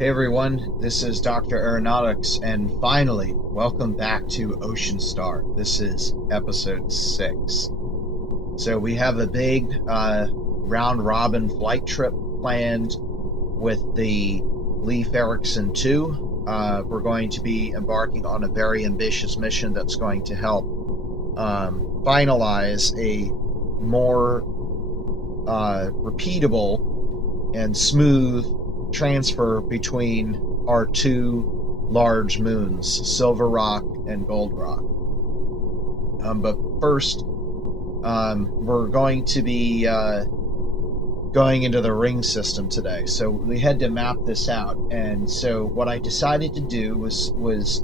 Hey everyone, this is Dr. Aeronautics, and finally, welcome back to Oceanstar. This is episode 6. So we have a big round-robin flight trip planned with the Leif Erikson 2. We're going to be embarking on a very ambitious mission that's going to help finalize a more repeatable and smooth transfer between our two large moons, Silver Rock and Gold Rock. But first, we're going to be going into the ring system today. So we had to map this out. And so what I decided to do was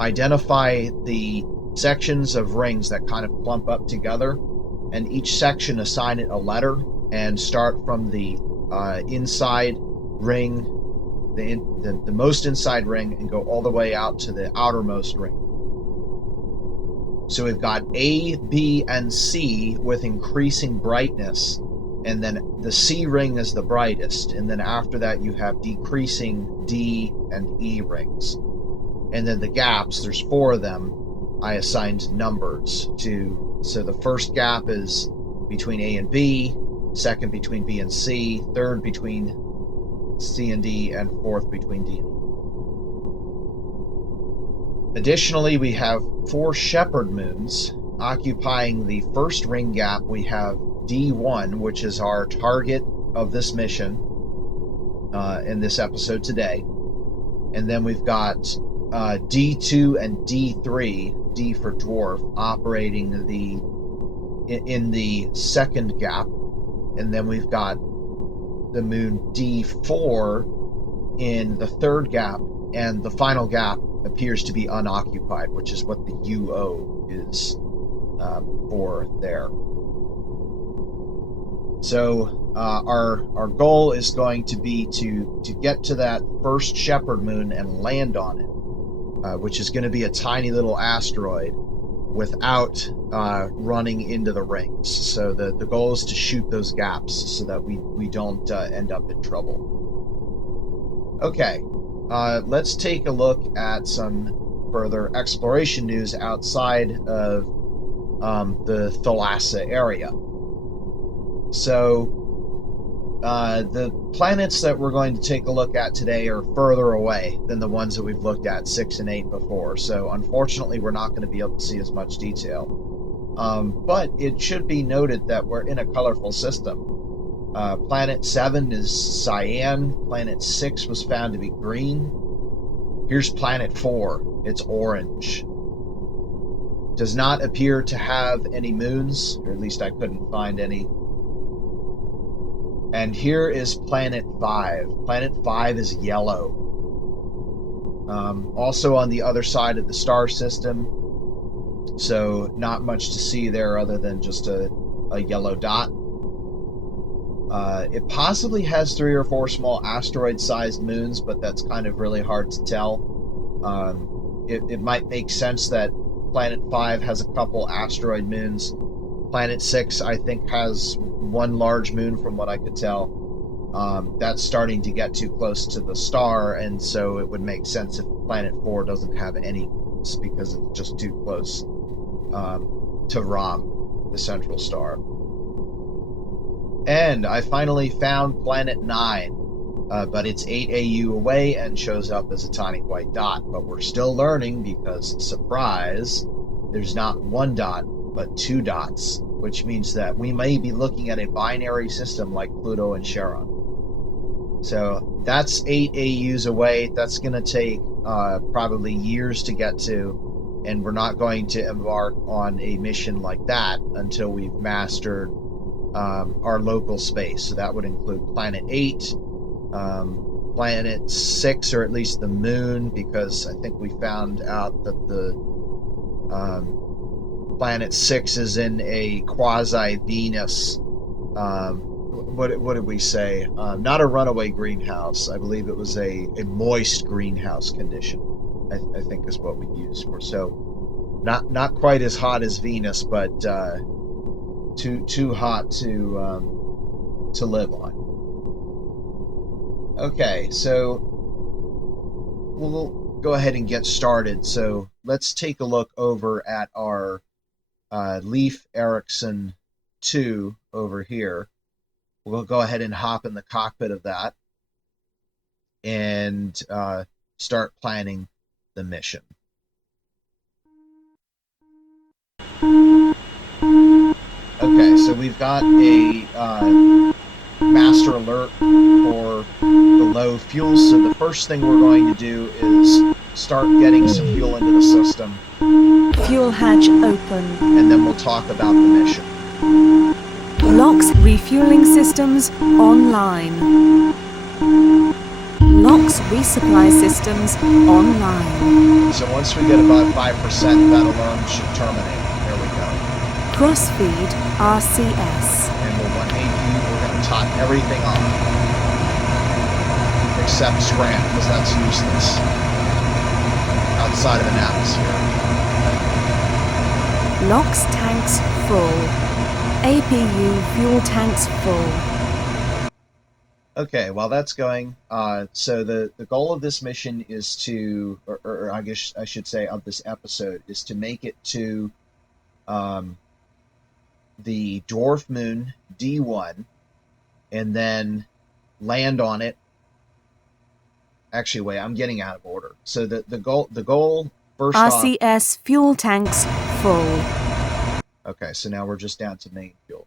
identify the sections of rings that kind of clump up together, and each section assign it a letter and start from the inside ring, the most inside ring, and go all the way out to the outermost ring. So we've got A, B, and C with increasing brightness, and then the C ring is the brightest, and then after that you have decreasing D and E rings. And then the gaps, there's 4 of them, I assigned numbers to. So the first gap is between A and B, second between B and C, third between C and D, and fourth between D and E. Additionally, we have 4 shepherd moons occupying the first ring gap. We have D1, which is our target of this mission in this episode today. And then we've got D2 and D3, D for Dwarf, operating in the second gap. And then we've got the moon D4 in the third gap, and the final gap appears to be unoccupied, which is what the UO is for there. So our goal is going to be to get to that first shepherd moon and land on it, which is going to be a tiny little asteroid without running into the rings. So the goal is to shoot those gaps so that we don't end up in trouble. Okay, let's take a look at some further exploration news outside of the Thalassa area. So the planets that we're going to take a look at today are further away than the ones that we've looked at 6 and 8 before. So unfortunately, we're not going to be able to see as much detail. But it should be noted that we're in a colorful system. Planet 7 is cyan. Planet 6 was found to be green. Here's Planet 4. It's orange. Does not appear to have any moons, or at least I couldn't find any. And here is Planet 5. Planet 5 is yellow. Also on the other side of the star system, so not much to see there other than just a yellow dot. It possibly has 3 or 4 small asteroid-sized moons, but that's kind of really hard to tell. It might make sense that Planet 5 has a couple asteroid moons. Planet 6, I think, has 1 large moon from what I could tell. That's starting to get too close to the star, and so it would make sense if Planet 4 doesn't have any moons because it's just too close to Ram, the central star. And I finally found Planet 9, but it's 8 AU away and shows up as a tiny white dot. But we're still learning because, surprise, there's not 1 dot, but 2 dots, which means that we may be looking at a binary system like Pluto and Charon. So that's 8 AUs away. That's going to take probably years to get to, and we're not going to embark on a mission like that until we've mastered our local space. So that would include Planet 8, Planet 6, or at least the moon, because I think we found out that the Planet 6 is in a quasi-Venus, what did we say? Not a runaway greenhouse. I believe it was a moist greenhouse condition, I think is what we used for. So not quite as hot as Venus, but too hot to live on. Okay, so we'll go ahead and get started. So let's take a look over at our Leif Erikson 2 over here. We'll go ahead and hop in the cockpit of that and start planning the mission. Okay, so we've got a master alert for the low fuel. So the first thing we're going to do is start getting some fuel into the system. Fuel hatch open. And then we'll talk about the mission. LOX refueling systems online. LOX resupply systems online. So once we get about 5%, that alarm should terminate. There we go. Crossfeed RCS. And we'll 180, we're going to top everything off. Except scram, because that's useless. Outside of an atmosphere. LOX tanks full. APU fuel tanks full. Okay, while that's going, so the goal of this mission is to, or I guess I should say of this episode, is to make it to the dwarf moon D1 and then land on it. Actually, wait, I'm getting out of order. So the goal first RCS fuel tanks full. Okay, so now we're just down to main fuel.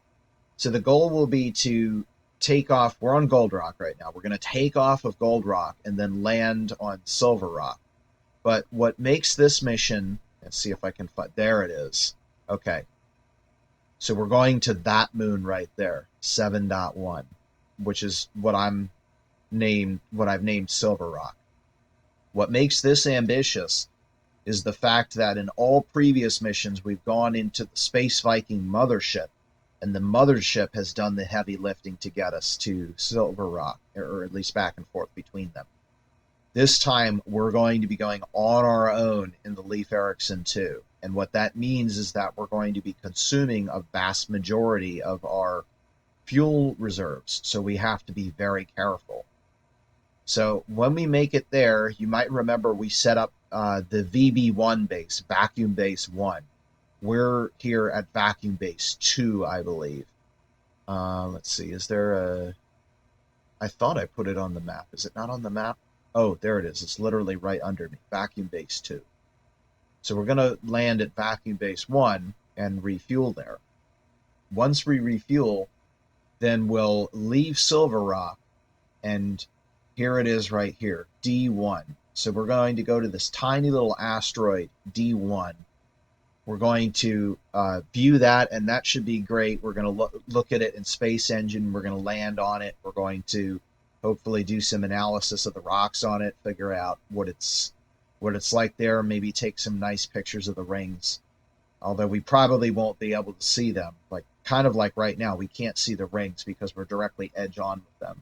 So the goal will be to take off. We're on Gold Rock right now. We're going to take off of Gold Rock and then land on Silver Rock. But what makes this mission, let's see if I can find, there it is. Okay. So we're going to that moon right there, 7.1, which is what I've named Silver Rock. What makes this ambitious is the fact that in all previous missions, we've gone into the Space Viking mothership, and the mothership has done the heavy lifting to get us to Silver Rock, or at least back and forth between them. This time, we're going to be going on our own in the Leif Erikson 2. And what that means is that we're going to be consuming a vast majority of our fuel reserves. So we have to be very careful. So when we make it there, you might remember we set up the VB1 base, vacuum base 1. We're here at vacuum base 2, I believe. Let's see, is there a... I thought I put it on the map. Is it not on the map? Oh, there it is. It's literally right under me. Vacuum base 2. So we're going to land at vacuum base 1 and refuel there. Once we refuel, then we'll leave Silver Rock, and here it is right here, D1. So we're going to go to this tiny little asteroid, D1. We're going to view that, and that should be great. We're going to look at it in Space Engine. We're going to land on it. We're going to hopefully do some analysis of the rocks on it, figure out what it's like there, maybe take some nice pictures of the rings. Although we probably won't be able to see them. Like kind of like right now, we can't see the rings because we're directly edge on with them.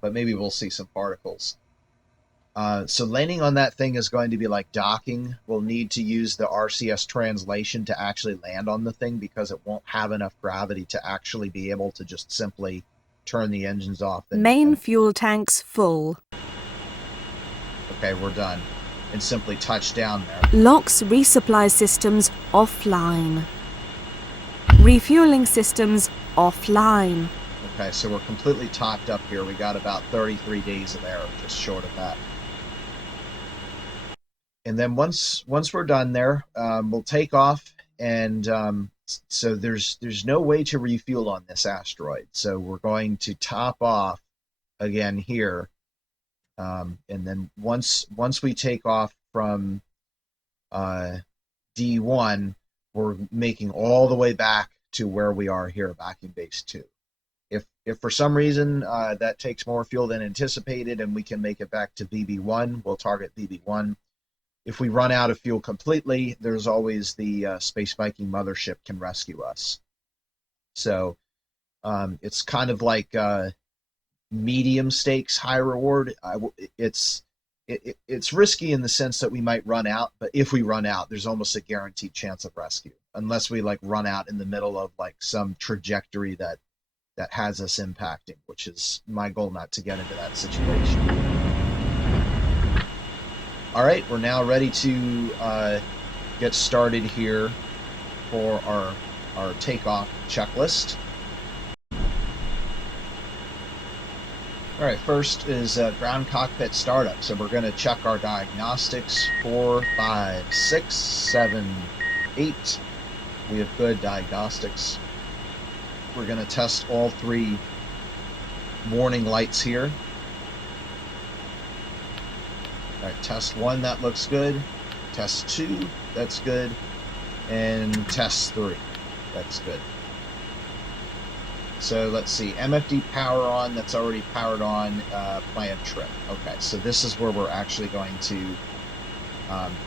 But maybe we'll see some particles. So landing on that thing is going to be like docking. We'll need to use the RCS translation to actually land on the thing because it won't have enough gravity to actually be able to just simply turn the engines off. Main fuel tanks full. Okay, we're done. And simply touch down there. LOX resupply systems offline. Refueling systems offline. Okay, so we're completely topped up here. We got about 33 days of air, just short of that. And then once we're done there, we'll take off, and so there's no way to refuel on this asteroid. So we're going to top off again here, and then once we take off from D1, we're making all the way back to where we are here, vacuum base 2. If for some reason that takes more fuel than anticipated and we can make it back to VB1, we'll target VB1. If we run out of fuel completely, there's always the Space Viking mothership can rescue us. So it's kind of like medium stakes, high reward. It's risky in the sense that we might run out, but if we run out, there's almost a guaranteed chance of rescue, unless we like run out in the middle of like some trajectory that that has us impacting, which is my goal, not to get into that situation. All right, we're now ready to get started here for our takeoff checklist. All right, first is ground cockpit startup. So we're going to check our diagnostics. 4, 5, 6, 7, 8. We have good diagnostics. We're going to test all 3 warning lights here. All right, test 1, that looks good. Test 2, that's good. And test 3, that's good. So let's see, MFD power on, that's already powered on, planned trip. Okay, so this is where we're actually going to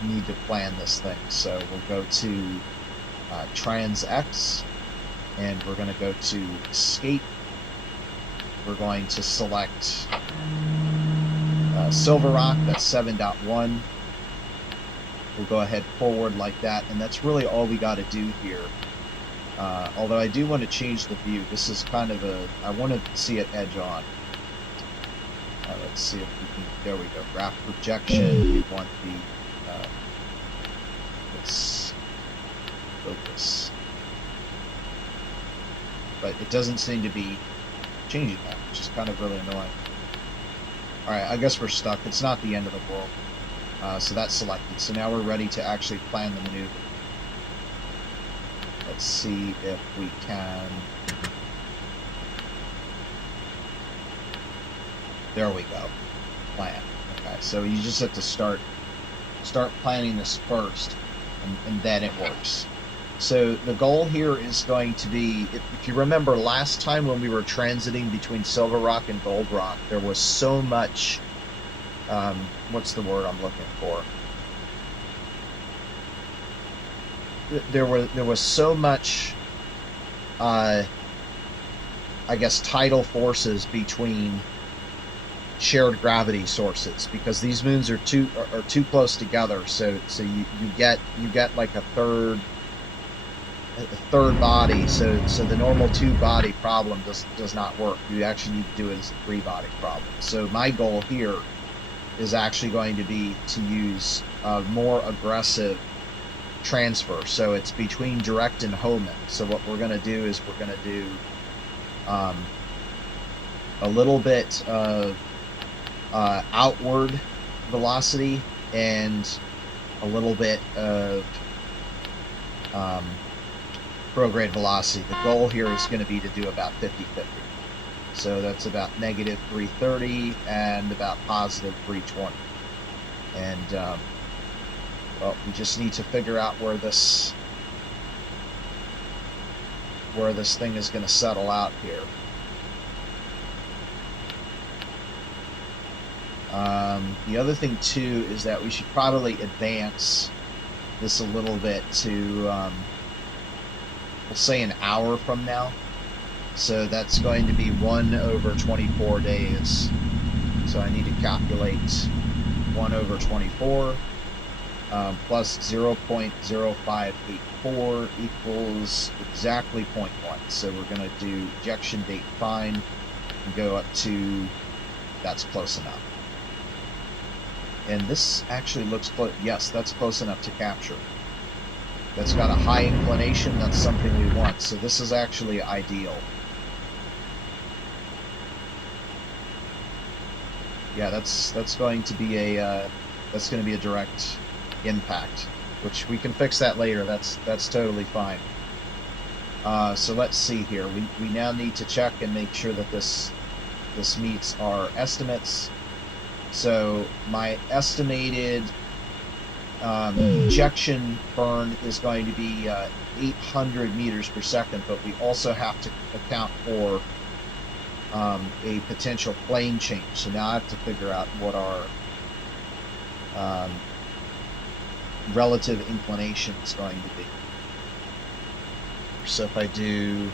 need to plan this thing. So we'll go to Trans X, and we're going to go to Escape. We're going to select Silver Rock, that's 7.1. We'll go ahead forward like that, and that's really all we got to do here. Although I do want to change the view. This is kind of I want to see it edge on. Let's see if we can, there we go, graph projection. We want the, let's focus. But it doesn't seem to be changing that, which is kind of really annoying. Alright, I guess we're stuck. It's not the end of the world. So that's selected. So now we're ready to actually plan the maneuver. Let's see if we can. There we go. Plan. Okay, so you just have to start planning this first, and then it works. So the goal here is going to be, if you remember last time when we were transiting between Silver Rock and Gold Rock, there was so much, what's the word I'm looking for? There was so much, I guess, tidal forces between shared gravity sources, because these moons are too close together. So you get like a third body. So the normal 2-body problem does not work. You actually need to do it as a 3-body problem. So my goal here is actually going to be to use a more aggressive transfer. So it's between direct and Hohmann. So what we're going to do is we're going to do a little bit of outward velocity and a little bit of prograde velocity. The goal here is going to be to do about 50-50. So that's about negative 330 and about positive 320. And well, we just need to figure out where this thing is going to settle out here. The other thing too is that we should probably advance this a little bit to, we'll say an hour from now. So that's going to be 1 over 24 days. So I need to calculate 1 over 24. Plus 0.0584 equals exactly 0.1. So we're going to do ejection date find and go up to, that's close enough. And this actually looks close. Yes, that's close enough to capture. That's got a high inclination. That's something we want. So this is actually ideal. Yeah, that's going to be a direct impact, which we can fix that later. That's totally fine. So let's see here. We now need to check and make sure that this meets our estimates. So my estimated ejection burn is going to be 800 meters per second, but we also have to account for a potential plane change. So now I have to figure out what our relative inclination is going to be. So if I do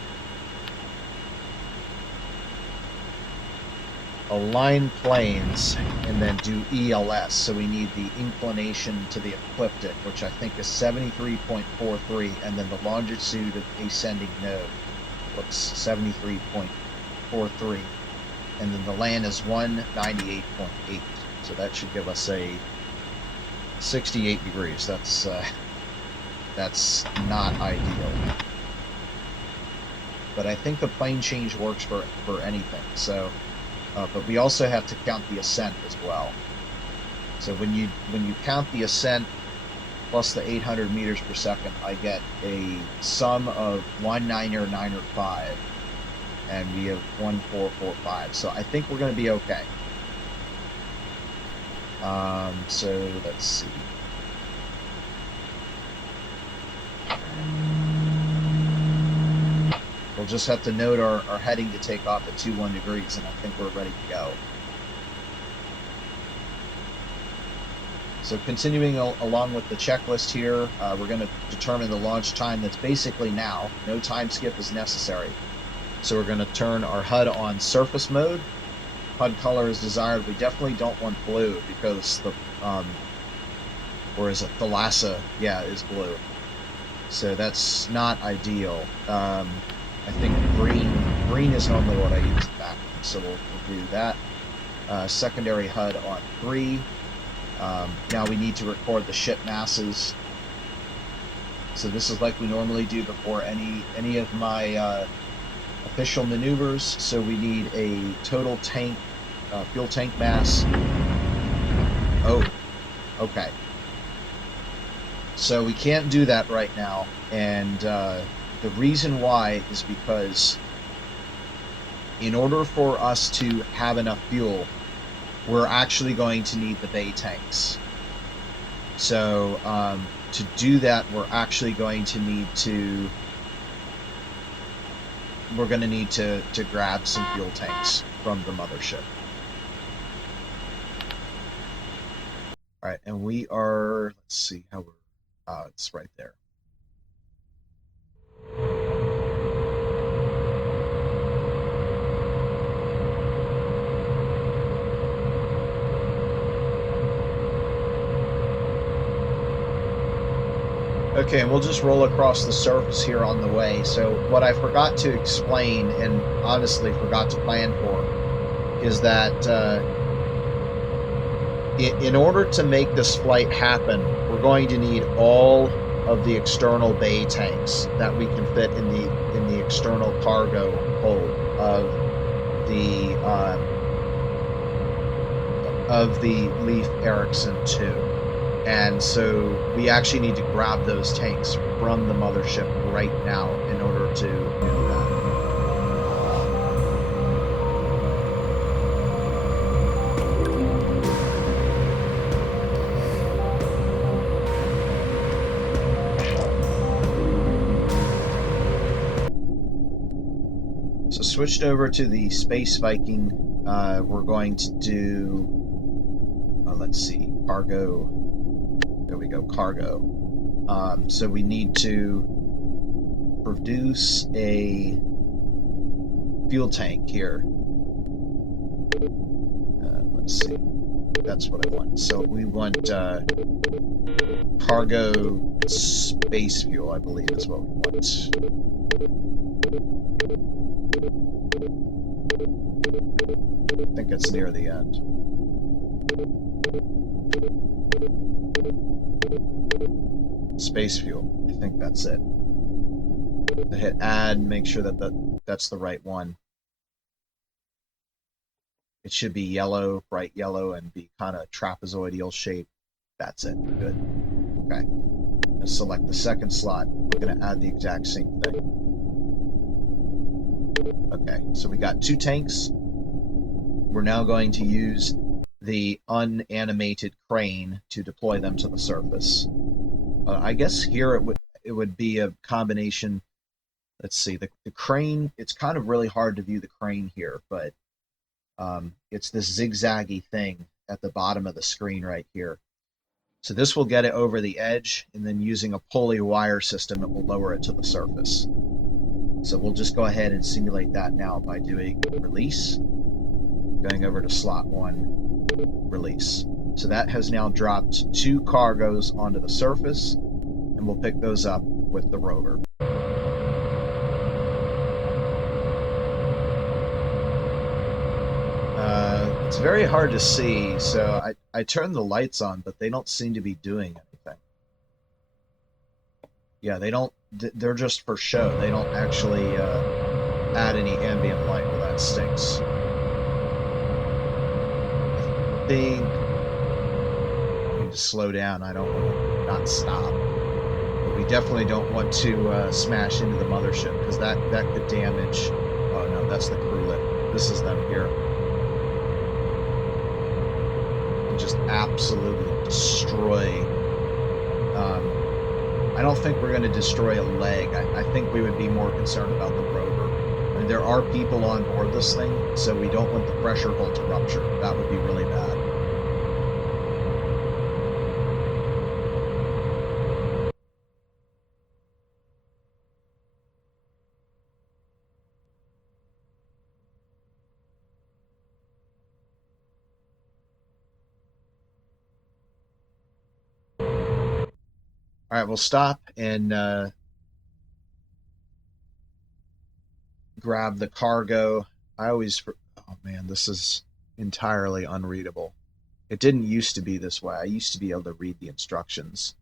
align planes and then do ELS, so we need the inclination to the ecliptic, which I think is 73.43, and then the longitude of ascending node looks 73.4. 143, and then the land is 198.8. So that should give us a 68 degrees. That's not ideal. But I think the plane change works for anything. So, but we also have to count the ascent as well. So when you count the ascent plus the 800 meters per second, I get a sum of 1995, and we have 1445. So I think we're going to be okay. So let's see. We'll just have to note our heading to take off at 21 degrees, and I think we're ready to go. So continuing along with the checklist here, we're going to determine the launch time that's basically now. No time skip is necessary. So we're going to turn our HUD on surface mode. HUD color is desired. We definitely don't want blue because the, or is it Thalassa? Yeah, is blue. So that's not ideal. I think green is normally what I use back, so we'll do that. Secondary HUD on 3. Now we need to record the ship masses. So this is like we normally do before any of my official maneuvers. So we need a total tank, fuel tank mass. Oh, okay. So we can't do that right now, and the reason why is because in order for us to have enough fuel, we're actually going to need the bay tanks. So to do that, we're actually going to need to grab some fuel tanks from the mothership. All right, and we are, let's see how we're, it's right there. Okay, and we'll just roll across the surface here on the way. So what I forgot to explain, and honestly forgot to plan for, is that in order to make this flight happen, we're going to need all of the external bay tanks that we can fit in the external cargo hold of the Leif Erikson 2. And so we actually need to grab those tanks from the mothership right now in order to do that. So switched over to the Space Viking. We're going to do, let's see, cargo. There we go, cargo. So we need to produce a fuel tank here. Let's see, that's what I want. So we want cargo space fuel, I believe is what we want. I think it's near the end. Space fuel, I think that's it. I hit add, make sure that that's the right one. It should be yellow, bright yellow, and be kind of trapezoidal shape. That's it, good. Okay, let's select the second slot. We're gonna add the exact same thing. Okay, so we got 2 tanks. We're now going to use the unanimated crane to deploy them to the surface. I guess here it would be a combination. Let's see, the crane, it's kind of really hard to view the crane here, but it's this zigzaggy thing at the bottom of the screen right here. So this will get it over the edge, and then using a pulley wire system, it will lower it to the surface. So we'll just go ahead and simulate that now by doing release, going over to slot 1, release. So that has now dropped 2 cargoes onto the surface, and we'll pick those up with the rover. It's very hard to see, so I turned the lights on, but they don't seem to be doing anything. Yeah, they don't. They're just for show. They don't actually add any ambient light. Well, that stinks. I think I need to slow down. I don't want to not stop. But we definitely don't want to smash into the mothership because that could damage. Oh no, that's the crew lift. This is them here. And just absolutely destroy. I don't think we're going to destroy a leg. I think we would be more concerned about the rover. I mean, there are people on board this thing, so we don't want the pressure hull to rupture. That would be really bad. All right, we'll stop and grab the cargo. Oh man, this is entirely unreadable. It didn't used to be this way. I used to be able to read the instructions.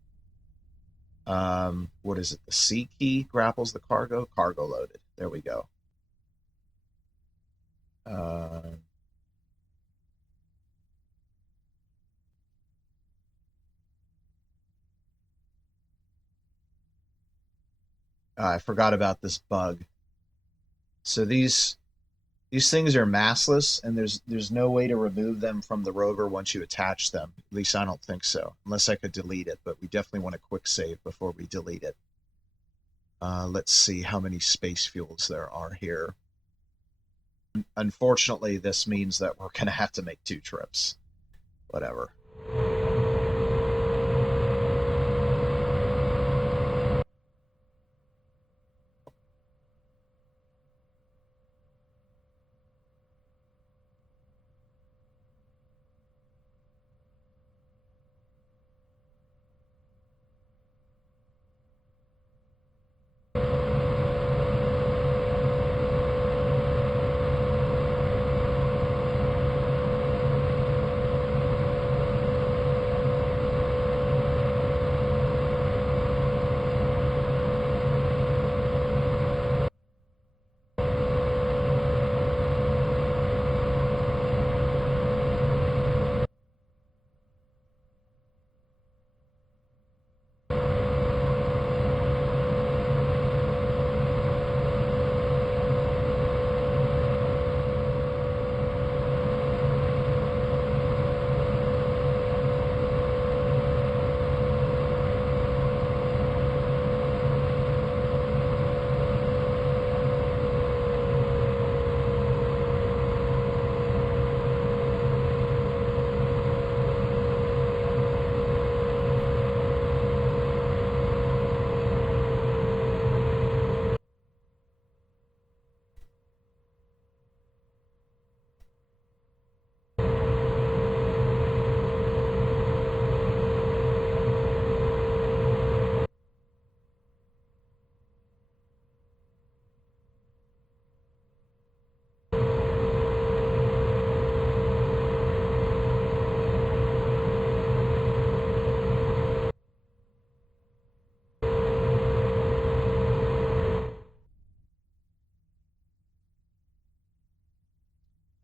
What is it? The C key grapples the cargo. Cargo loaded. There we go. I forgot about this bug. So these things are massless, and there's no way to remove them from the rover once you attach them. At least I don't think so, unless I could delete it. But we definitely want a quick save before we delete it. Let's see how many space fuels there are here. Unfortunately, this means that we're going to have to make 2 trips. Whatever.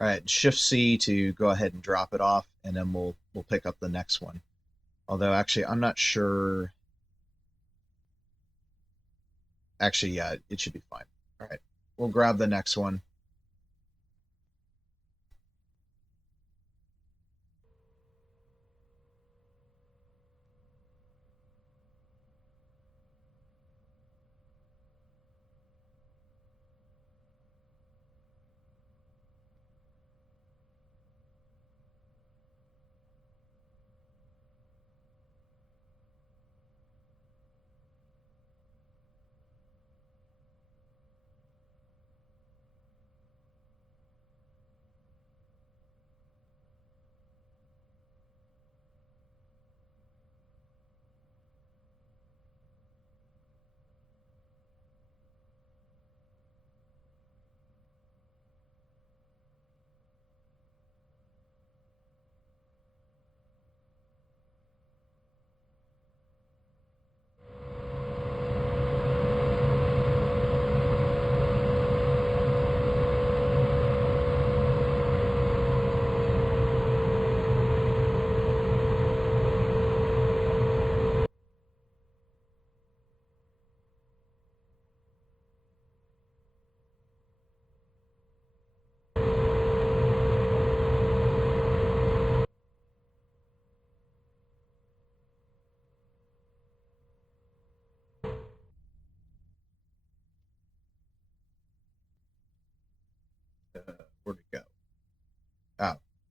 All right, Shift C to go ahead and drop it off, and then we'll pick up the next one. Although actually, I'm not sure. Actually, yeah, it should be fine. All right, we'll grab the next one.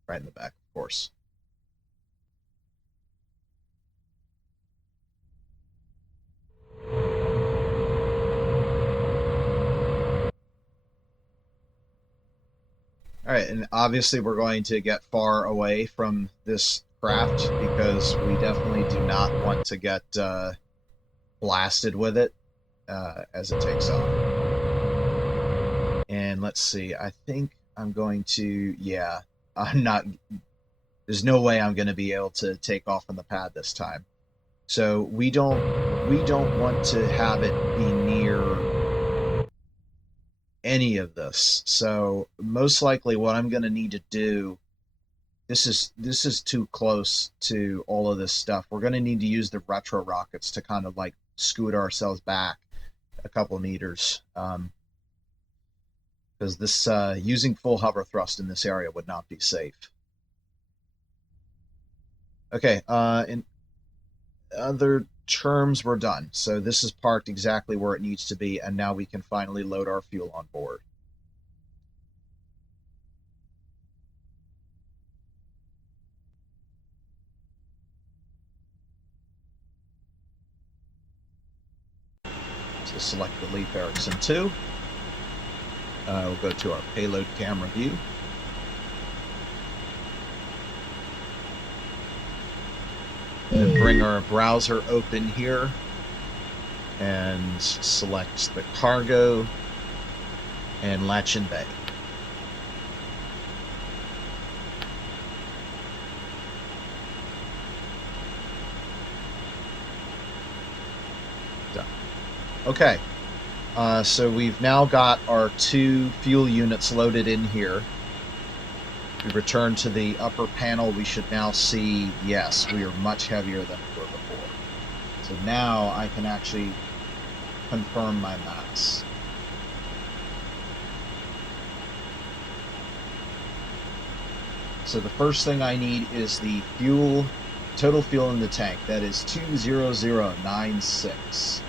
Right in the back, of course. Alright, and obviously we're going to get far away from this craft because we definitely do not want to get blasted with it as it takes off. And let's see, I think I'm going to, yeah, I'm not, there's no way I'm going to be able to take off on the pad this time. So we don't want to have it be near any of this. So most likely what I'm going to need to do, this is too close to all of this stuff. We're going to need to use the retro rockets to kind of like scoot ourselves back a couple meters. Because this using full hover thrust in this area would not be safe. Okay, in other terms, we're done. So this is parked exactly where it needs to be, and now we can finally load our fuel on board. So select the Leif Erikson 2. We'll go to our payload camera view. And bring our browser open here and select the cargo and latch in bay. Done. Okay, so we've now got our 2 fuel units loaded in here. We return to the upper panel, we should now see, yes, we are much heavier than we were before. So now I can actually confirm my mass. So the first thing I need is the fuel, total fuel in the tank. That is 20096.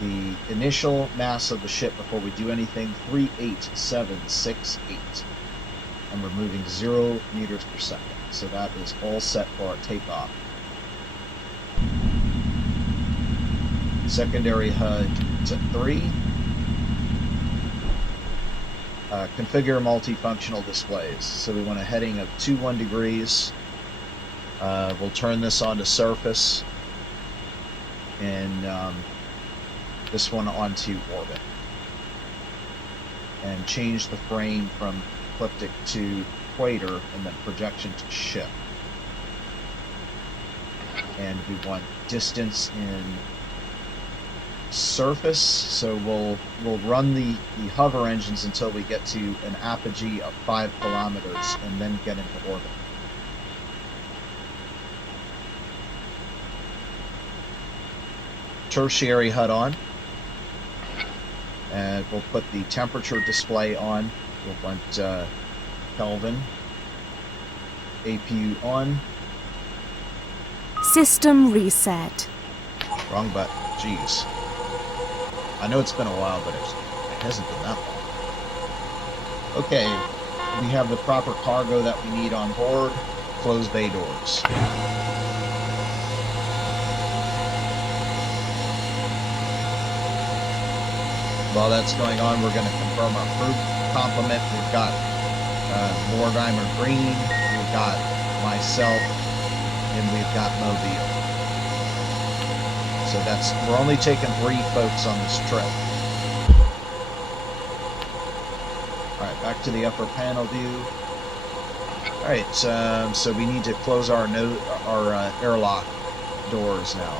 The initial mass of the ship before we do anything, 38768. And we're moving 0 meters per second. So that is all set for our takeoff. Secondary HUD to 3. Configure multifunctional displays. So we want a heading of 21 degrees. We'll turn this on to surface. And this one onto orbit. And change the frame from ecliptic to equator and then projection to ship. And we want distance in surface, so we'll run the hover engines until we get to an apogee of 5 kilometers and then get into orbit. Tertiary HUD on, and we'll put the temperature display on. We'll want Kelvin. APU on. System reset. Wrong button. Jeez. I know it's been a while, but it hasn't been that long. Okay, we have the proper cargo that we need on board. Close bay doors. While that's going on, we're going to confirm our crew complement. We've got Mortimer Green, we've got myself, and we've got Mobile. So we're only taking 3 folks on this trip. Alright, back to the upper panel view. Alright, so we need to close our airlock doors now.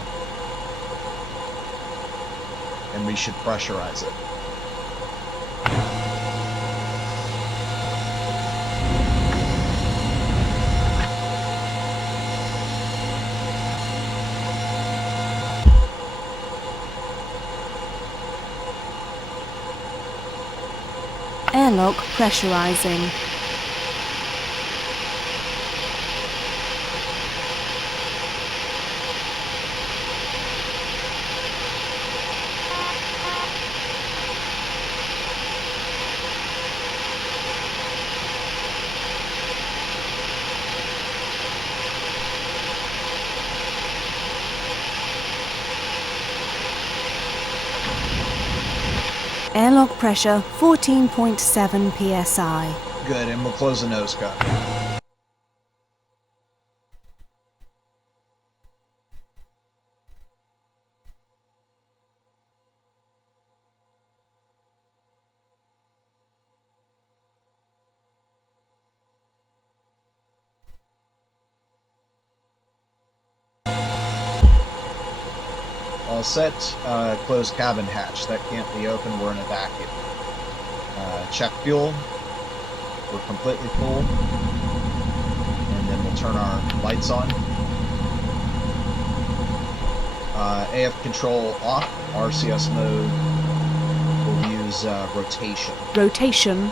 And we should pressurize it. Airlock pressurizing. Airlock pressure 14.7 psi. Good, and we'll close the nose cone. All set. Close cabin hatch. That can't be open. We're in a vacuum. Check fuel. We're completely full. And then we'll turn our lights on. AF control off. RCS mode. We'll use rotation. Rotation.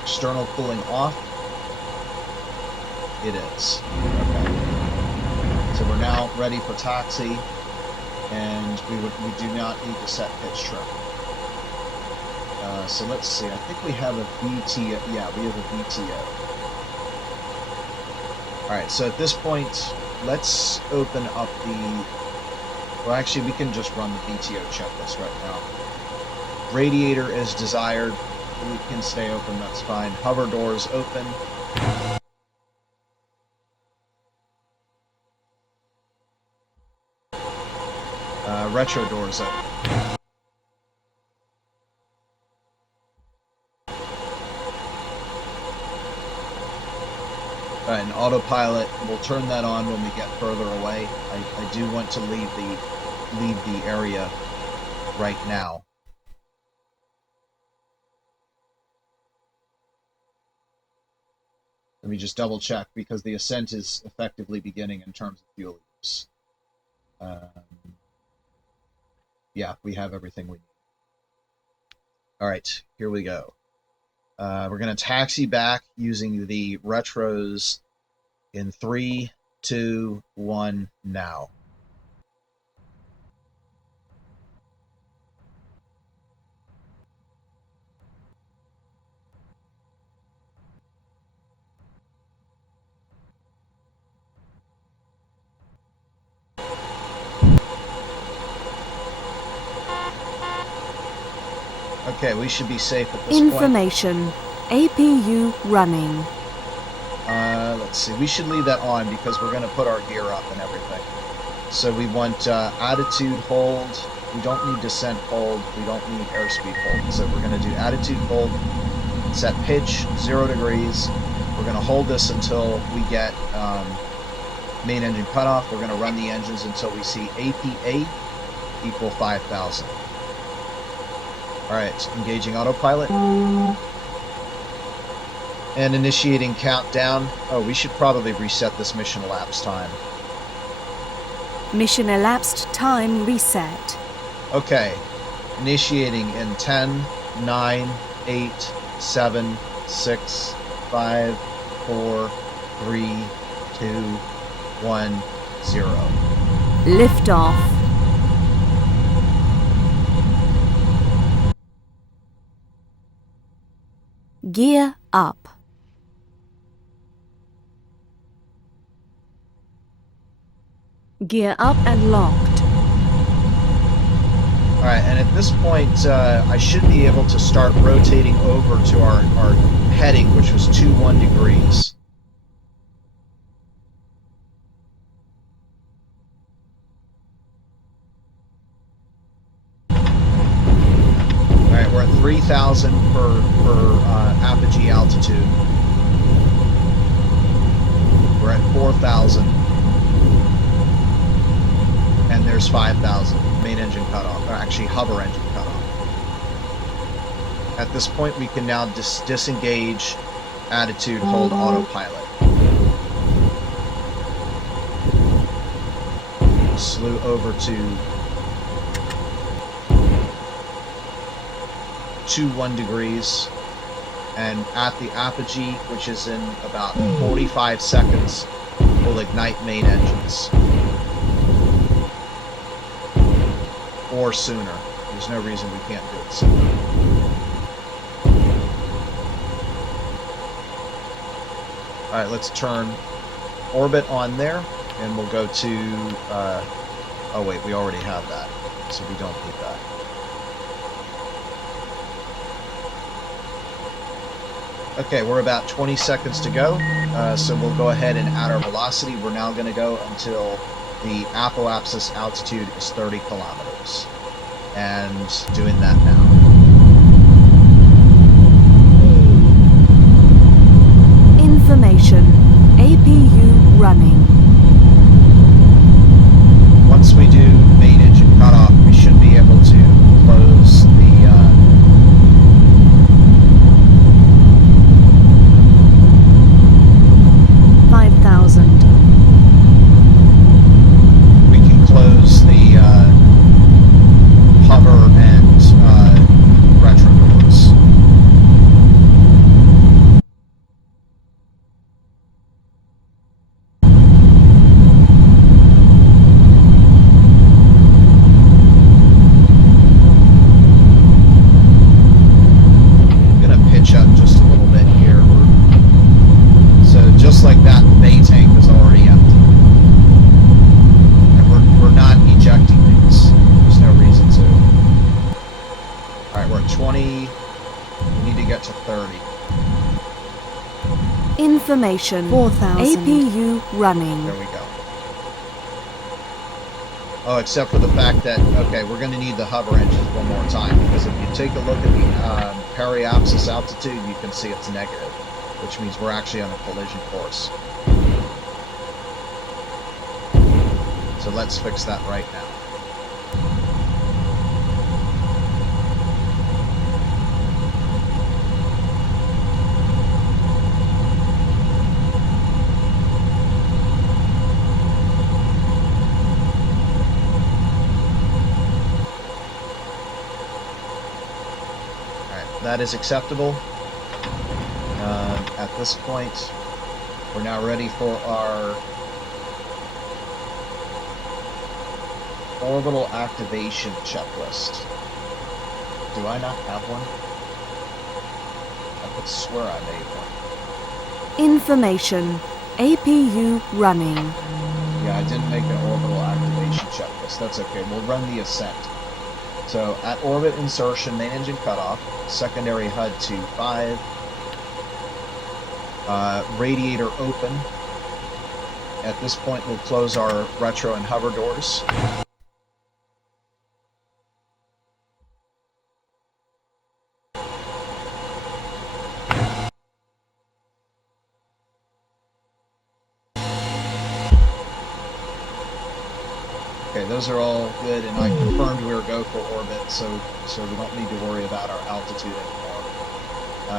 External cooling off. It is. Okay. So we're now ready for taxi, and we do not need to set pitch trim. So let's see. I think we have a VTO. Yeah, we have a VTO. All right. So at this point, let's open up the. Well, actually, we can just run the VTO checklist right now. Radiator is desired. We can stay open. That's fine. Hover doors open. Retro doors open. Alright, and autopilot, we'll turn that on when we get further away. I do want to leave the area right now. Let me just double check because the ascent is effectively beginning in terms of fuel use. Yeah, we have everything we need. All right, here we go. We're going to taxi back using the retros in 3, 2, 1, now. Okay, we should be safe at this Information. point. APU running. Let's see. We should leave that on because we're going to put our gear up and everything. So we want attitude hold. We don't need descent hold. We don't need airspeed hold. So we're going to do attitude hold. Set pitch 0 degrees. We're going to hold this until we get main engine cutoff. We're going to run the engines until we see APA equal 5,000. Alright, engaging autopilot. And initiating countdown. Oh, we should probably reset this mission elapsed time. Mission elapsed time reset. Okay, initiating in 10, 9, 8, 7, 6, 5, 4, 3, 2, 1, 0. Liftoff. Gear up. Gear up and locked. Alright, and at this point, I should be able to start rotating over to our heading, which was 21 degrees. Alright, we're at 3,000 per apogee altitude. We're at 4,000. And there's 5,000. Main engine cutoff, or actually hover engine cutoff. At this point, we can now disengage attitude hold autopilot. Slew over to 21 degrees, and at the apogee, which is in about 45 seconds, we'll ignite main engines. Or sooner. There's no reason we can't do it sooner. Alright, let's turn orbit on there, and we'll go to, oh wait, we already have that, so we don't need that. Okay, we're about 20 seconds to go, so we'll go ahead and add our velocity. We're now going to go until the apoapsis altitude is 30 kilometers. And doing that now. Information. APU running. Once we do main engine cutoff, we should be able to close the 5,000. we can close the hover and retro doors. I'm gonna pitch up just a little bit here. So just like that, the bay tank is already empty. And we're not ejecting things. There's no reason to. Alright, we're at 20. We need to get to 30. Information. 4,000. APU running. There we go. Oh, except for the fact that, okay, we're going to need the hover engines one more time, because if you take a look at the periapsis altitude, you can see it's negative, which means we're actually on a collision course. So let's fix that right now. That is acceptable. At this point, we're now ready for our orbital activation checklist. Do I not have one? I could swear I made one. Information. APU running. Yeah, I didn't make an orbital activation checklist. That's okay. We'll run the ascent. So, at orbit insertion, main engine cutoff, secondary HUD to 5, radiator open. At this point, we'll close our retro and hover doors. Okay, those are all good, and I confirmed we were go for orbit, so we don't need to worry about our altitude anymore.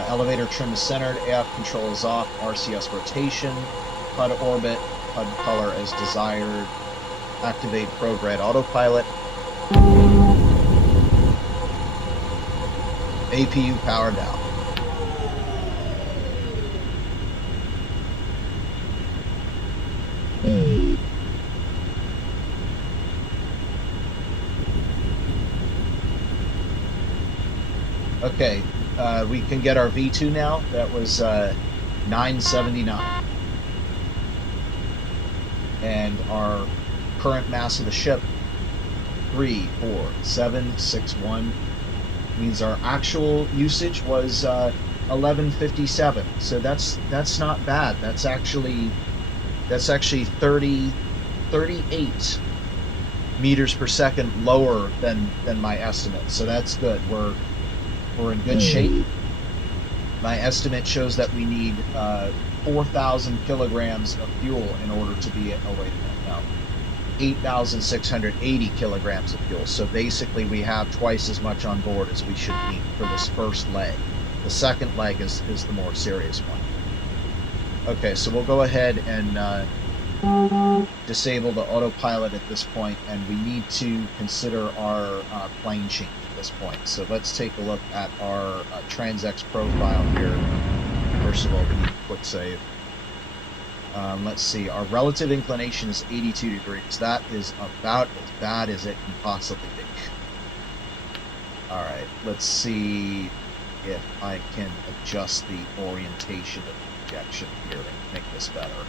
Elevator trim is centered, AF control is off, RCS rotation, HUD orbit, HUD color as desired, activate ProGrid autopilot, APU power down. Okay, we can get our V2 now. That was 979. And our current mass of the ship, 34761. Means our actual usage was 1157. So that's not bad. That's actually 38 meters per second lower than my estimate. So that's good. We're in good shape. My estimate shows that we need 4,000 kilograms of fuel in order to be at, 8,680 kilograms of fuel. So basically we have twice as much on board as we should need for this first leg. The second leg is the more serious one. Okay, so we'll go ahead and disable the autopilot at this point, and we need to consider our plane change at this point. So let's take a look at our Transx profile here. First of all, we need a quick save. Let's see, our relative inclination is 82 degrees. That is about as bad as it can possibly be. Alright, let's see if I can adjust the orientation of the projection here to make this better.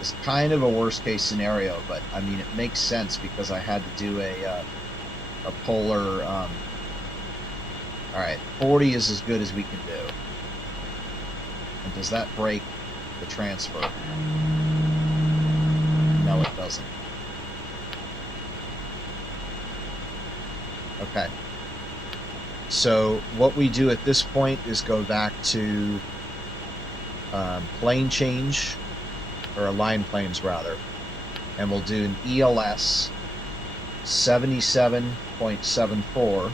It's kind of a worst case scenario, but I mean it makes sense because I had to do a a polar. All right, 40 is as good as we can do. And does that break the transfer? No, it doesn't. Okay. So what we do at this point is go back to plane change, or align planes rather, and we'll do an ELS 77.74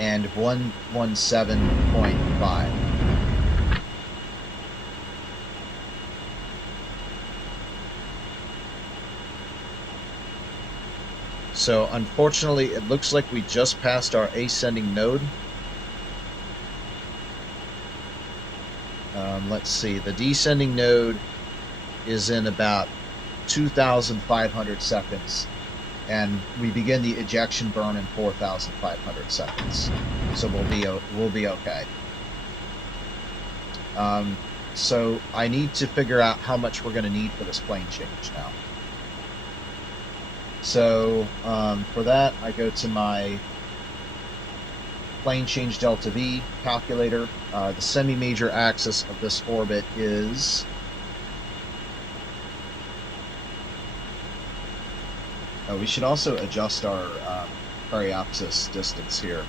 and 117.5. So unfortunately, it looks like we just passed our ascending node. Let's see, the descending node is in about 2,500 seconds, and we begin the ejection burn in 4,500 seconds. So we'll be okay. So I need to figure out how much we're going to need for this plane change now. So for that, I go to my plane change delta V calculator. The semi-major axis of this orbit is we should also adjust our periapsis distance here.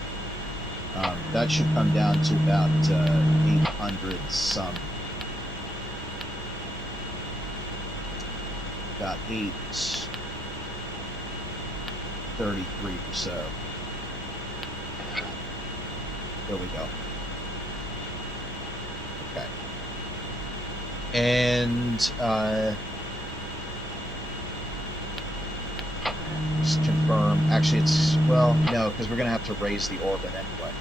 That should come down to about 800 some. About 833 or so. There we go. Okay. And just confirm. Actually, it's, well, no, because we're going to have to raise the orbit anyway.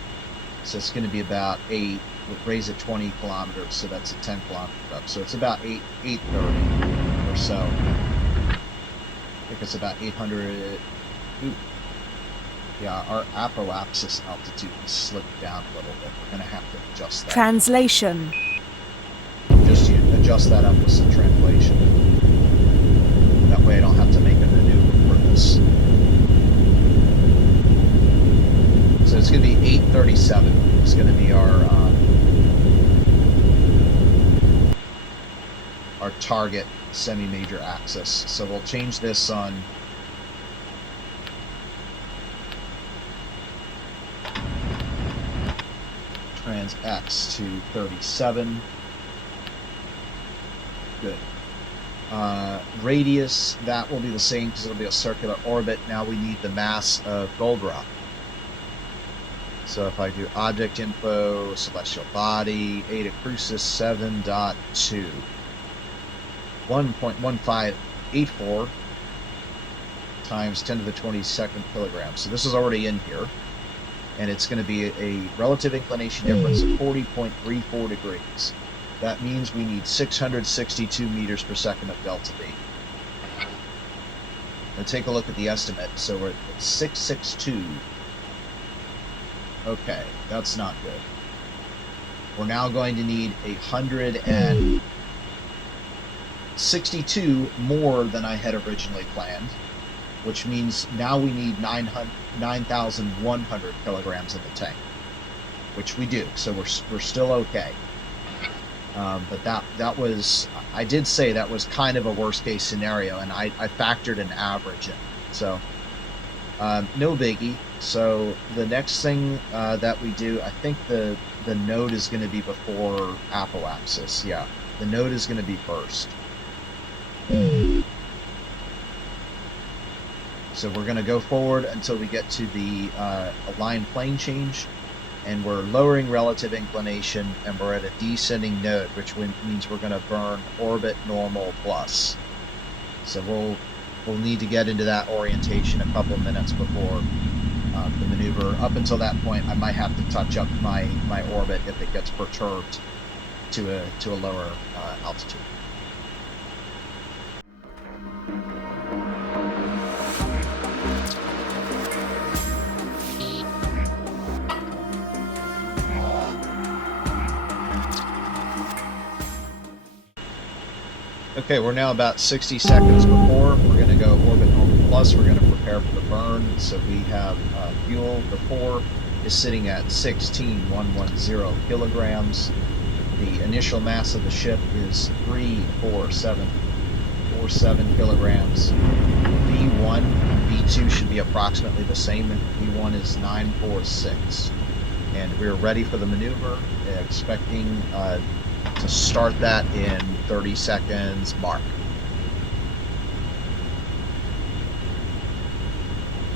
So it's going to be about 8. We'll raise it 20 kilometers, so that's a 10 kilometer up. So it's about 830 or so. I think it's about 800. Ooh. Yeah, our apoapsis altitude has slipped down a little bit. We're going to have to adjust that. Translation. Just adjust that up with some translation. That way I don't have to make a maneuver for this. So it's going to be 837. It's going to be our target semi-major axis. So we'll change this on trans X to 37. Good. Radius, that will be the same because it'll be a circular orbit. Now we need the mass of gold rock. So if I do object info, celestial body, Eta Crucis 7.2, 1.1584 times 10 to the 22nd kilograms. So this is already in here. And it's going to be a relative inclination difference of 40.34 degrees. That means we need 662 meters per second of delta V. Now take a look at the estimate. So we're at 662. Okay, that's not good. We're now going to need 162 more than I had originally planned, which means now we need 9,100 kilograms in the tank, which we do. So we're still okay. But that was, I did say that was kind of a worst case scenario, and I factored an average in. So no biggie. So the next thing that we do, I think the node is going to be before apoapsis. Yeah, the node is going to be first. So we're going to go forward until we get to the aligned plane change, and we're lowering relative inclination, and we're at a descending node, which means we're going to burn orbit normal plus. So we'll need to get into that orientation a couple of minutes before the maneuver. Up until that point, I might have to touch up my orbit if it gets perturbed to a lower altitude. Okay, we're now about 60 seconds before. We're going to go orbit normal plus. plus we're going to prepare for the burn. So we have fuel. The 4 is sitting at 16,110 kilograms. The initial mass of the ship is 34747 kilograms. V1 and V2 should be approximately the same. V1 is 946. And we're ready for the maneuver, expecting to start that in 30 seconds mark.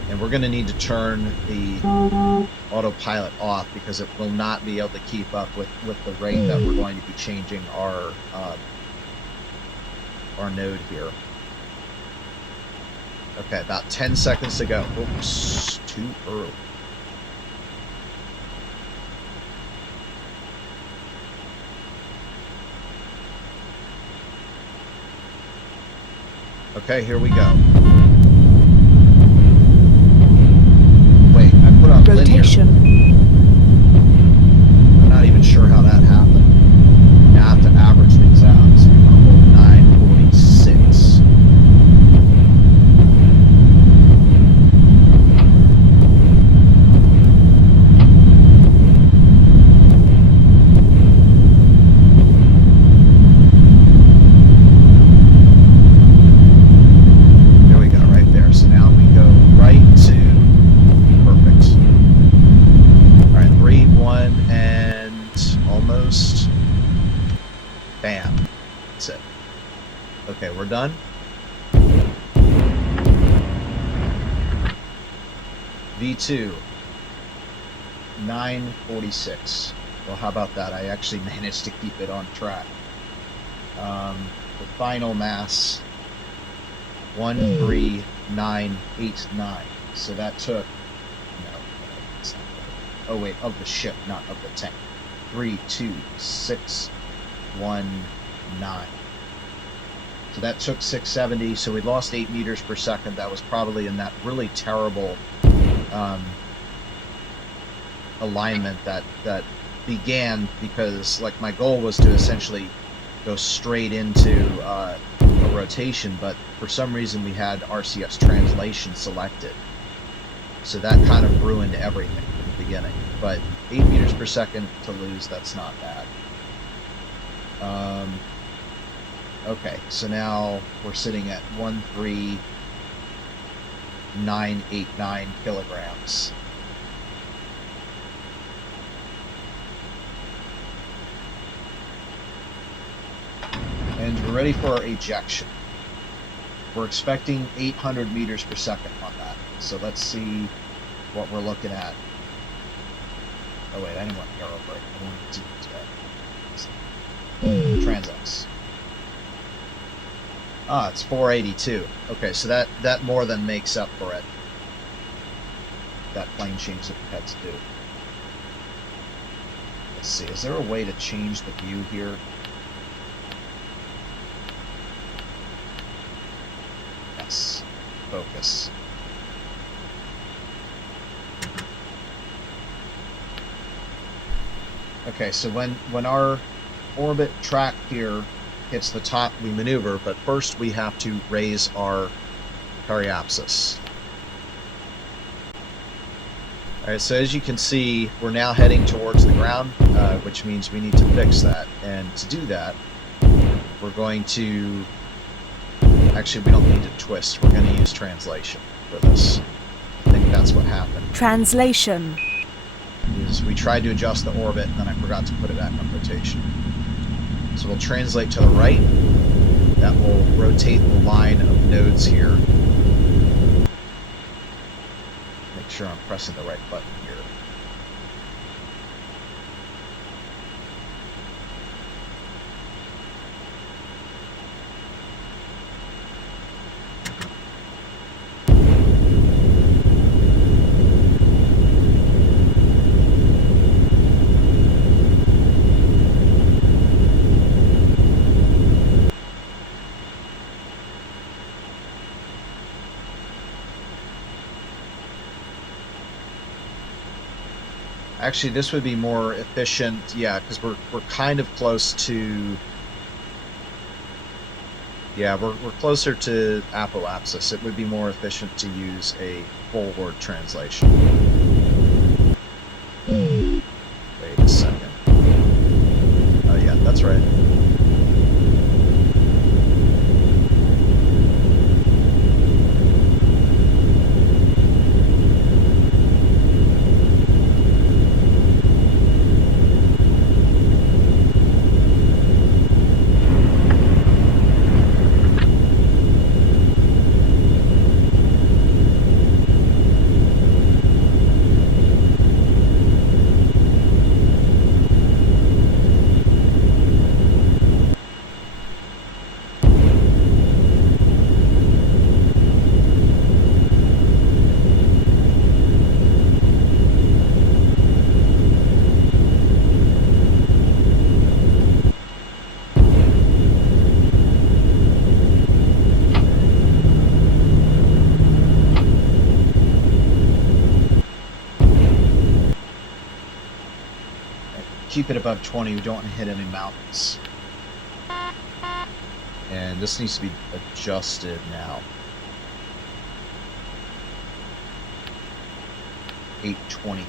And we're going to need to turn the autopilot off because it will not be able to keep up with the rate that we're going to be changing our node here. Okay, about 10 seconds to go. Oops, too early. Okay, here we go. Wait, I put on Rotation. linear. I'm not even sure how that happened. Now I have to average things out. So we're going to hold 946. Okay, we're done. V2, 946. Well, how about that? I actually managed to keep it on track. The final mass, 13989. So that took, no, it's not good. Oh wait, of the ship, not of the tank. 32619. So that took 670, so we lost 8 meters per second. That was probably in that really terrible alignment that began because, like, my goal was to essentially go straight into a rotation, but for some reason we had RCS translation selected. So that kind of ruined everything in the beginning. But 8 meters per second to lose, that's not bad. Okay, so now we're sitting at 13989 kilograms. And we're ready for our ejection. We're expecting 800 meters per second on that. So let's see what we're looking at. Oh wait, I didn't want aero brake. I wanted to Transx. Ah, it's 482. Okay, so that more than makes up for it. That plane change that we had to do. Let's see, is there a way to change the view here? Yes. Focus. Okay, so when our orbit track here hits the top, we maneuver, but first we have to raise our periapsis. Alright, so as you can see, we're now heading towards the ground, which means we need to fix that. And to do that, we're going to... Actually, we don't need to twist. We're going to use translation for this. I think that's what happened. Translation. Is we tried to adjust the orbit, and then I forgot to put it back on rotation. So we'll translate to the right. That will rotate the line of nodes here. Make sure I'm pressing the right button here. Actually, this would be more efficient, yeah, because we're kind of close to Yeah, we're closer to apoapsis. It would be more efficient to use a forward translation. Wait a second. Oh yeah, that's right. Keep it above 20. We don't want to hit any mountains. And this needs to be adjusted now. 820.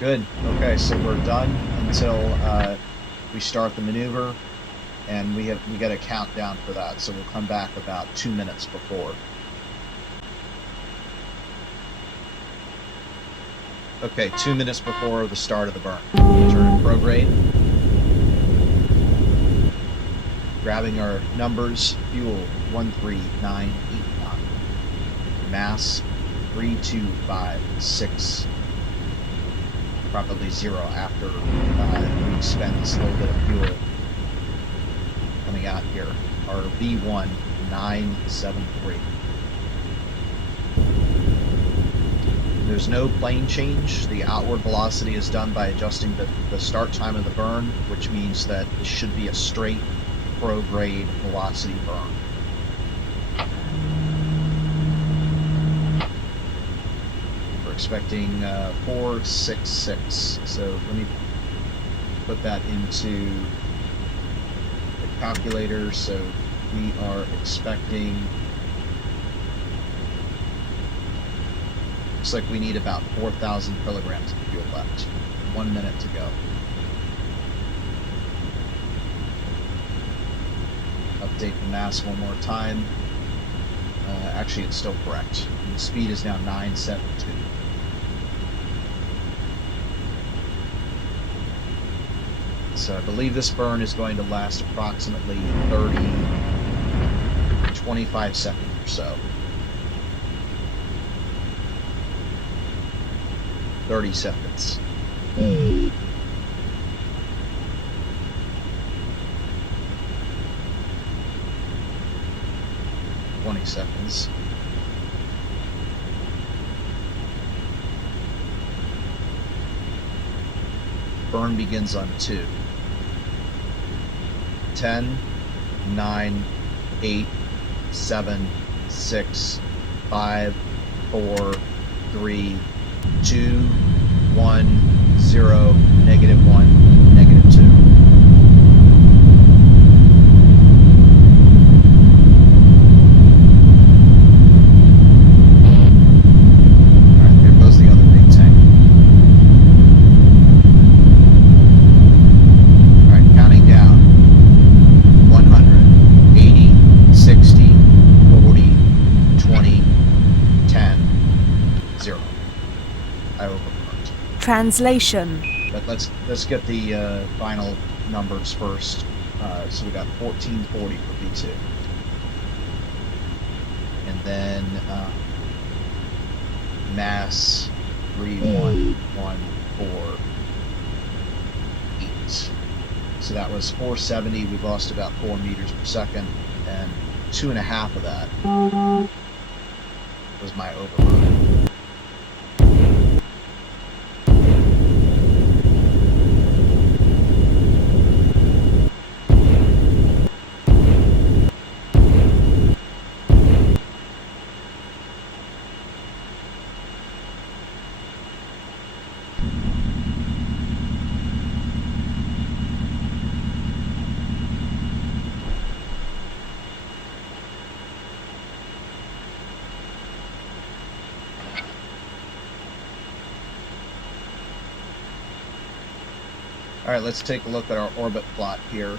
Good. Okay, so we're done until we start the maneuver, and we got a countdown for that. So we'll come back about 2 minutes before. Okay, 2 minutes before the start of the burn. Turn to prograde. Grabbing our numbers. Fuel 13989. Mass 3256. Probably 0 after we spend this little bit of fuel coming out here. Our V1 973. There's no plane change. The outward velocity is done by adjusting the start time of the burn, which means that it should be a straight prograde velocity burn. We're expecting 466. So let me put that into the calculator. So we are expecting... Looks like we need about 4,000 kilograms of fuel left. 1 minute to go. Update the mass one more time. Actually, it's still correct. And the speed is now 972. So I believe this burn is going to last approximately 25 seconds or so. 30 seconds. 20 seconds. Burn begins on 2. 10, 9, 8, 7, 6, 5, 4, 3, 2, 1, 0, negative 1, negative 2. Alright, there goes the other big tank. Alright, counting down. 100, 80, 60, 40, 20, 10, 0. I overworked. Translation. But let's get the final numbers first. So we got 1440 for V2, and then mass 3114.8. So that was 470. We lost about 4 meters per second, and 2.5 of that was my overrun. All right, let's take a look at our orbit plot here.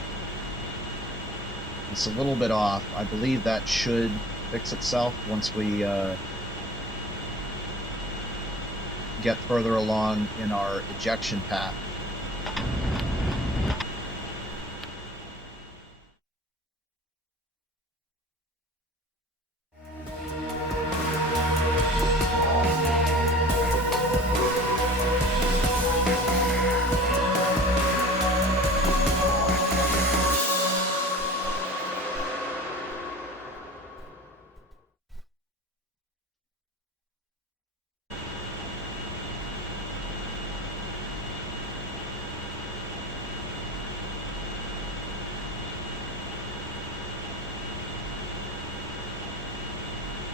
It's a little bit off. I believe that should fix itself once we get further along in our ejection path.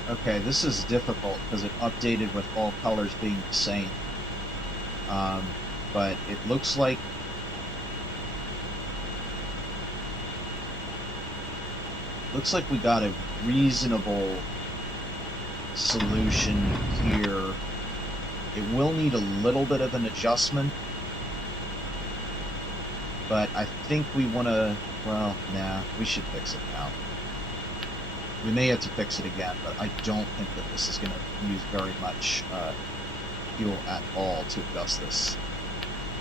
Okay, this is difficult because it updated with all colors being the same. But it looks like we got a reasonable solution here. It will need a little bit of an adjustment, but I think we want to, well, nah, we should fix it now. We may have to fix it again, but I don't think that this is going to use very much fuel at all to adjust this.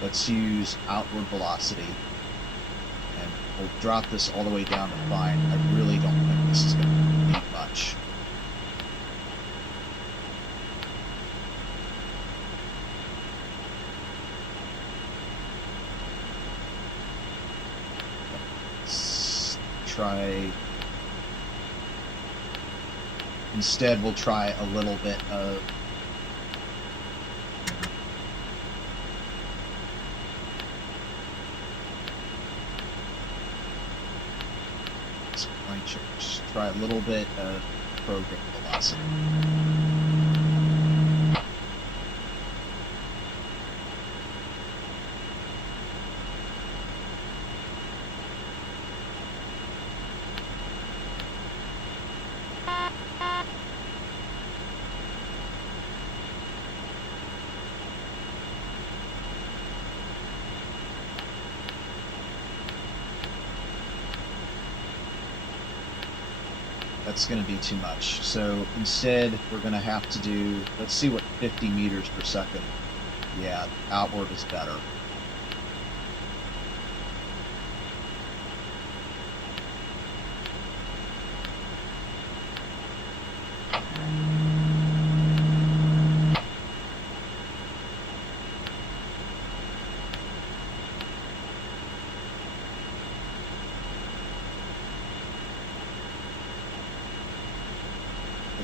Let's use outward velocity, and we'll drop this all the way down to 5. I really don't think this is going to need much. Let's try... Instead, we'll try a little bit of just try a little bit of program velocity. That's going to be too much. So instead, we're going to have to do, let's see what 50 meters per second. Yeah, outward is better.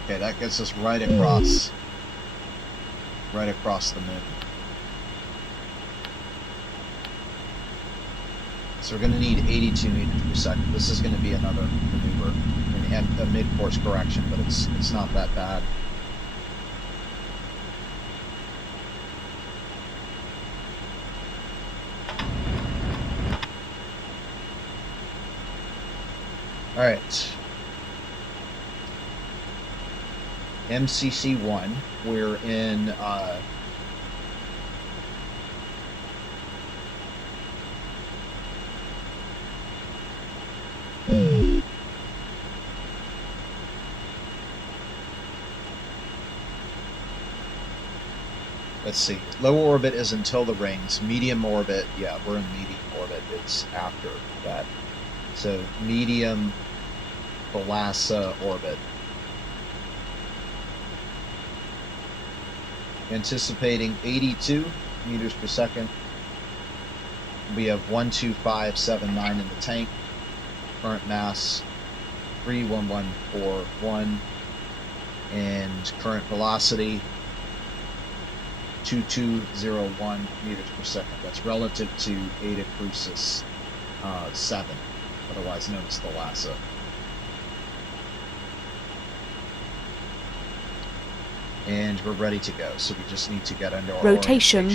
Okay, that gets us right across the moon. So we're going to need 82 meters per second. This is going to be another maneuver, and a mid-course correction, but it's not that bad. All right. MCC1, we're in let's see, low orbit is until the rings. Medium orbit, yeah, we're in medium orbit, it's after that. So medium Thalassa orbit. Anticipating 82 meters per second. We have 12579 in the tank. Current mass 31141, and current velocity 2201 meters per second. That's relative to Eta Crucis 7, otherwise known as Thalassa. And we're ready to go, so we just need to get under our rotation.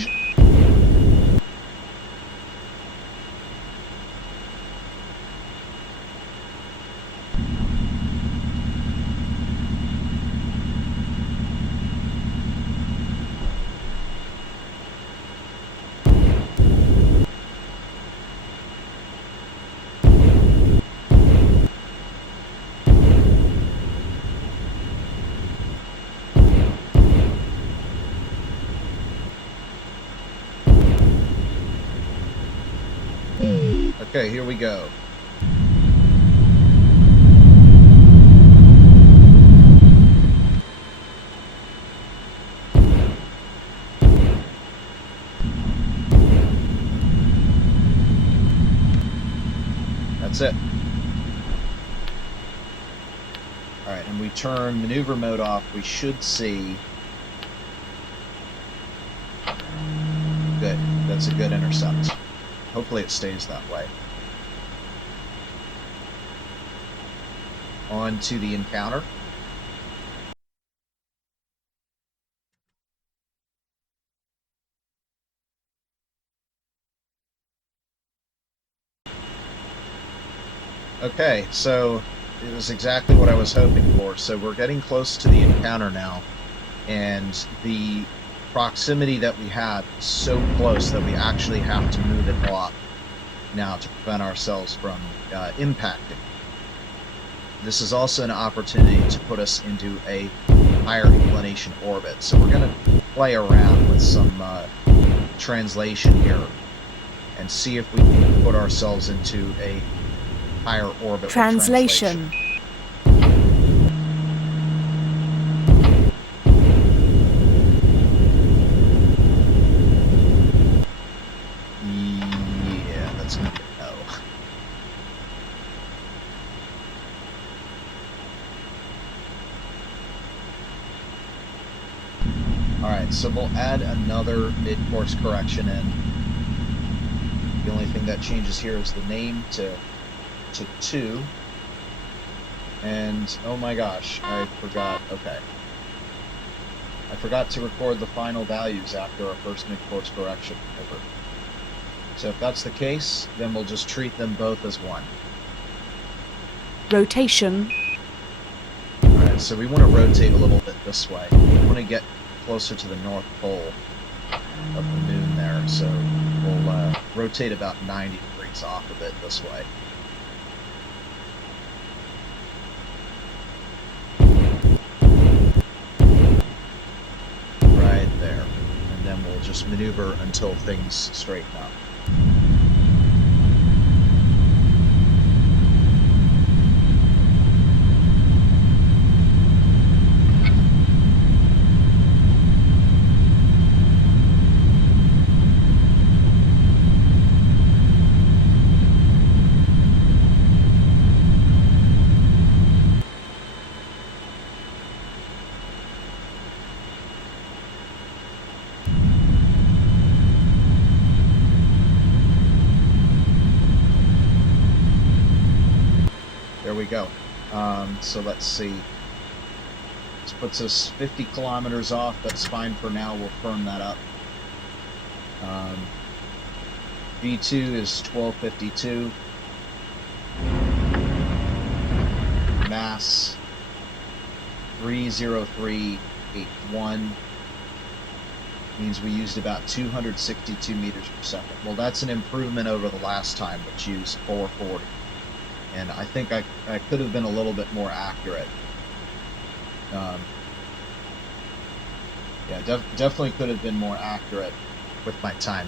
Okay, here we go. That's it. Alright, and we turn maneuver mode off. We should see... Good. That's a good intercept. Hopefully it stays that way. On to the encounter. Okay, so it was exactly what I was hoping for. So we're getting close to the encounter now, and the proximity that we had is so close that we actually have to move it off now to prevent ourselves from impacting. This is also an opportunity to put us into a higher inclination orbit. So we're going to play around with some translation here and see if we can put ourselves into a higher orbit. Translation. Yeah, that's going to be a no. Alright, so we'll add another mid-course correction in. The only thing that changes here is the name to 2. And, oh my gosh, I forgot. Okay. I forgot to record the final values after our first mid-course correction over. So if that's the case, then we'll just treat them both as one. Rotation. Alright, so we want to rotate a little bit this way. We want to get closer to the North Pole of the moon there, so we'll rotate about 90 degrees off of it this way. Right there. And then we'll just maneuver until things straighten up. There we go. So let's see. This puts us 50 kilometers off. That's fine for now. We'll firm that up. V2 is 1252. Mass 30381. Means we used about 262 meters per second. Well, that's an improvement over the last time, which used 440. And I think I could have been a little bit more accurate. Yeah, definitely could have been more accurate with my time.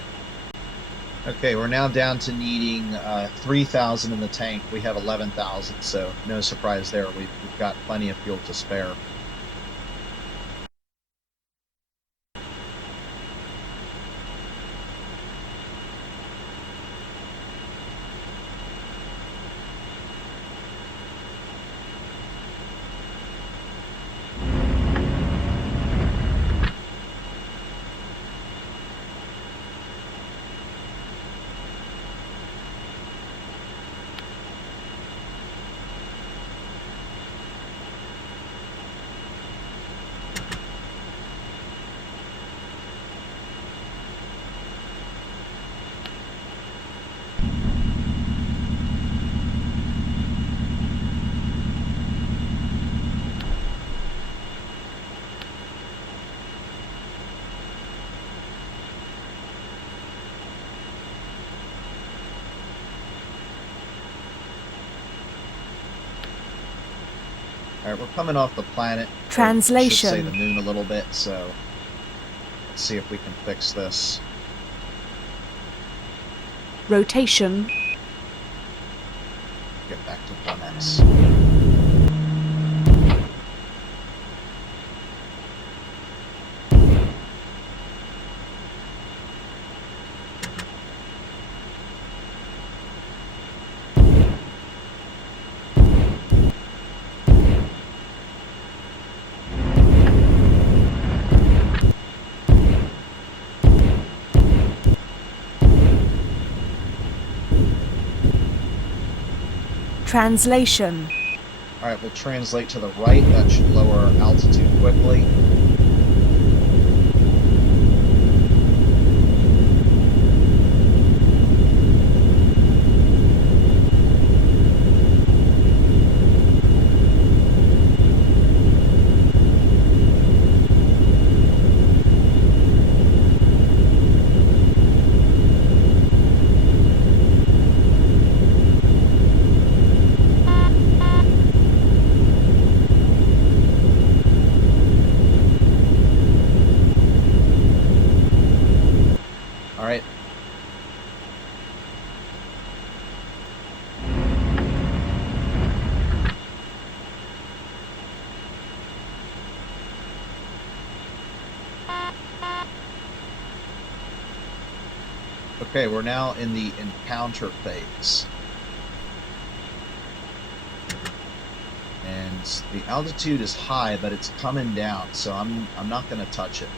Okay, we're now down to needing 3,000 in the tank. We have 11,000, so no surprise there. We've got plenty of fuel to spare. Alright, we're coming off the planet. Translation. I should say the moon a little bit, so let's see if we can fix this. Rotation. back to 1S. Translation. Alright, we'll translate to the right. That should lower our altitude quickly. Alright. Okay, we're now in the encounter phase. And the altitude is high, but it's coming down, so I'm not going to touch it.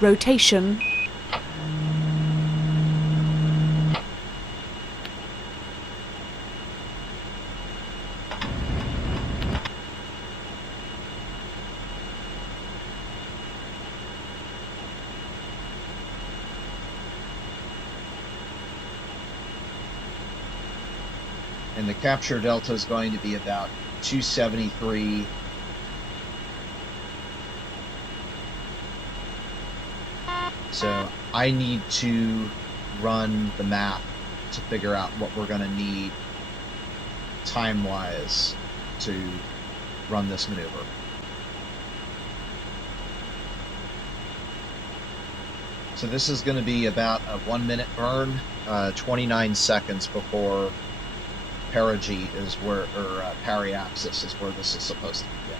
Rotation. And the capture delta is going to be about 273. So I need to run the map to figure out what we're going to need time-wise to run this maneuver. So this is going to be about a 1-minute burn, 29 seconds before perigee is where, or periapsis is where this is supposed to begin.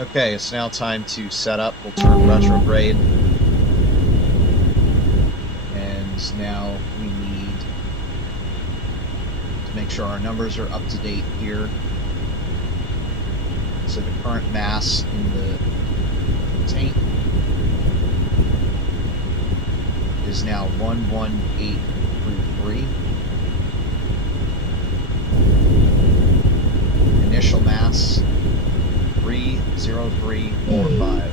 Okay, it's now time to set up. We'll turn retrograde. And now we need to make sure our numbers are up to date here. So the current mass in the tank is now 11833. Initial mass 30345.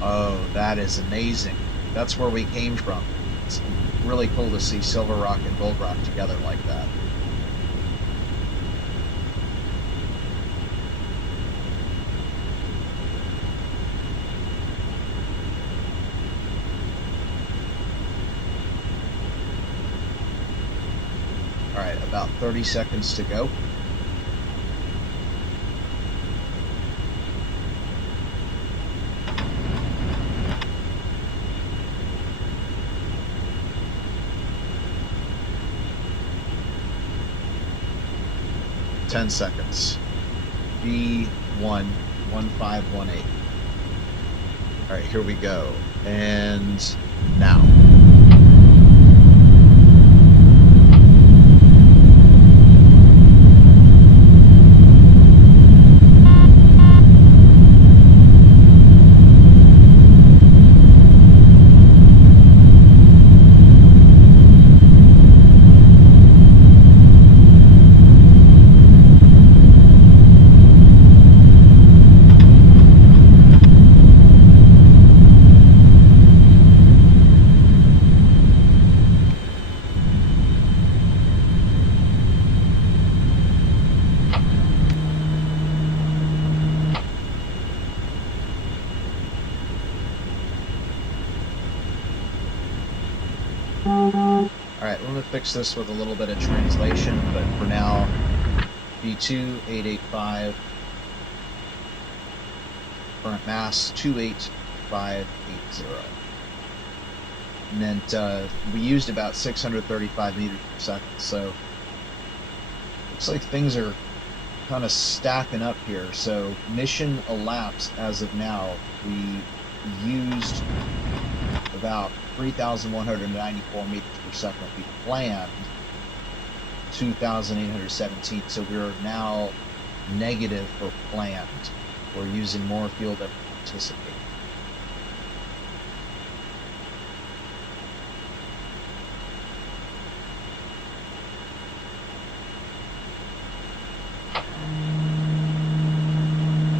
Oh, that is amazing. That's where we came from. It's really cool to see Silver Rock and Gold Rock together like that. Alright, about 30 seconds to go. 10 seconds. B11518. All right, here we go. And now. Alright, I'm going to fix this with a little bit of translation, but for now, B2885, current mass 28580. And then we used about 635 meters per second, so looks like things are kind of stacking up here. So mission elapsed as of now, we used about 3,194 meters per second. We planned 2,817, so we're now negative for planned. We're using more fuel than anticipated.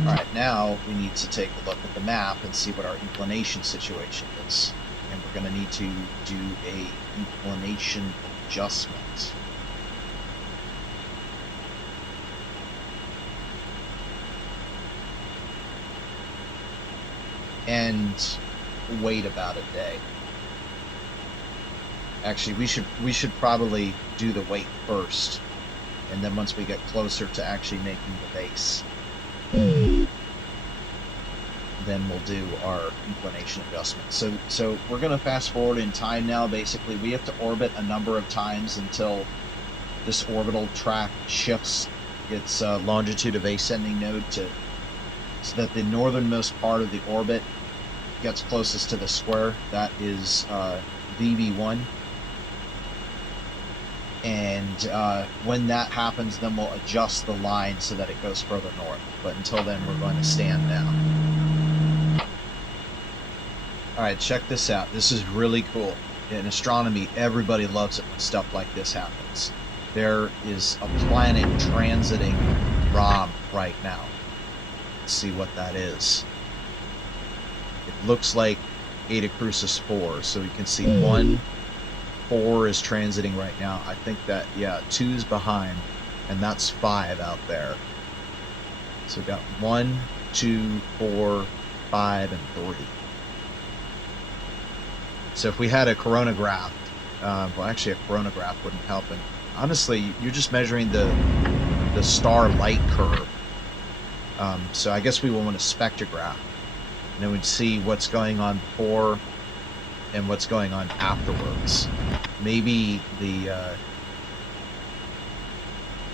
Alright, now we need to take a look at the map and see what our inclination situation is. And we're going to need to do a inclination adjustment. And wait about a day. Actually, we should probably do the wait first, and then once we get closer to actually making the base, then we'll do our inclination adjustment. So we're going to fast forward in time now. Basically, we have to orbit a number of times until this orbital track shifts its longitude of ascending node so that the northernmost part of the orbit gets closest to the square. That is VV1. And when that happens, then we'll adjust the line so that it goes further north. But until then, we're going to stand down. Alright, check this out. This is really cool. In astronomy, everybody loves it when stuff like this happens. There is a planet transiting Rom right now. Let's see what that is. It looks like Eta Crucis 4, so we can see 1, 4 is transiting right now. I think that, yeah, 2's behind, and that's 5 out there. So we've got 1, 2, 4, 5, and 3. So if we had a coronagraph, well, actually a coronagraph wouldn't help. And honestly, you're just measuring the star light curve. So I guess we will want a spectrograph, and then we'd see what's going on before and what's going on afterwards. Maybe the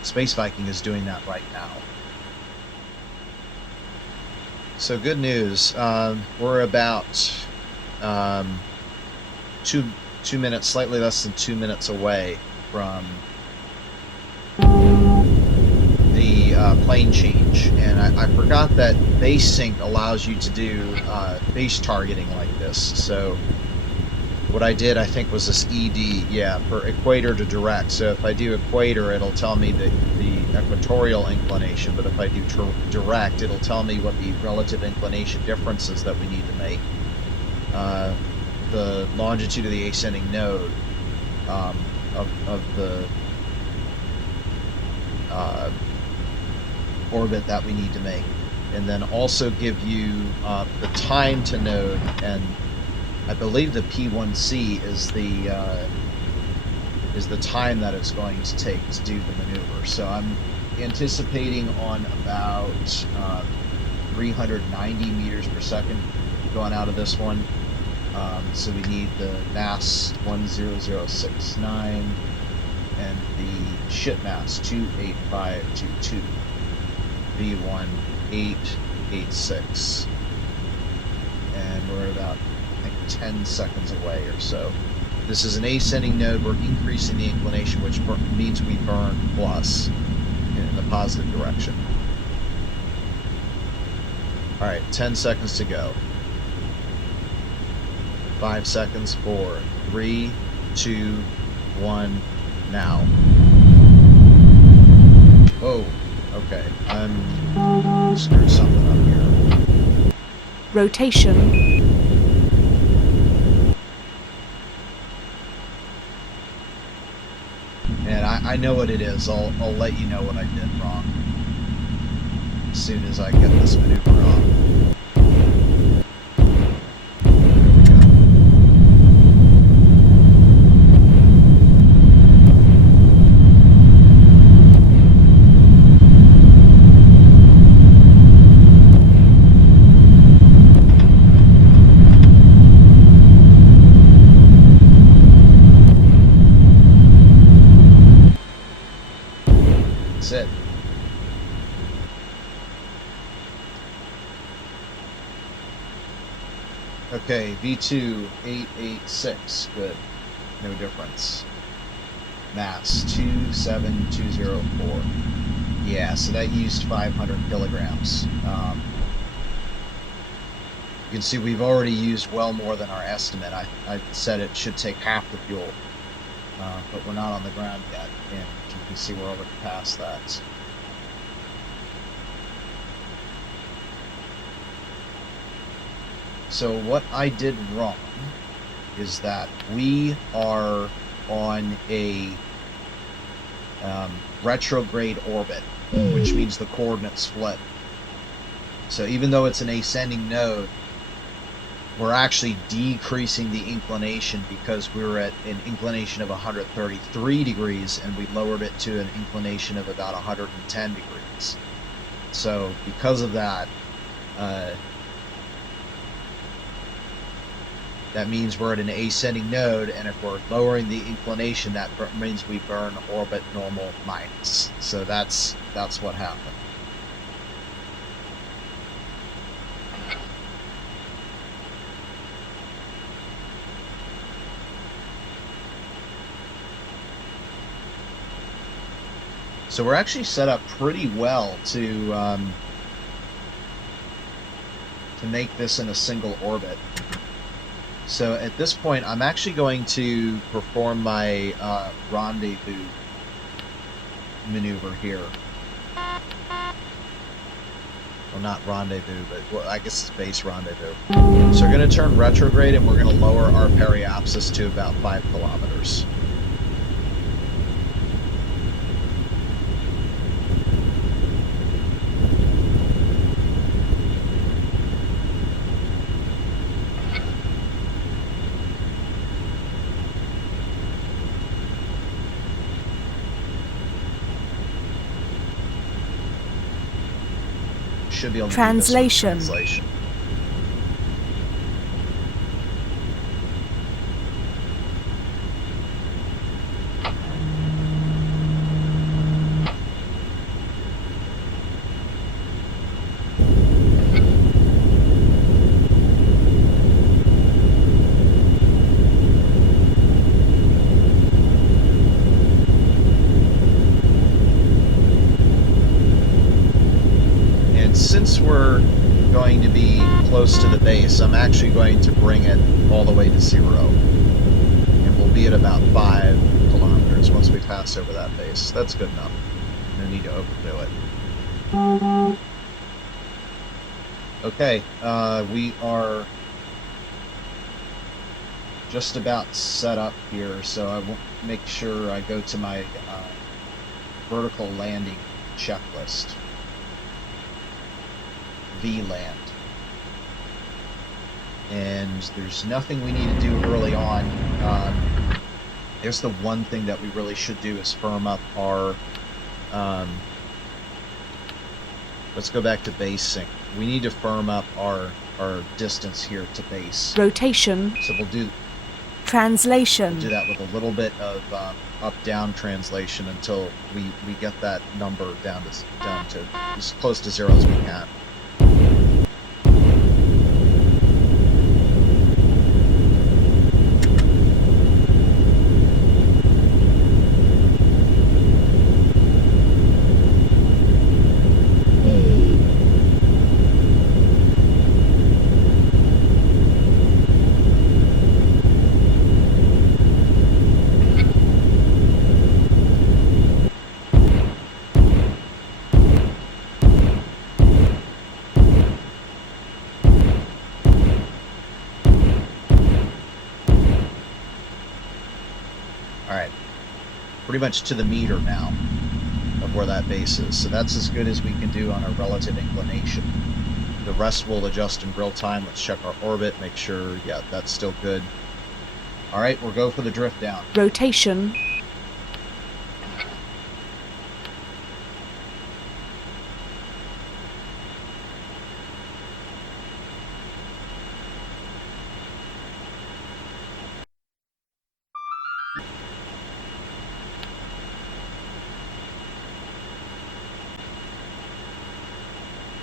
Space Viking is doing that right now. So good news. We're about 2 minutes, slightly less than 2 minutes away from the plane change, and I forgot that base sync allows you to do base targeting like this. So what I did, I think, was this ED, yeah, for equator to direct. So if I do equator, it'll tell me the equatorial inclination, but if I do direct, it'll tell me what the relative inclination differences that we need to make. The longitude of the ascending node of the orbit that we need to make, and then also give you the time to node, and I believe the P1C is the time that it's going to take to do the maneuver. So I'm anticipating on about 390 meters per second going out of this one. So we need the mass 10069, and the ship mass 28522, V1886, and we're at about, I think, 10 seconds away or so. This is an ascending node. We're increasing the inclination, which means we burn plus in the positive direction. Alright, 10 seconds to go. 5 seconds, 4, 3, 2, 1, now. Whoa, okay, I'm screwed something up here. Rotation. And I know what it is. I'll let you know what I did wrong as soon as I get this maneuver off. That's it. Okay, V2886, good. No difference. Mass 27204. Yeah, so that used 500 kilograms. You can see we've already used well more than our estimate. I said it should take half the fuel, but we're not on the ground yet, and you can see we're already past that. So what I did wrong is that we are on a retrograde orbit, which means the coordinates flip. So even though it's an ascending node, we're actually decreasing the inclination because we were at an inclination of 133 degrees and we lowered it to an inclination of about 110 degrees. So because of that, that means we're at an ascending node, and if we're lowering the inclination, that means we burn orbit normal minus. So that's what happened. So we're actually set up pretty well to make this in a single orbit. So at this point, I'm actually going to perform my rendezvous maneuver here. Well, not rendezvous, but well, I guess it's base rendezvous. So we're going to turn retrograde, and we're going to lower our periapsis to about 5 kilometers. Should be able to Translation. do this with translation. Since we're going to be close to the base, I'm actually going to bring it all the way to 0. And we'll be at about 5 kilometers once we pass over that base. That's good enough. No need to overdo it. Okay, we are just about set up here, so I will make sure I go to my vertical landing checklist. VLAND. And there's nothing we need to do early on. There's the one thing that we really should do is firm up our let's go back to base sync. We need to firm up our distance here to base. Rotation. So we'll do Translation. Do that with a little bit of up-down translation until we get that number down to as close to 0 as we can. Pretty much to the meter now of where that base is. So that's as good as we can do on a relative inclination. The rest will adjust in real time. Let's check our orbit, make sure, yeah, that's still good. All right, we'll go for the drift down. Rotation.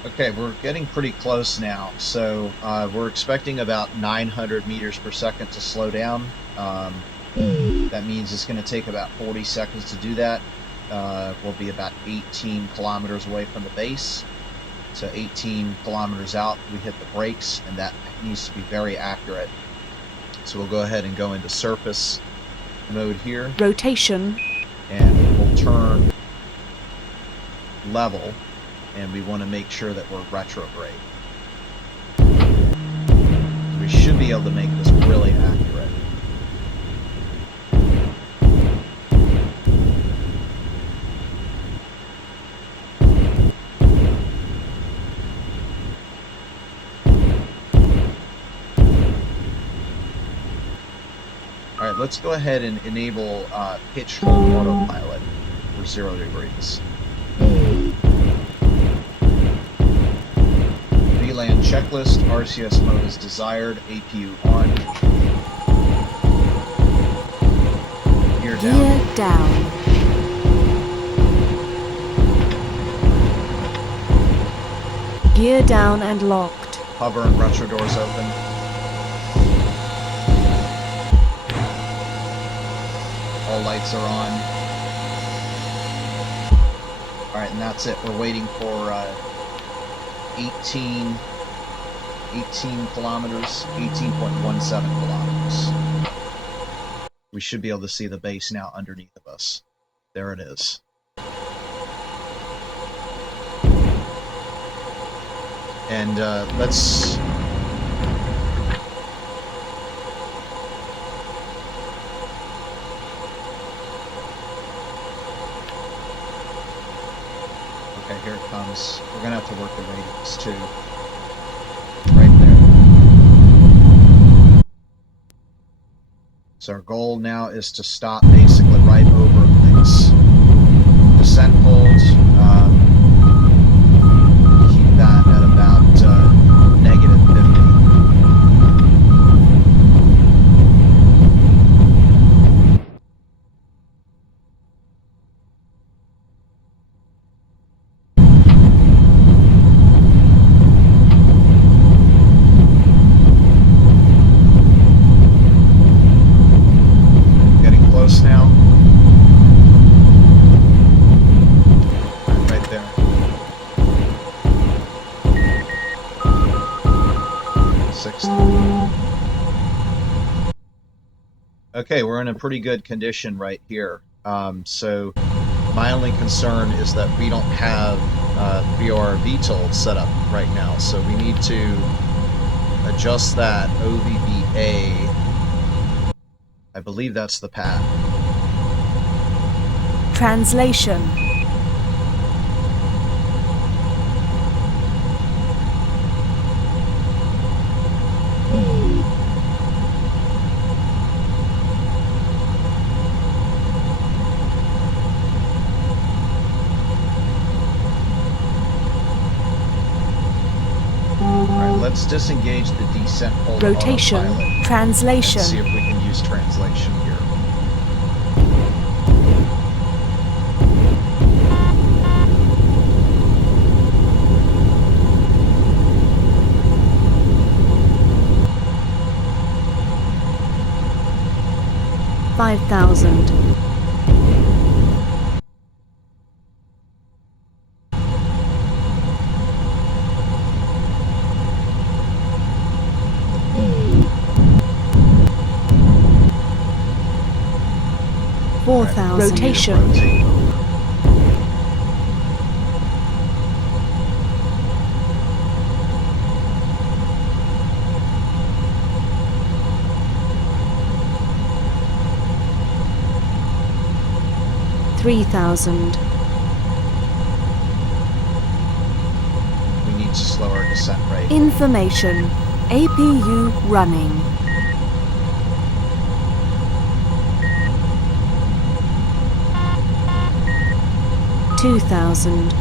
Okay, we're getting pretty close now. So we're expecting about 900 meters per second to slow down. That means it's going to take about 40 seconds to do that. We'll be about 18 kilometers away from the base. So 18 kilometers out, we hit the brakes, and that needs to be very accurate. So we'll go ahead and go into surface mode here. Rotation. And we'll turn level. And we want to make sure that we're retrograde. We should be able to make this really accurate. All right, let's go ahead and enable pitch hold autopilot for 0 degrees. VLAN checklist, RCS mode is desired, APU on. Gear down. Gear down. Gear down and locked. Hover and retro doors open. All lights are on. Alright, and that's it. We're waiting for 18 kilometers, 18.17 kilometers. We should be able to see the base now underneath of us. There it is. And let's... Okay, here it comes. We're going to have to work the radius too. Right there. So our goal now is to stop basically right over this descent hold. Keep that at about negative 50. Now. Right there. 60. Okay, we're in a pretty good condition right here. So my only concern is that we don't have VR VTOL set up right now. So we need to adjust that OVBA. I believe that's the path. Translation. Alright, let's disengage the descent hold rotation. autopilot Translation. and see if we can use use translation here. $5,000. $4,000. Rotation. $3,000. We need to slow our descent rate. Information. APU running. $2,000.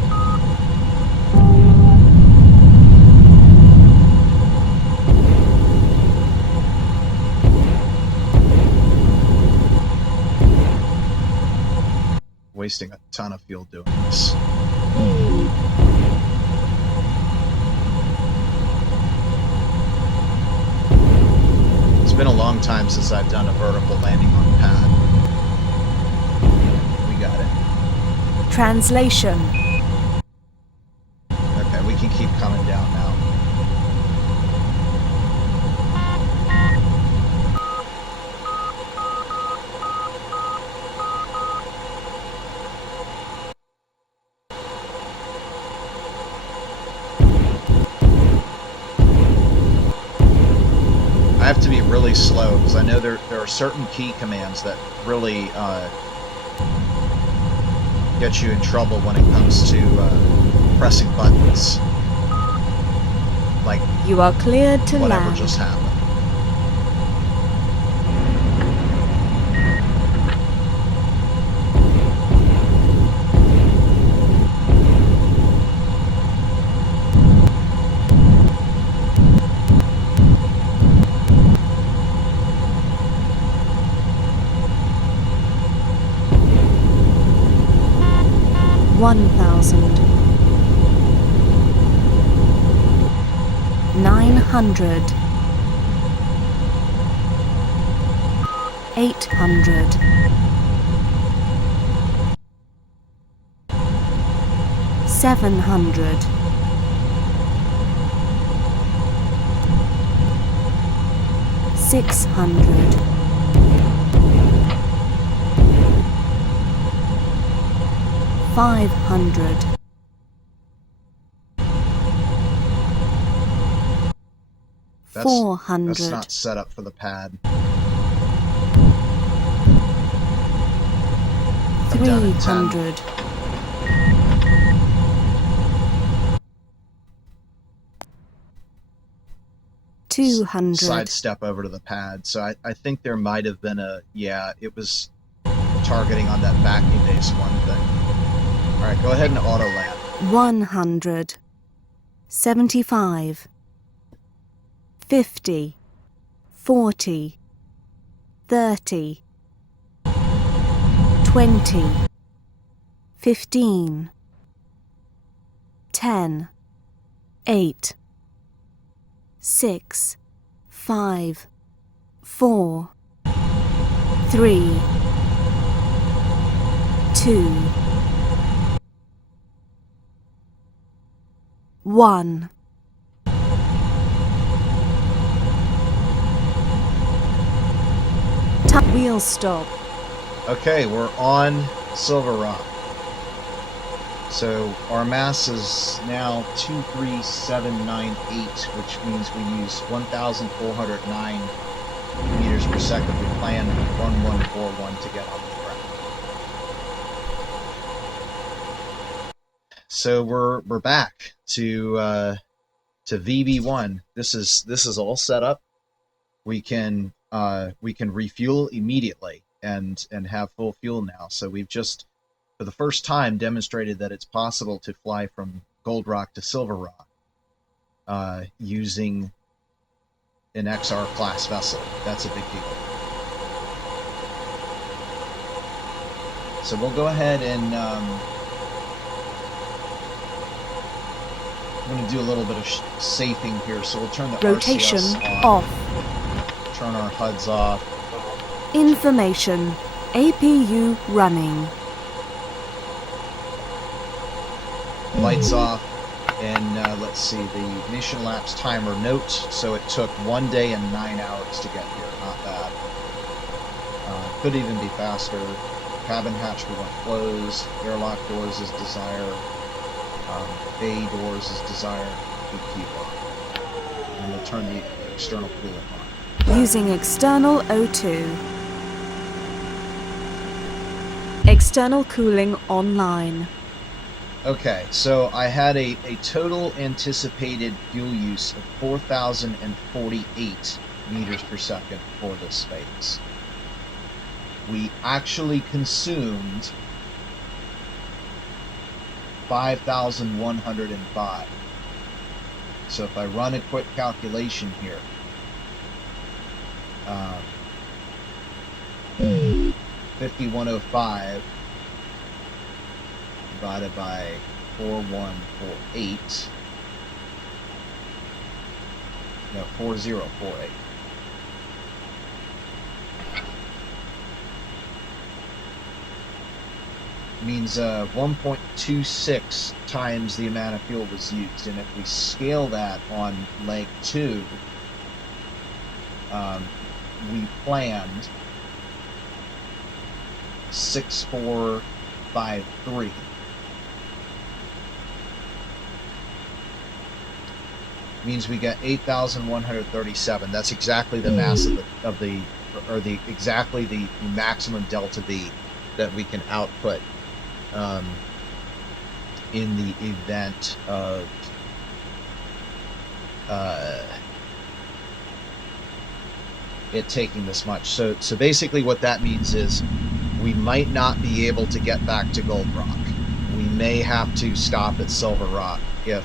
Wasting a ton of fuel doing this. It's been a long time since I've done a vertical landing on the pad. We got it. Translation. Okay, we can keep coming down now. I have to be really slow because I know there are certain key commands that really get you in trouble when it comes to pressing buttons. Like You are cleared to whatever land. just happened. $1,000. $900. $800. $700. $600. $500. That's 400. That's not set up for the pad. 300. 200. Sidestep over to the pad. So I think there might have been it was targeting on that vacuum base one thing. Alright, go ahead and auto land. 100. 75. 50. 40. 30. 20. 15. 10. 8. 6. 5. 4. 3. 2. 1. Wheel stop. Okay, we're on Silver Rock. So our mass is now 23798, which means we use 1,409 meters per second. We plan 1141 to get on the ground. So we're back to VB1. This is all set up. We can refuel immediately and have full fuel now. So we've just, for the first time, demonstrated that it's possible to fly from Gold Rock to Silver Rock using an XR class vessel. That's a big deal. So we'll go ahead and I'm going to do a little bit of safing here. So we'll turn the Rotation RCS off. Turn our HUDs off. Information. APU running. Lights off. And let's see, the mission lapse timer note. So it took 1 day and 9 hours to get here. Not bad. Could even be faster. Cabin hatch we want closed. Airlock doors is desire. Bay doors is desire. Keep and we'll turn the external cooling on. Using external O2. External cooling online. Okay, so I had a total anticipated fuel use of 4,048 meters per second for this phase. We actually consumed 5,105. So if I run a quick calculation here, 5,105 divided by 4148, no, 4048. Means 1.26 times the amount of fuel was used. And if we scale that on leg 2, we planned 6453. Means we get 8,137. That's exactly the mass of the exactly the maximum delta V that we can output in the event of it taking this much. So basically what that means is we might not be able to get back to Gold Rock. We may have to stop at Silver Rock if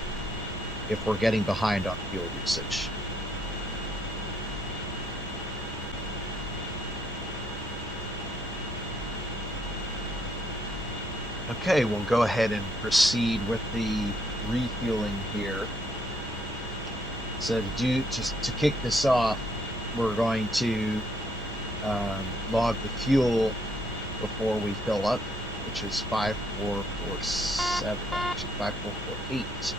we're getting behind on fuel usage. Okay, we'll go ahead and proceed with the refueling here. So to kick this off, we're going to log the fuel before we fill up, which is 5447, actually 5448.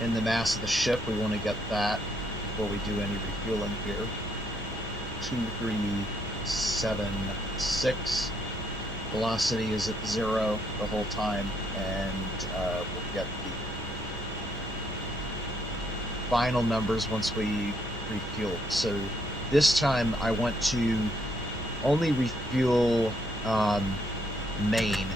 And the mass of the ship, we want to get that before we do any refueling here. 2376. Velocity is at 0 the whole time, and we'll get the final numbers once we refuel. So this time I want to only refuel main,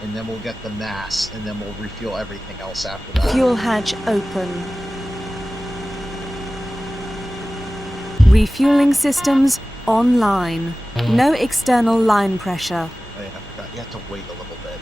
and then we'll get the mass, and then we'll refuel everything else after that. Fuel hatch open. Refueling systems online. No external line pressure. Oh, yeah, I forgot. You have to wait a little bit.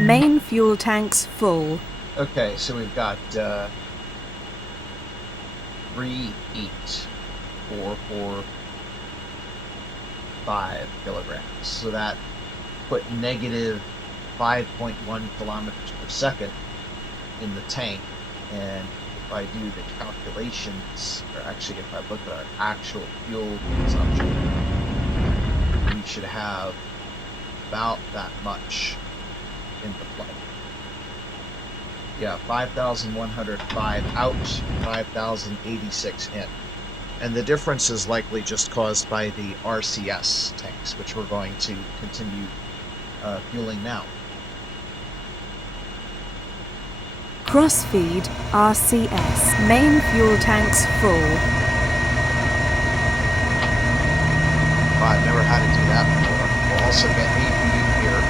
Main fuel tanks full. Okay, so we've got 38445 kilograms. So that put negative 5.1 kilometers per second in the tank. And if I do the calculations, or actually if I look at our actual fuel consumption, we should have about that much in the plane. Yeah, 5,105 out, 5,086 in. And the difference is likely just caused by the RCS tanks, which we're going to continue fueling now. Crossfeed RCS. Main fuel tanks full. Well, I've never had to do that before. We'll also get APU here.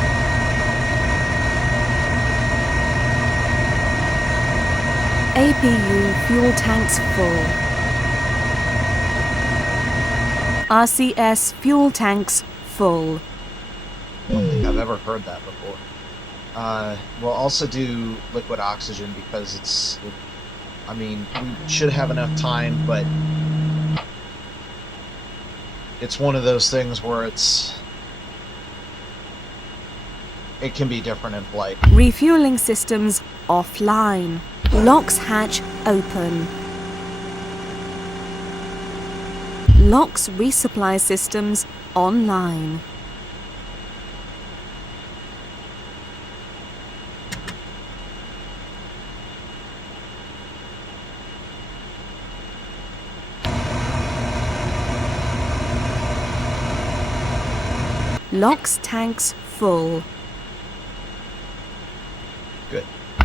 APU fuel tanks full. RCS fuel tanks full. I don't think I've ever heard that before. We'll also do liquid oxygen because I mean, we should have enough time, but it's one of those things where it can be different in flight. Refueling systems offline. Locks hatch open. Locks resupply systems online. Locks tanks full. Good.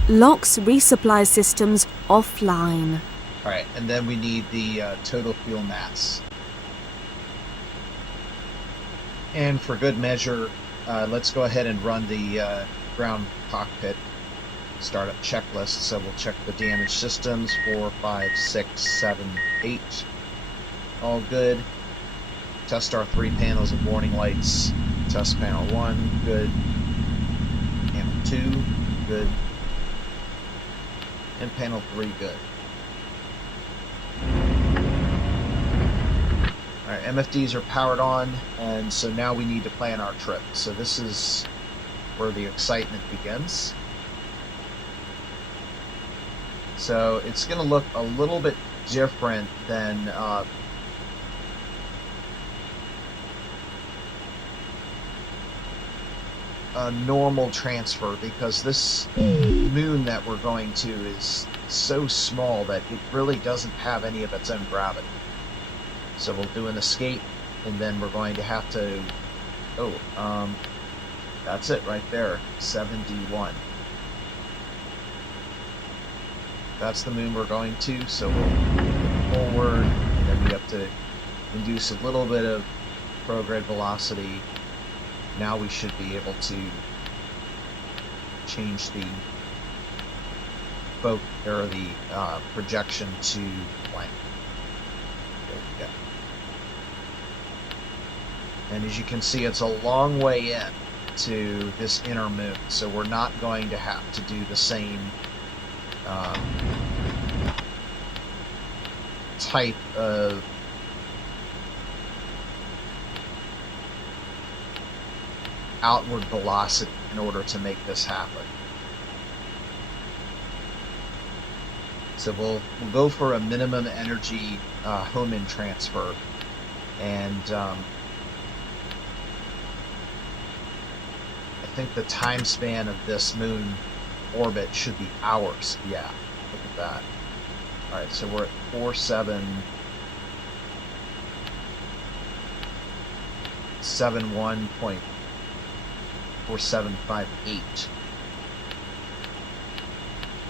Locks resupply systems offline. All right, and then we need the total fuel mass. And for good measure, let's go ahead and run the ground cockpit startup checklist. So we'll check the damaged systems, 4, 5, 6, 7, 8. All good. Test our 3 panels of warning lights. Test panel 1, good. Panel 2, good. And panel 3, good. Alright, MFDs are powered on, and so now we need to plan our trip. So this is where the excitement begins. So it's going to look a little bit different than a normal transfer, because this moon that we're going to is so small that it really doesn't have any of its own gravity. So we'll do an escape, and then we're going to have to... that's it right there, 71. That's the moon we're going to, so we'll look forward, and then we have to induce a little bit of prograde velocity. Now we should be able to change the projection to blank. There we go. And as you can see, it's a long way in to this inner moon, so we're not going to have to do the same type of outward velocity in order to make this happen. So we'll go for a minimum energy home-in transfer, and I think the time span of this moon orbit should be hours. Yeah, look at that. All right, so we're at 4771.4758.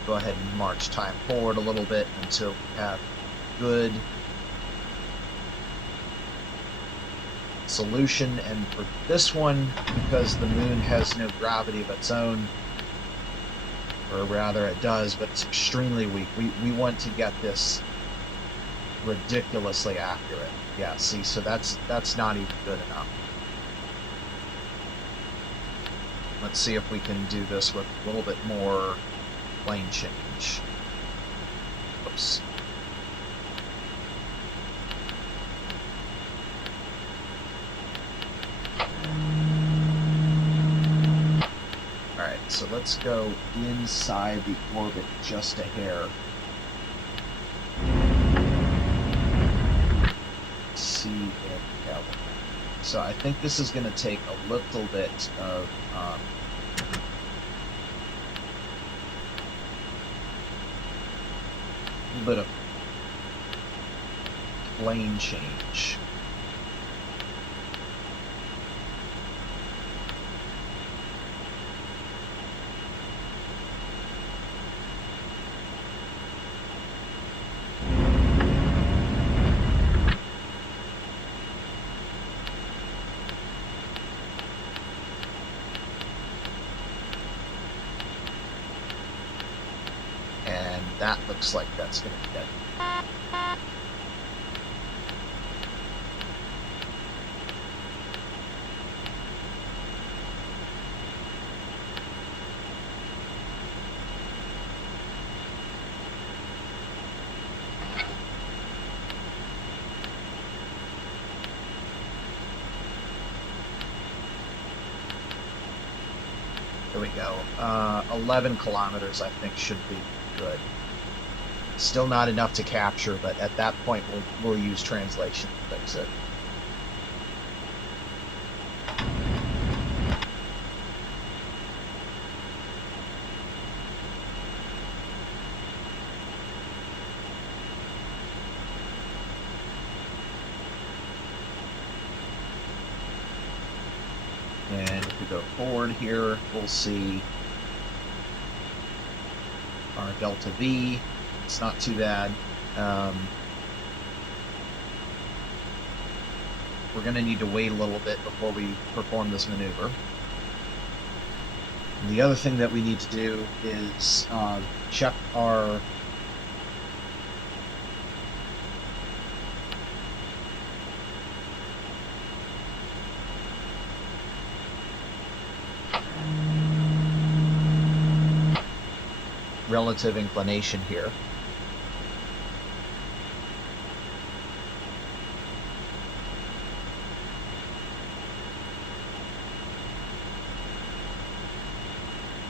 Go ahead and march time forward a little bit until we have good solution. And for this one, because the moon has no gravity of its own, or rather it does, but it's extremely weak, we want to get this ridiculously accurate. Yeah, see, so that's not even good enough. Let's see if we can do this with a little bit more plane change. Oops. Alright, so let's go inside the orbit just a hair. Let's see if, yeah, so I think this is going to take a little bit of little bit of lane change. That looks like that's going to be good. There we go. 11 kilometers, I think, should be good. Still not enough to capture, but at that point we'll use translation to fix it. And if we go forward here, we'll see our delta V. It's not too bad. We're going to need to wait a little bit before we perform this maneuver. And the other thing that we need to do is check our relative inclination here.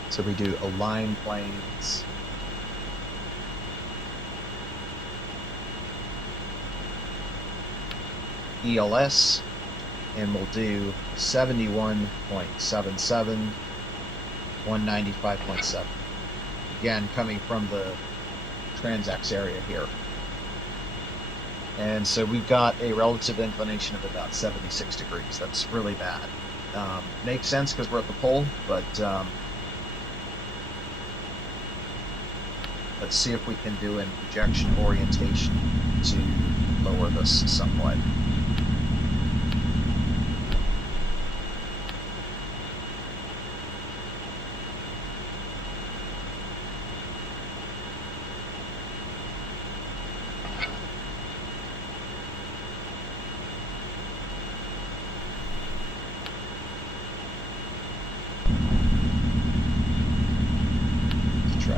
So we do align planes. ELS, and we'll do 71.77, 195.7. Again, coming from the Transx area here. And so we've got a relative inclination of about 76 degrees. That's really bad. Makes sense because we're at the pole, but let's see if we can do an ejection orientation to lower this somewhat.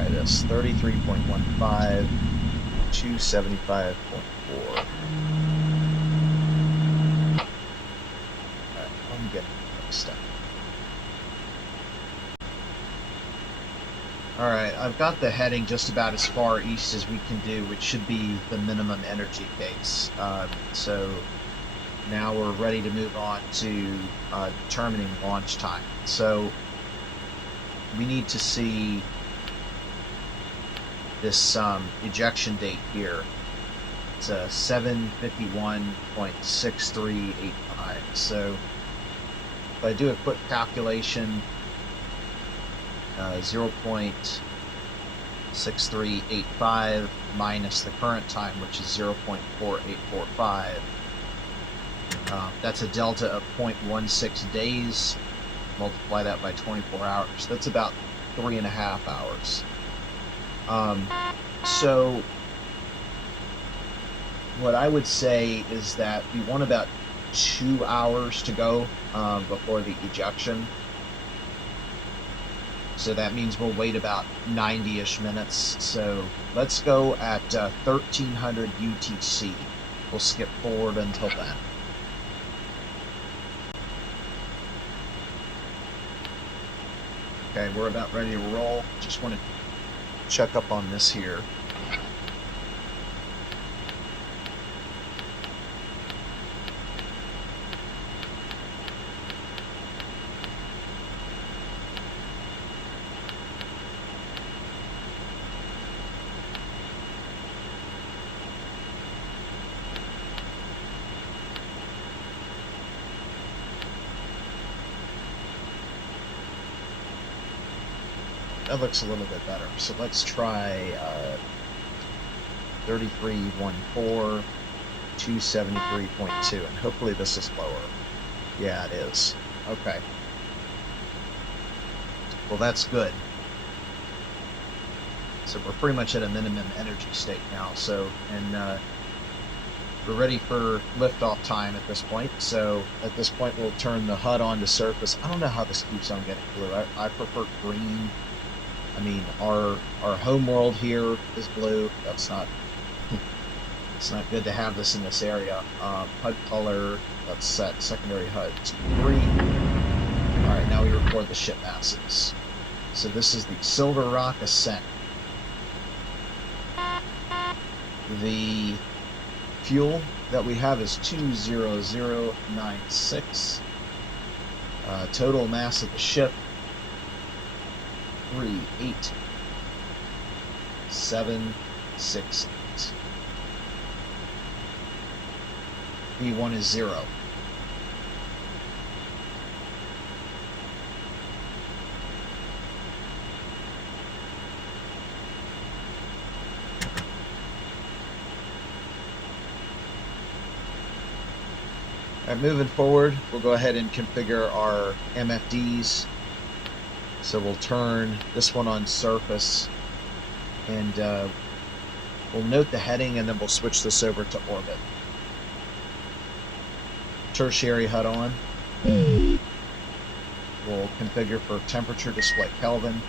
This 33.15, 275.4. Alright, I'm getting mixed up. Alright, I've got the heading just about as far east as we can do, which should be the minimum energy case. So now we're ready to move on to determining launch time. So we need to see this ejection date here. It's a 7:51.6385. So if I do a quick calculation, 0.6385 minus the current time, which is 0.4845. That's a delta of 0.16 days. Multiply that by 24 hours. That's about 3.5 hours. So what I would say is that we want about 2 hours to go before the ejection. So that means we'll wait about 90-ish minutes. So let's go at 1300 UTC. We'll skip forward until then. Okay, we're about ready to roll. Just want to check up on this here. that looks a little bit better. So let's try 3314, 273.2, and hopefully this is lower. Yeah, it is. Okay. Well, that's good. So we're pretty much at a minimum energy state now. So, and we're ready for liftoff time at this point. So at this point, we'll turn the HUD on to surface. I don't know how this keeps on getting blue. I prefer green. I mean, our home world here is blue. That's not it's not good to have this in this area. HUD color, let's set secondary HUD to green. All right, now we record the ship masses. So this is the Silver Rock Ascent. The fuel that we have is 20096. Total mass of the ship 38768. V1 is 0. Alright, moving forward, we'll go ahead and configure our MFDs. So we'll turn this one on surface, and we'll note the heading, and then we'll switch this over to orbit. Tertiary HUD on. We'll configure for temperature display Kelvin.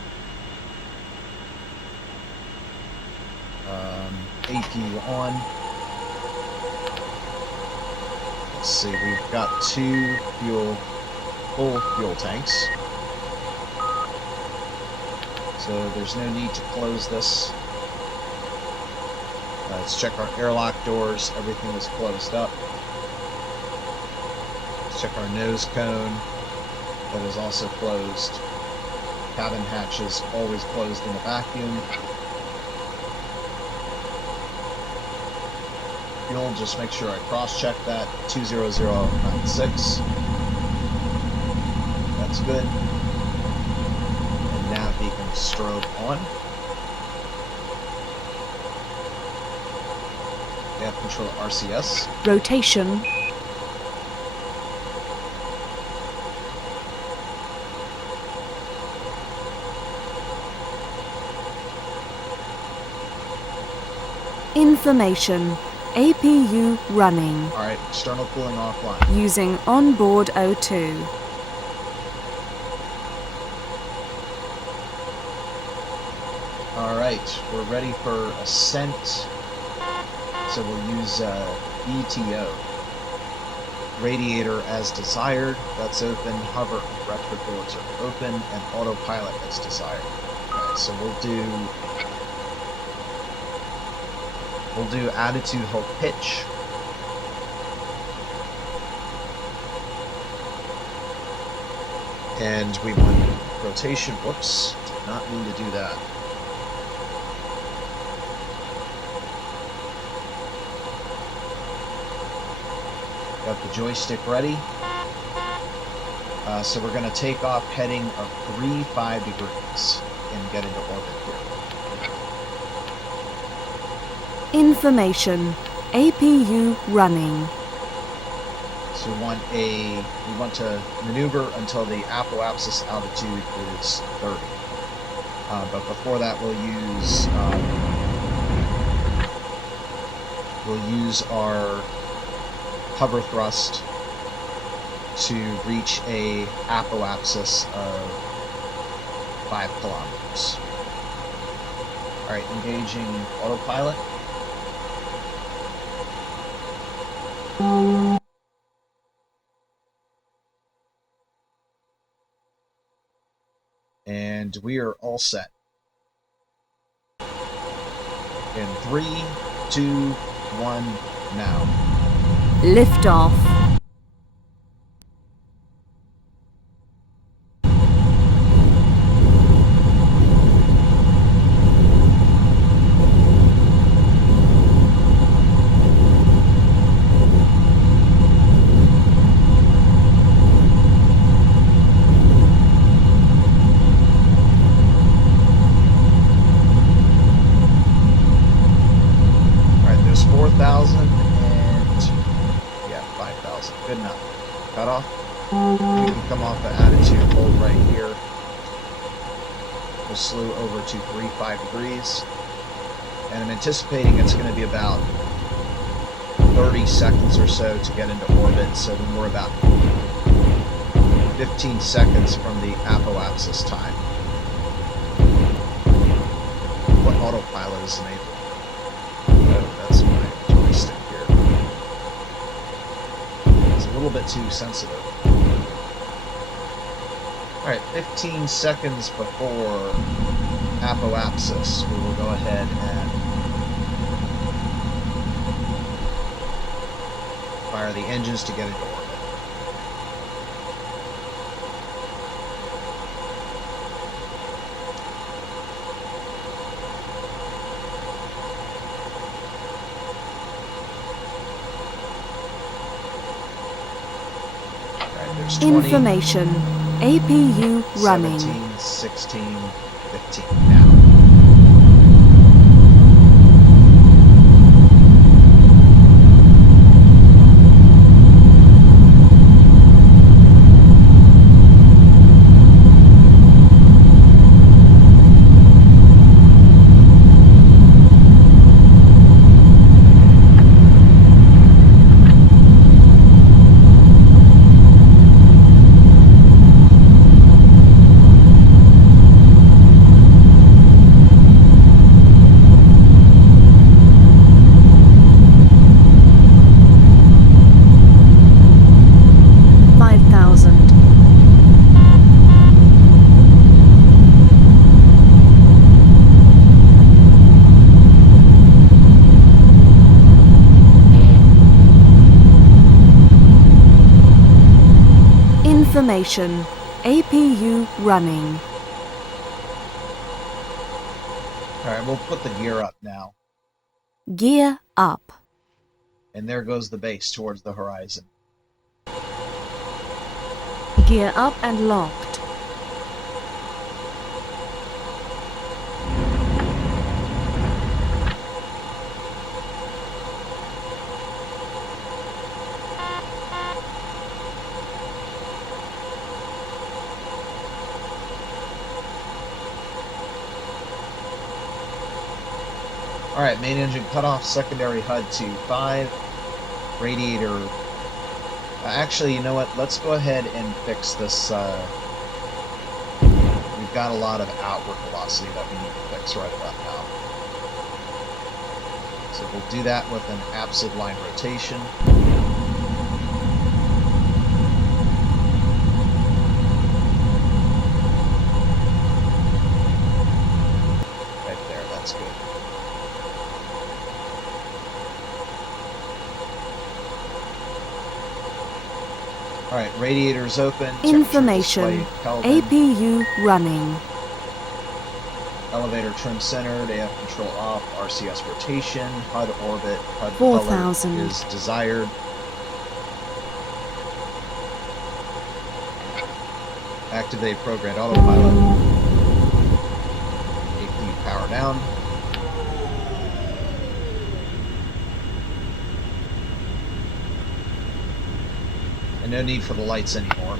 APU on. Let's see, we've got two full fuel tanks. So there's no need to close this. Let's check our airlock doors. Everything is closed up. Let's check our nose cone. That is also closed. Cabin hatches always closed in a vacuum. Fuel, just make sure I cross-check that. 20096. That's good. And nav beacon strobe on. Nav control RCS. Rotation. Information. APU running. Alright, external cooling offline. Using onboard O2. Alright, we're ready for ascent. So we'll use ETO. Radiator as desired. That's open. Hover and retro doors are open. And autopilot as desired. Okay, so we'll do attitude hold pitch. And we want rotation. Whoops, did not mean to do that. Got the joystick ready. So we're going to take off heading of 35 degrees and get into orbit here. Information. APU running. So we want to maneuver until the apoapsis altitude is 30. But before that, we'll use our hover thrust to reach a apoapsis of 5 kilometers. All right, engaging autopilot. And we are all set. In 3, 2, 1, now. Liftoff. 5,000 and yeah, 5,000. Good enough. Cut off. We can come off the attitude, hold right here. We'll slew over to 35 degrees. And I'm anticipating it's going to be about 30 seconds or so to get into orbit. So then we're about 15 seconds from the apoapsis time. What autopilot is enabled? Oh, that's my joystick here. It's a little bit too sensitive. Alright, 15 seconds before apoapsis, we will go ahead and fire the engines to get into orbit. There's 20, Information. APU running. 17, 16, 15 now. Information. APU running. Alright, we'll put the gear up now. Gear up. And there goes the base towards the horizon. Gear up and locked. Alright, main engine cut off, secondary HUD to 5. Radiator... actually, you know what? Let's go ahead and fix this. We've got a lot of outward velocity that we need to fix right about now. So we'll do that with an absent line rotation. Right there, that's good. Alright, radiators open. Information. APU running. Elevator trim centered, AF control off, RCS rotation, HUD orbit, HUD 4,000 color is desired. Activate programmed autopilot. APU power down. And no need for the lights anymore.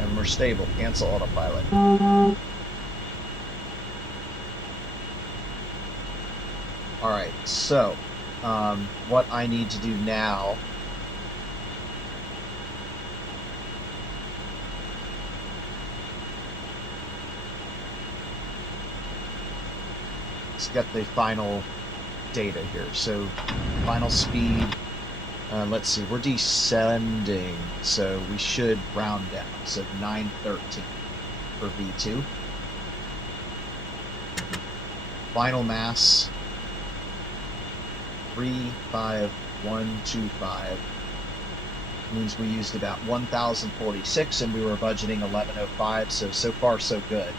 And we're stable. Cancel autopilot. Alright, so what I need to do now is get the final data here. So final speed, let's see, we're descending, so we should round down. So 913 for V2. Final mass 35125 means we used about 1,046 and we were budgeting 1105, so far so good.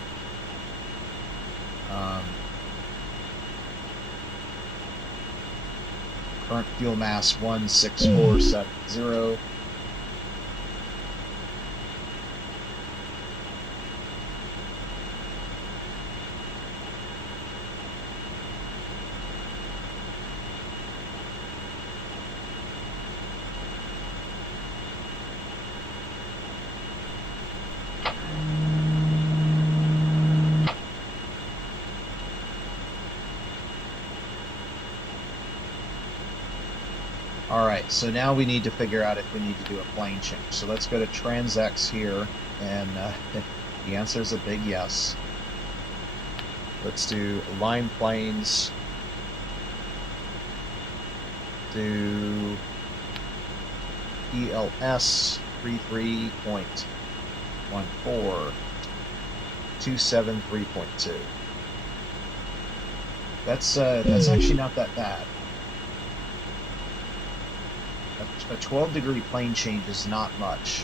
Current fuel mass 16470. Alright, so now we need to figure out if we need to do a plane change. So let's go to TransX here, and the answer is a big yes. Let's do align planes. Do ELS 33.14 273.2. That's actually not that bad. A 12-degree plane change is not much.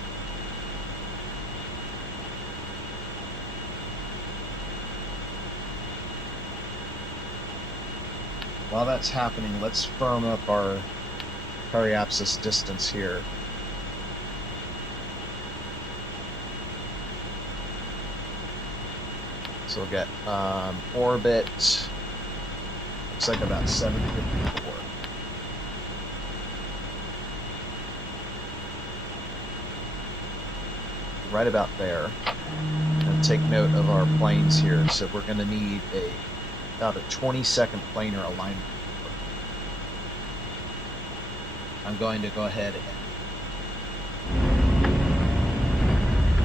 While that's happening, let's firm up our periapsis distance here. So we'll get orbit, looks like about 754. Right about there. And take note of our planes here. So we're going to need about a 20-second planar alignment. I'm going to go ahead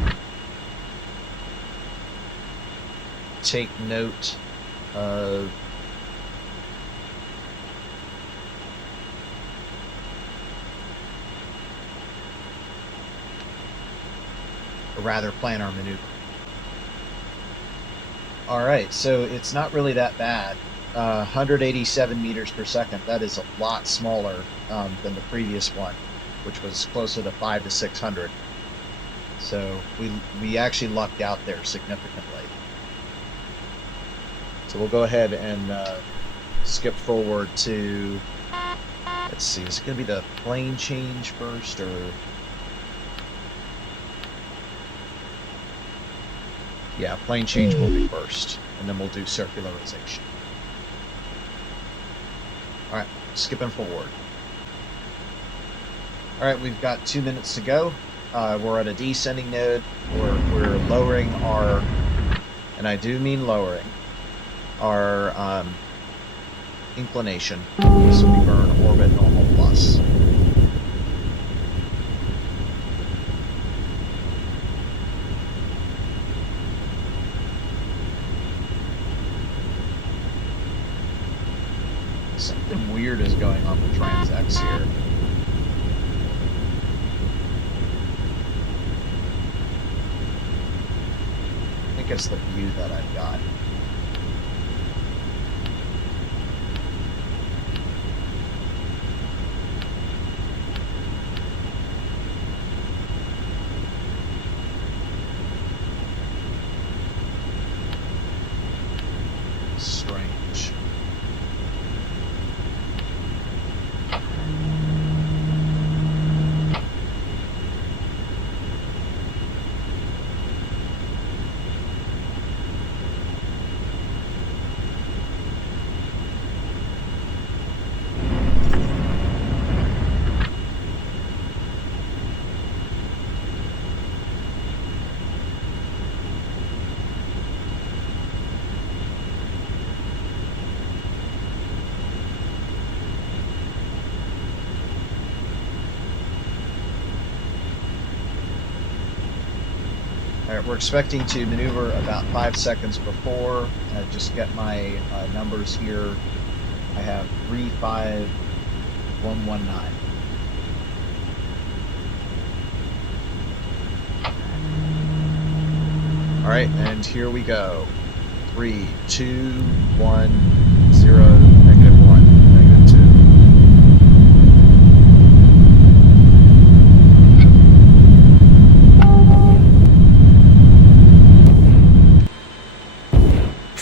and take note of rather planar maneuver. Alright, so it's not really that bad. 187 meters per second. That is a lot smaller than the previous one, which was closer to 500 to 600. So we actually lucked out there significantly. So we'll go ahead and skip forward to, let's see, is it going to be the plane change first, or... Yeah, plane change will be first, and then we'll do circularization. Alright, skipping forward. Alright, we've got 2 minutes to go. We're at a descending node. We're lowering our, and I do mean lowering, our inclination. So we burn orbit normal plus. Something weird is going on with TransX here. I think it's the view that I've got. Strange. Alright, we're expecting to maneuver about 5 seconds before. Just get my numbers here. I have 35119. Alright, and here we go. 3, 2, 1, 0, -1, -2.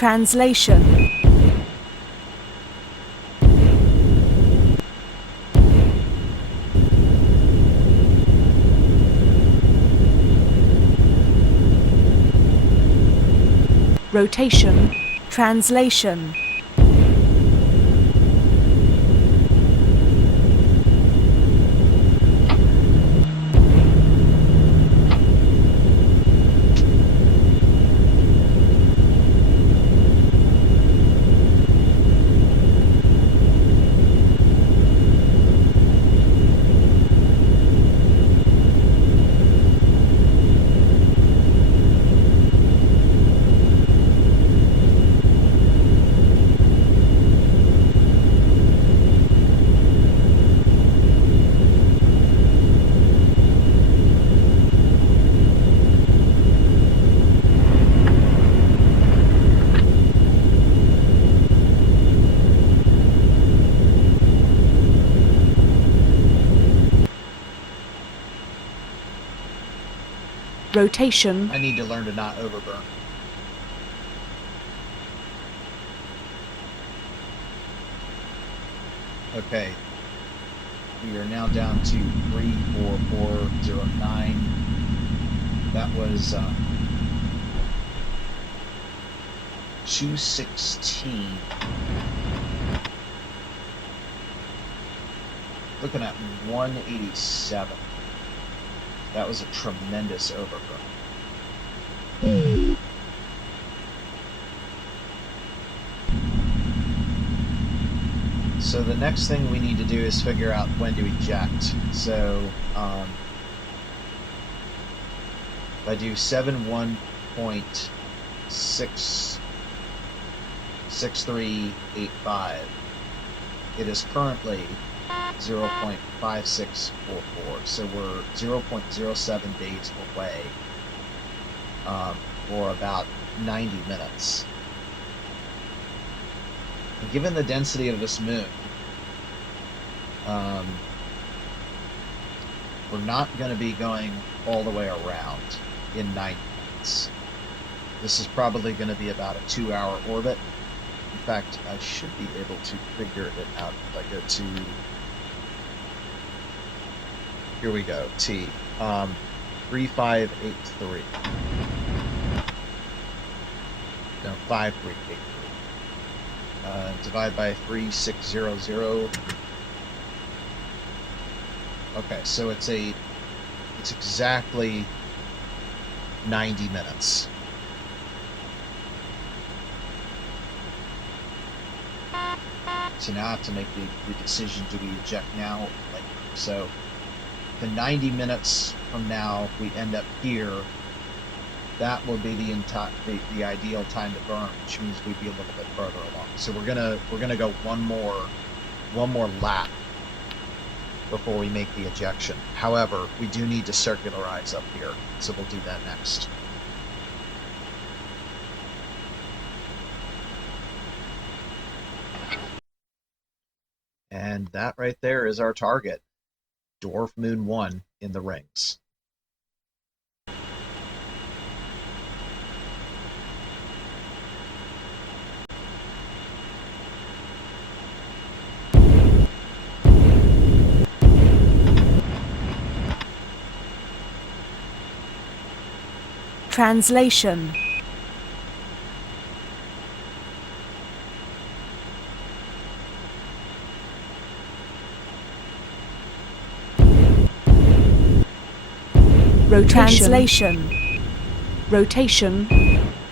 Translation. Rotation. Translation. Rotation. I need to learn to not overburn. Okay. We are now down to 34409. That was 216. Looking at 187. That was a tremendous overburn. So the next thing we need to do is figure out when to eject. So if I do 71.6385, it is currently 0.5644, so we're 0.07 days away, or about 90 minutes. And given the density of this moon, we're not going to be going all the way around in 90 minutes. This is probably going to be about a 2-hour orbit. In fact, I should be able to figure it out if I go to... Here we go, T. 3583. No, 5383. Divide by 3600. Okay, so it's exactly 90 minutes. So now I have to make the decision, do we eject now or later? So the 90 minutes from now, if we end up here, that will be the ideal time to burn, which means we'd be a little bit further along. So we're gonna go one more lap before we make the ejection. However, we do need to circularize up here, so we'll do that next. And that right there is our target, Dwarf Moon 1 in the rings. Translation. Rotation. Translation. Rotation.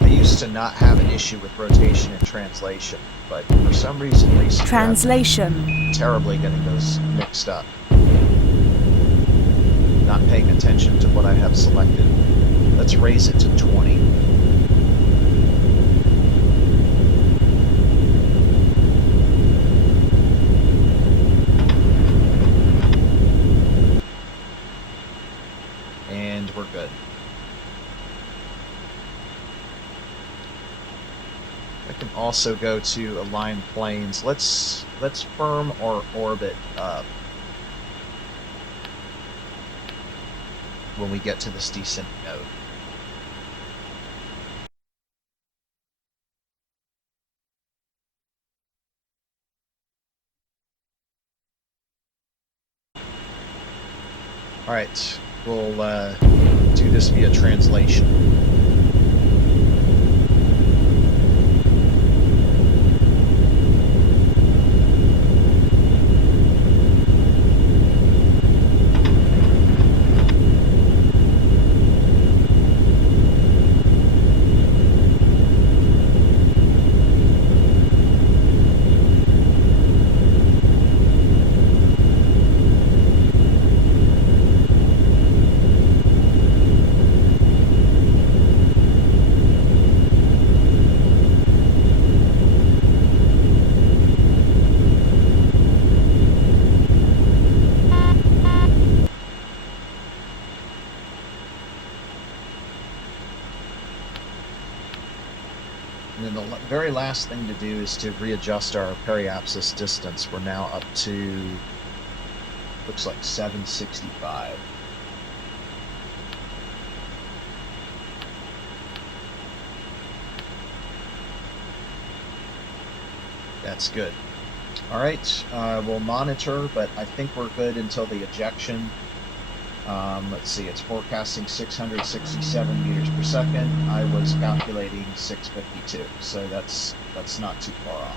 I used to not have an issue with rotation and translation, but for some reason recently Translation. I'm terribly getting those mixed up. Not paying attention to what I have selected. Let's raise it to 20. And we're good. I can also go to align planes. Let's firm our orbit up when we get to this descending node. All right, we'll do this via translation. And then the very last thing to do is to readjust our periapsis distance. We're now up to, looks like 765. That's good. All right, we'll monitor, but I think we're good until the ejection. Let's see, it's forecasting 667 meters per second. I was calculating 652, so that's not too far off.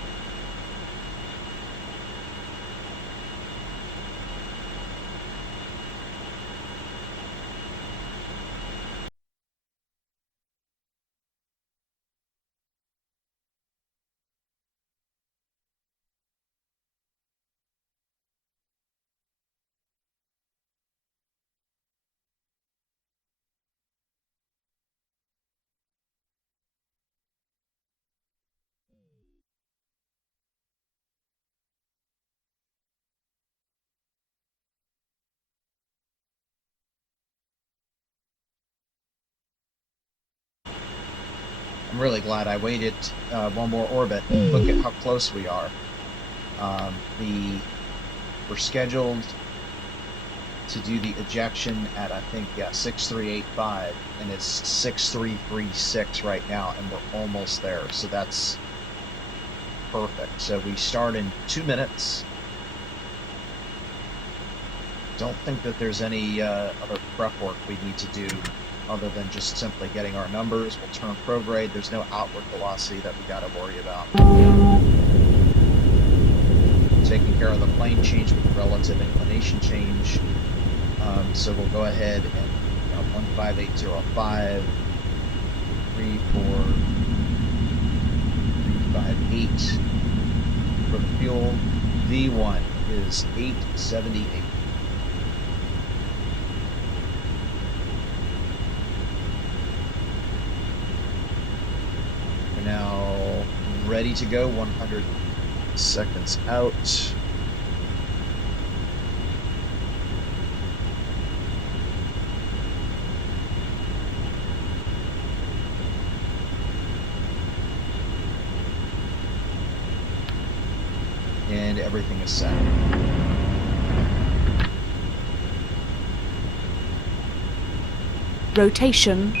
I'm really glad I waited one more orbit. Look at how close we are. We're scheduled to do the ejection at, I think, 6385, and it's 6336 right now, and we're almost there, so that's perfect. So we start in 2 minutes. Don't think that there's any other prep work we need to do other than just simply getting our numbers. We'll turn prograde. There's no outward velocity that we got to worry about. Taking care of the plane change with the relative inclination change. So we'll go ahead and 15805, 34358 for the fuel. V1 is 878. We're now ready to go, 100 seconds out. And everything is set. Rotation.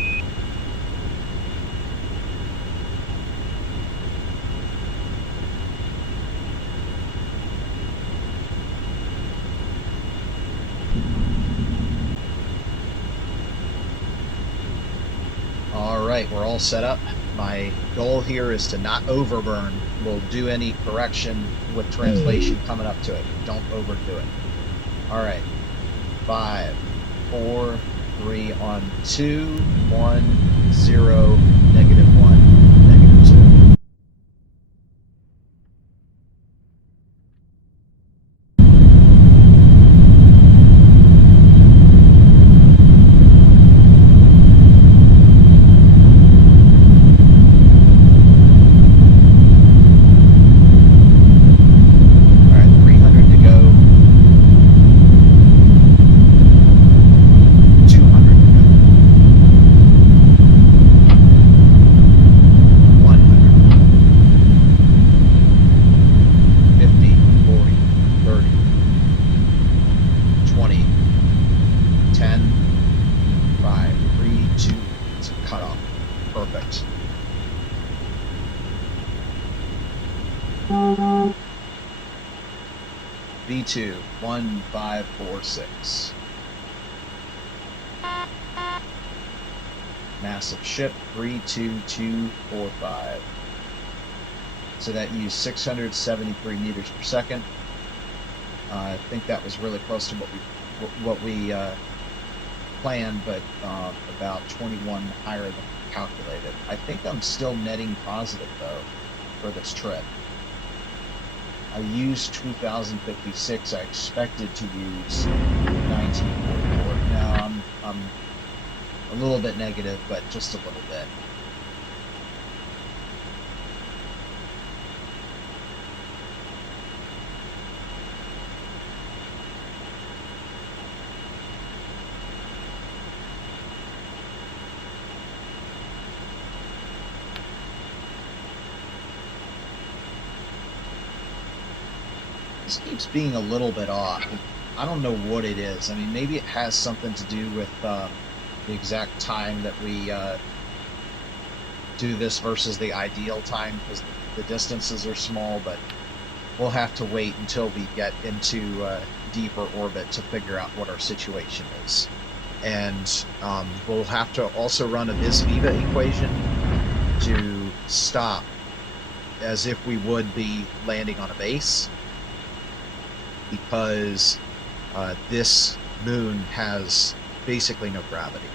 All right, we're all set up. My goal here is to not overburn. We'll do any correction with translation coming up to it. Don't overdo it. All right. 5, 4, 3 on 2, 1, 0, -1, -2. V2, 1546. Massive ship 32245. So that used 673 meters per second. I think that was really close to what we planned, but about 21 higher than calculated. I think I'm still netting positive though for this trip. I used 2056. I expected to use 1944. Now I'm a little bit negative, but just a little bit. This keeps being a little bit off. I don't know what it is. I mean, maybe it has something to do with the exact time that we do this versus the ideal time, because the distances are small, but we'll have to wait until we get into deeper orbit to figure out what our situation is. And we'll have to also run a vis viva equation to stop as if we would be landing on a base, because this moon has basically no gravity.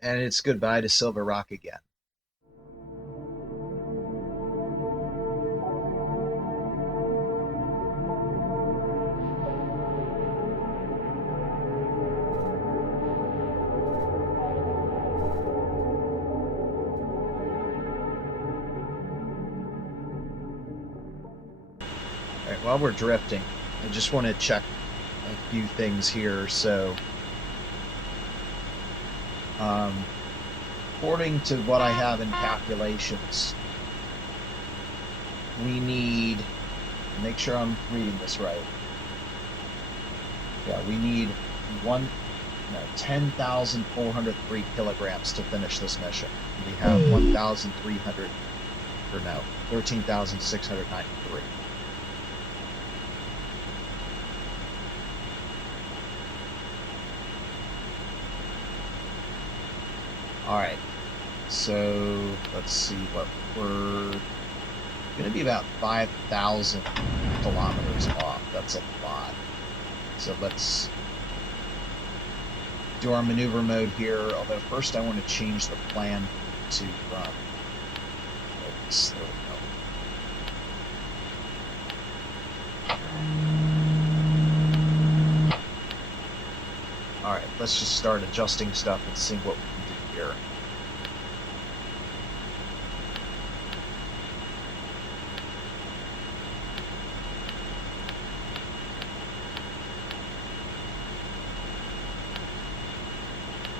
And it's goodbye to Silver Rock again. Alright, while we're drifting, I just want to check a few things here. So, according to what I have in calculations, we need, make sure I'm reading this right. Yeah, we need 10,403 kilograms to finish this mission. We have 1,300, or no, 13,693. Alright, so let's see what we're going to be about 5,000 kilometers off. That's a lot. So let's do our maneuver mode here, although first I want to change the plan to focus. There we go. Alright, let's just start adjusting stuff and see what we can do here.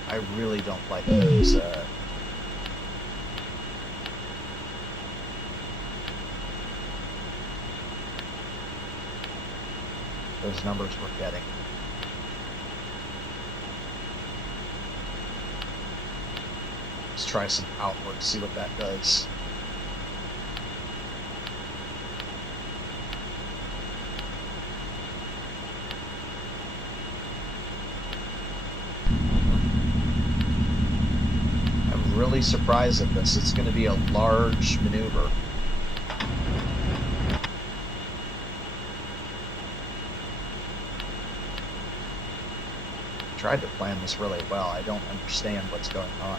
I really don't like those numbers we're getting. Let's try some outward, see what that does. I'm really surprised at this. It's going to be a large maneuver. I tried to plan this really well. I don't understand what's going on.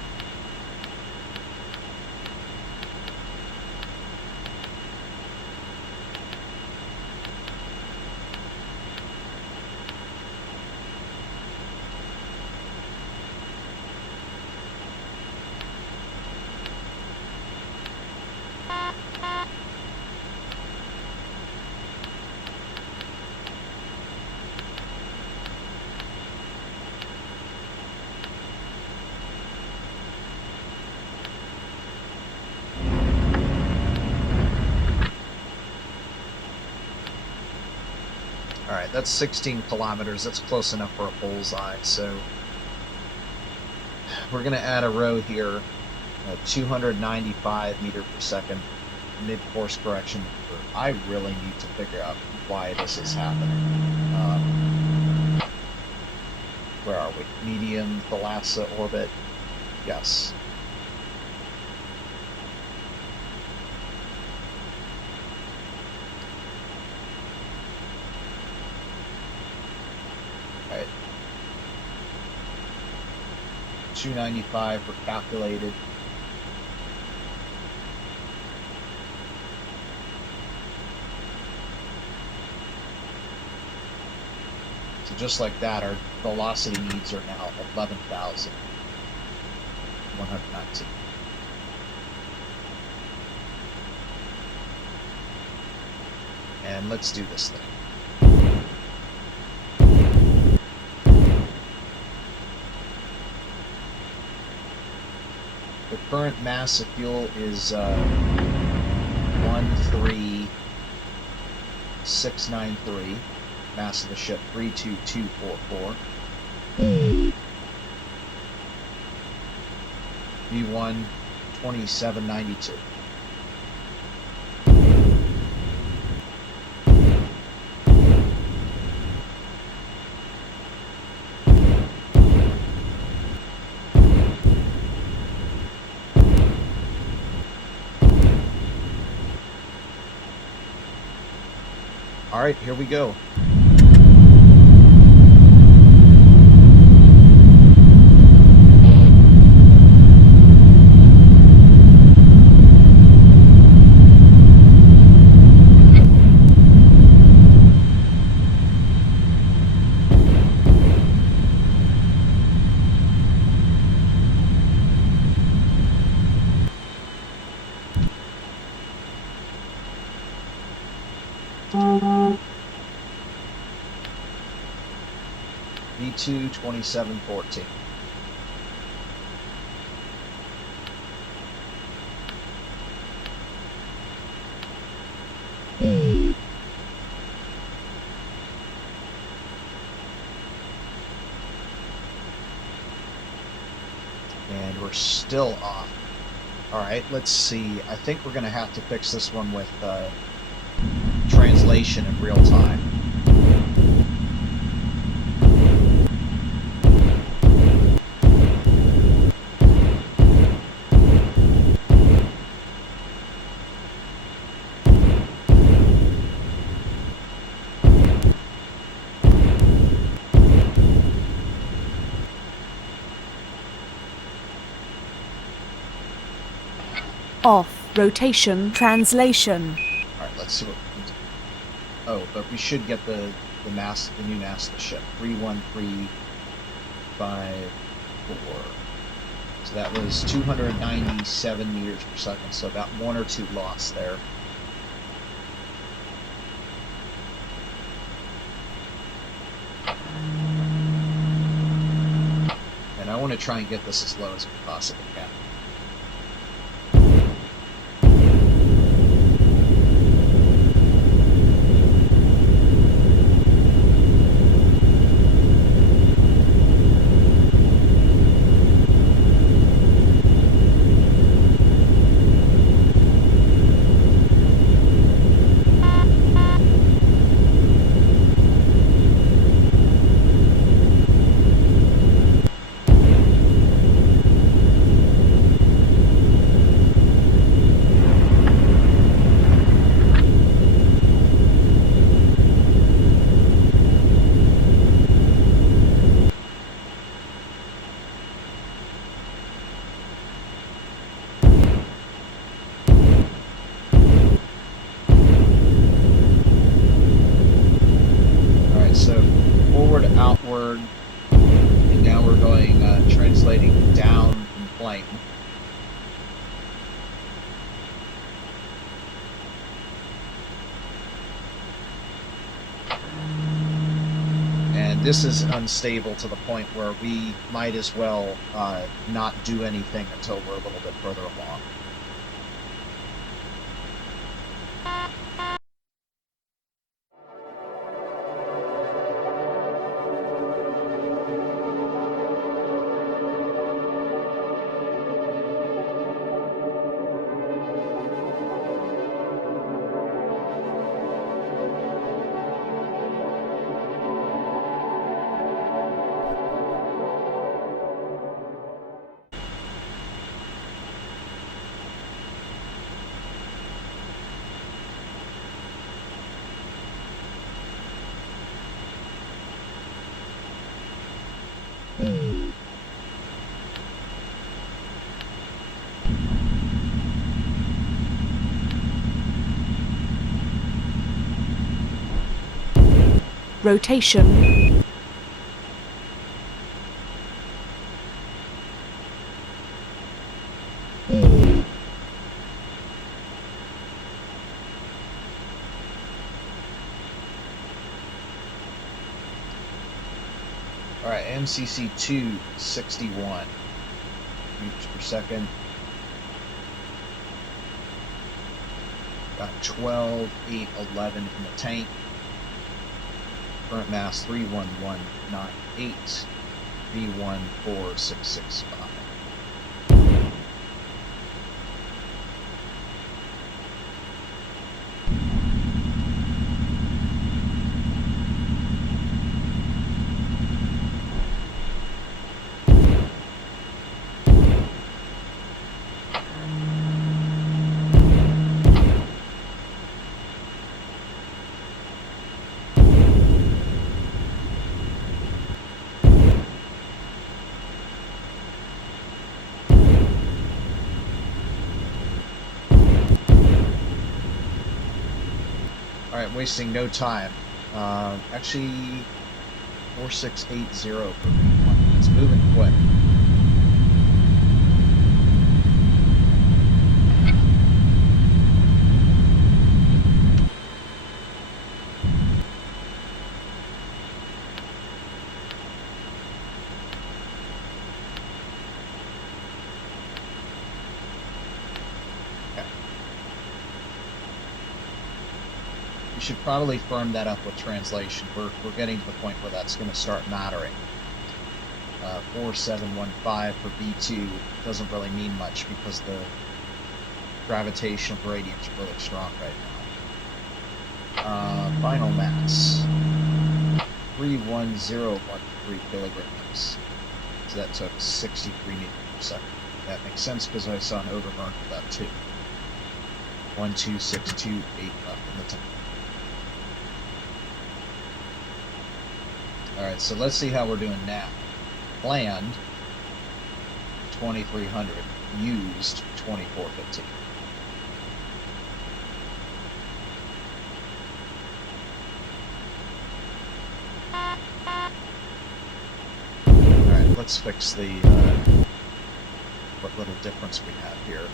Alright, that's 16 kilometers. That's close enough for a bullseye, so we're going to add a row here, 295 meter per second, mid-course correction. I really need to figure out why this is happening. Where are we? Medium Thalassa orbit. Yes. Alright. 295 for calculated. So just like that, our velocity needs are now 11,119. And let's do this thing. The current mass of fuel is 13693. Mass of the ship 32244. V1 2792. All right, here we go. V2 2714. And we're still off. Alright, let's see. I think we're going to have to fix this one with translation in real time. Off. Rotation. Translation. Alright, let's see what we can do. Oh, but we should get the mass, the new mass of the ship. 31354. So that was 297 meters per second, so about 1 or 2 loss there. And I want to try and get this as low as we possibly can. Outward, and now we're going translating down in plane. And this is unstable to the point where we might as well not do anything until we're a little bit further along. Rotation. Alright, MCC 261 meters per second. Got 12, 8, 11 in the tank. Current mass 31198, 314665. Alright, wasting no time. Actually, 4680 for V1. It's moving quick. Should probably firm that up with translation. We're getting to the point where that's going to start mattering. 4715 for B2 doesn't really mean much because the gravitational gradient's really strong right now. Final mass 31013 kilograms. So that took 63 meters per second. That makes sense because I saw an overburn for that too. 12628 up in the tank. Alright, so let's see how we're doing now. Planned 2300, used 2415. Alright, let's fix the what little difference we have here.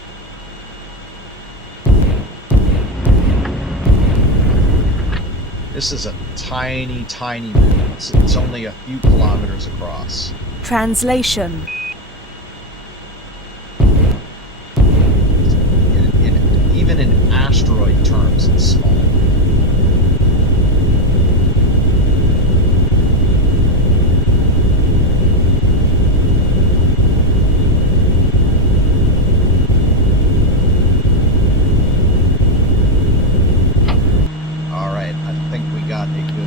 This is a tiny, tiny moon. It's only a few kilometers across. Translation. Even in asteroid terms, it's small.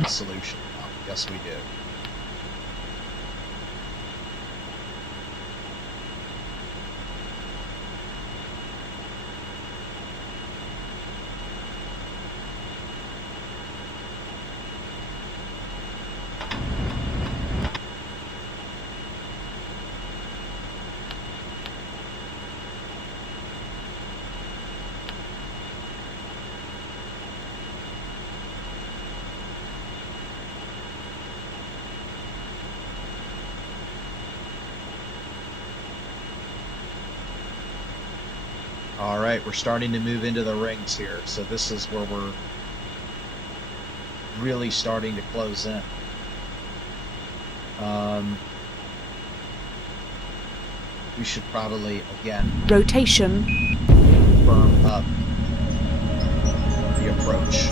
Solution now. Yes, we do. All right, we're starting to move into the rings here, so this is where we're really starting to close in. We should probably, again, Rotation. firm up the approach.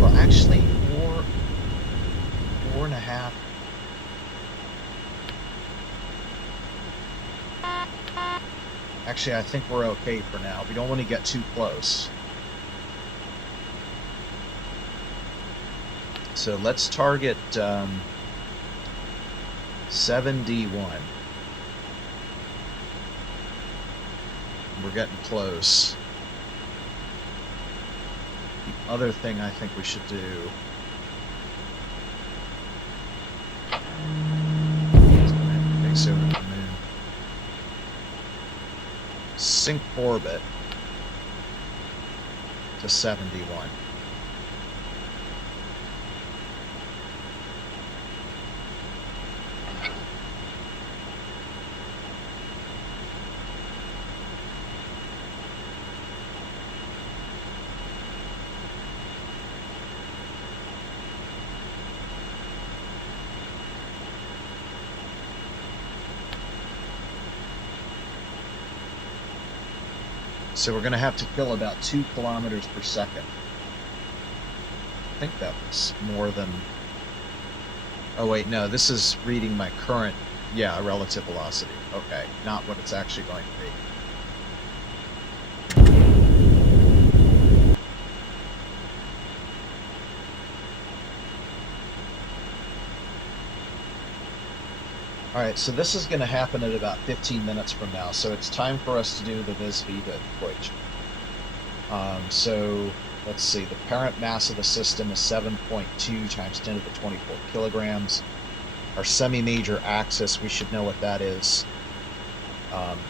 Well, actually, 4.5. Actually, I think we're okay for now. We don't want to get too close. So let's target 7D1. We're getting close. The other thing I think we should do is go ahead and face over the moon. sync orbit to 71. So we're going to have to kill about 2 kilometers per second. I think that was more than... Oh wait, no, this is reading my current, yeah, relative velocity. Okay, not what it's actually going to be. Alright, so this is going to happen at about 15 minutes from now, so it's time for us to do the vis-viva equation. So, let's see, the parent mass of the system is 7.2 times 10 to the 24 kilograms. Our semi-major axis, we should know what that is.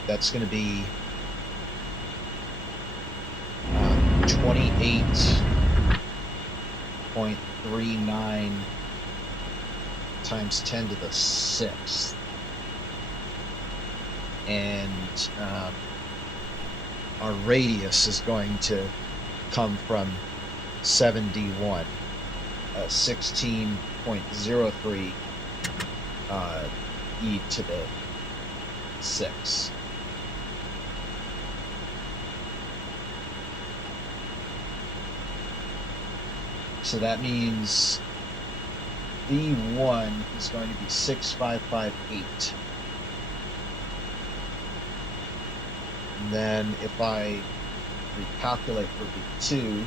That's going to be 28.39 times 10 to the 6th. And our radius is going to come from 71, 16.03 e to the 6. So that means V1 is going to be 6558. And then if I recalculate for V2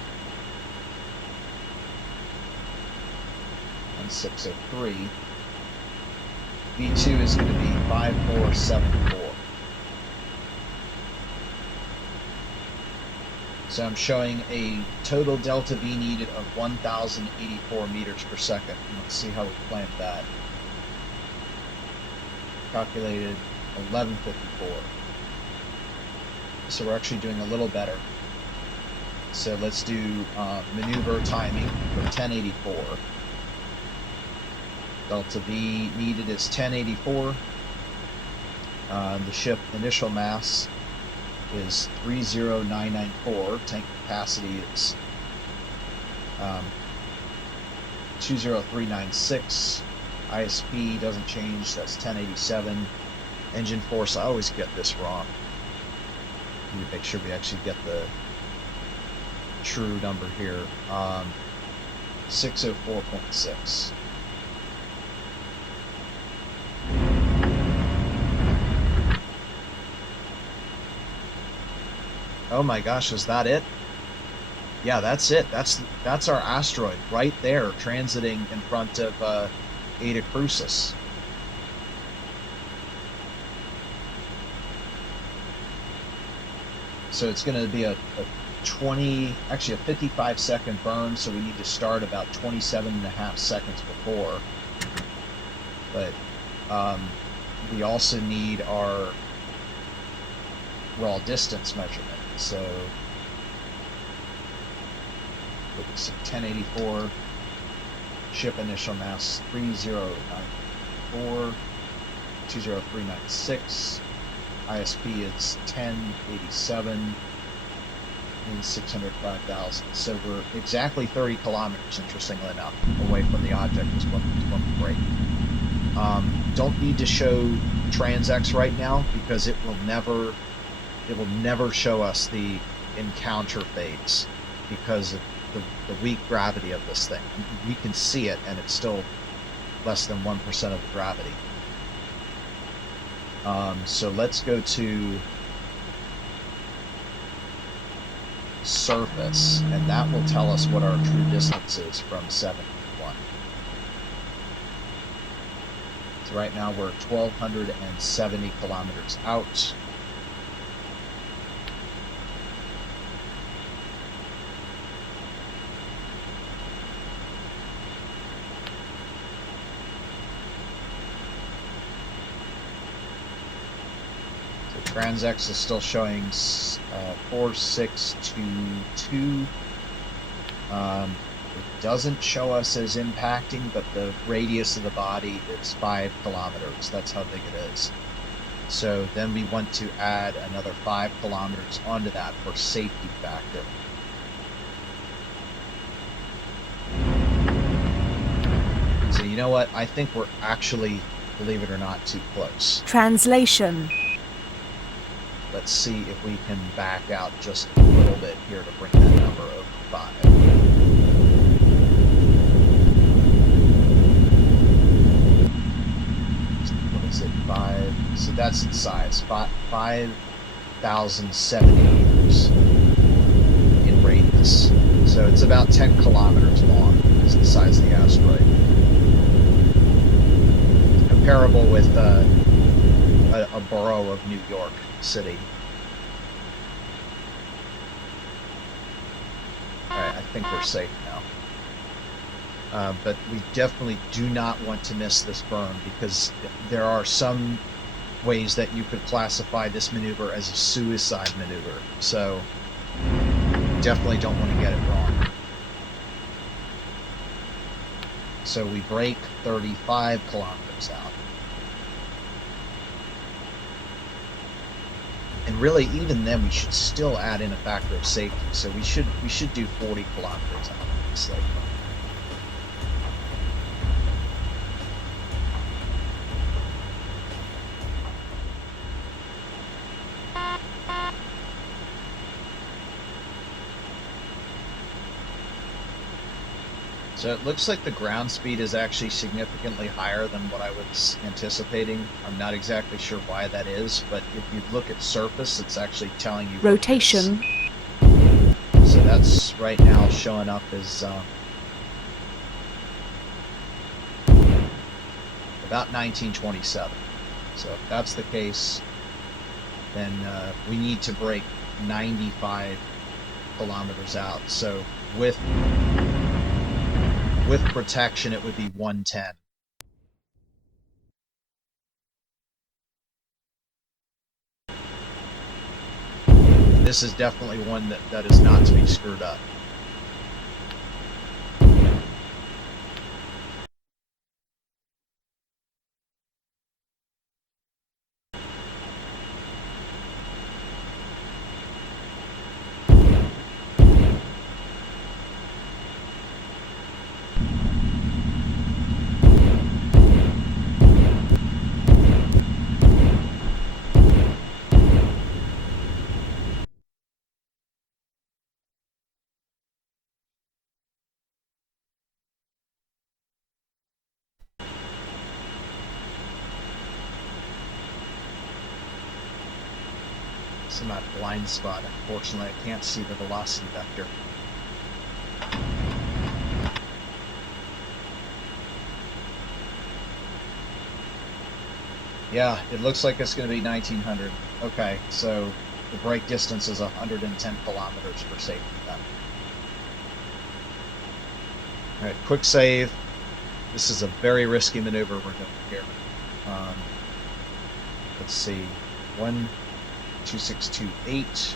on 603, V2 is going to be 5474. So I'm showing a total delta V needed of 1,084 meters per second. Let's see how we planned that. Calculated 1154. So we're actually doing a little better. So let's do maneuver timing for 1084. Delta V needed is 1084. The ship initial mass is 30994. Tank capacity is 20396. ISP doesn't change, that's 1087. Engine force, I always get this wrong. Need to make sure we actually get the true number here. 604.6. Oh my gosh, is that it? Yeah, that's it. That's our asteroid right there, transiting in front of Eta Crucis. So it's going to be a 55-second burn, so we need to start about 27.5 seconds before. But we also need our raw distance measurement. So 1084, ship initial mass 3094, 20396. ISP is 1087 and 605,000. So we're exactly 30 kilometers, interestingly enough, away from the object is what we break. Don't need to show transx right now because it will never show us the encounter phase because of the weak gravity of this thing. We can see it and it's still less than 1% of the gravity. So let's go to surface, and that will tell us what our true distance is from 71. So right now we're 1,270 kilometers out. Transx is still showing 4622. It doesn't show us as impacting, but the radius of the body is 5 kilometers. That's how big it is. So then we want to add another 5 kilometers onto that for safety factor. So you know what? I think we're actually, believe it or not, too close. Translation. Let's see if we can back out just a little bit here to bring that number over 5. What is it? 5. So that's the size. 5,070 meters in radius. So it's about 10 kilometers long is the size of the asteroid. Comparable with a borough of New York City. Alright, I think we're safe now. But we definitely do not want to miss this burn, because there are some ways that you could classify this maneuver as a suicide maneuver. So, definitely don't want to get it wrong. So we break 35 kilometers out. And really, even then, we should still add in a factor of safety. So we should do 40 kilometers out of this lake. So it looks like the ground speed is actually significantly higher than what I was anticipating. I'm not exactly sure why that is, but if you look at surface, it's actually telling you rotation. So that's right now showing up as about 1927. So if that's the case, then we need to break 95 kilometers out. So with protection, it would be 110. This is definitely one that is not to be screwed up. It's in that blind spot. Unfortunately, I can't see the velocity vector. Yeah, it looks like it's going to be 1900. Okay, so the break distance is 110 kilometers for safety then. Alright, quick save. This is a very risky maneuver we're doing here. Let's see. 12628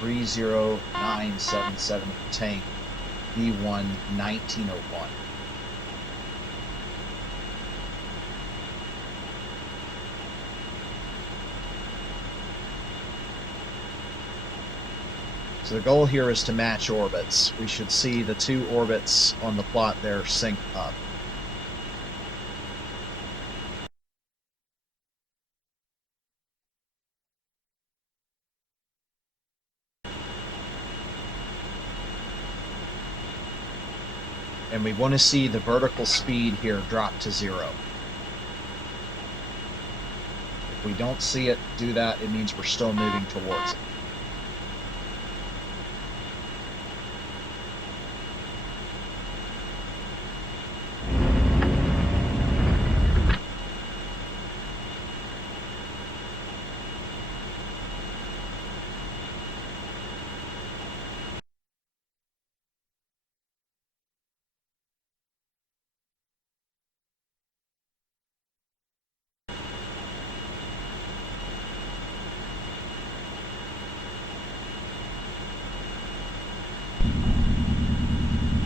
30977 tank B1 1901. So the goal here is to match orbits. We should see the two orbits on the plot there sync up. And we want to see the vertical speed here drop to 0. If we don't see it do that, it means we're still moving towards it.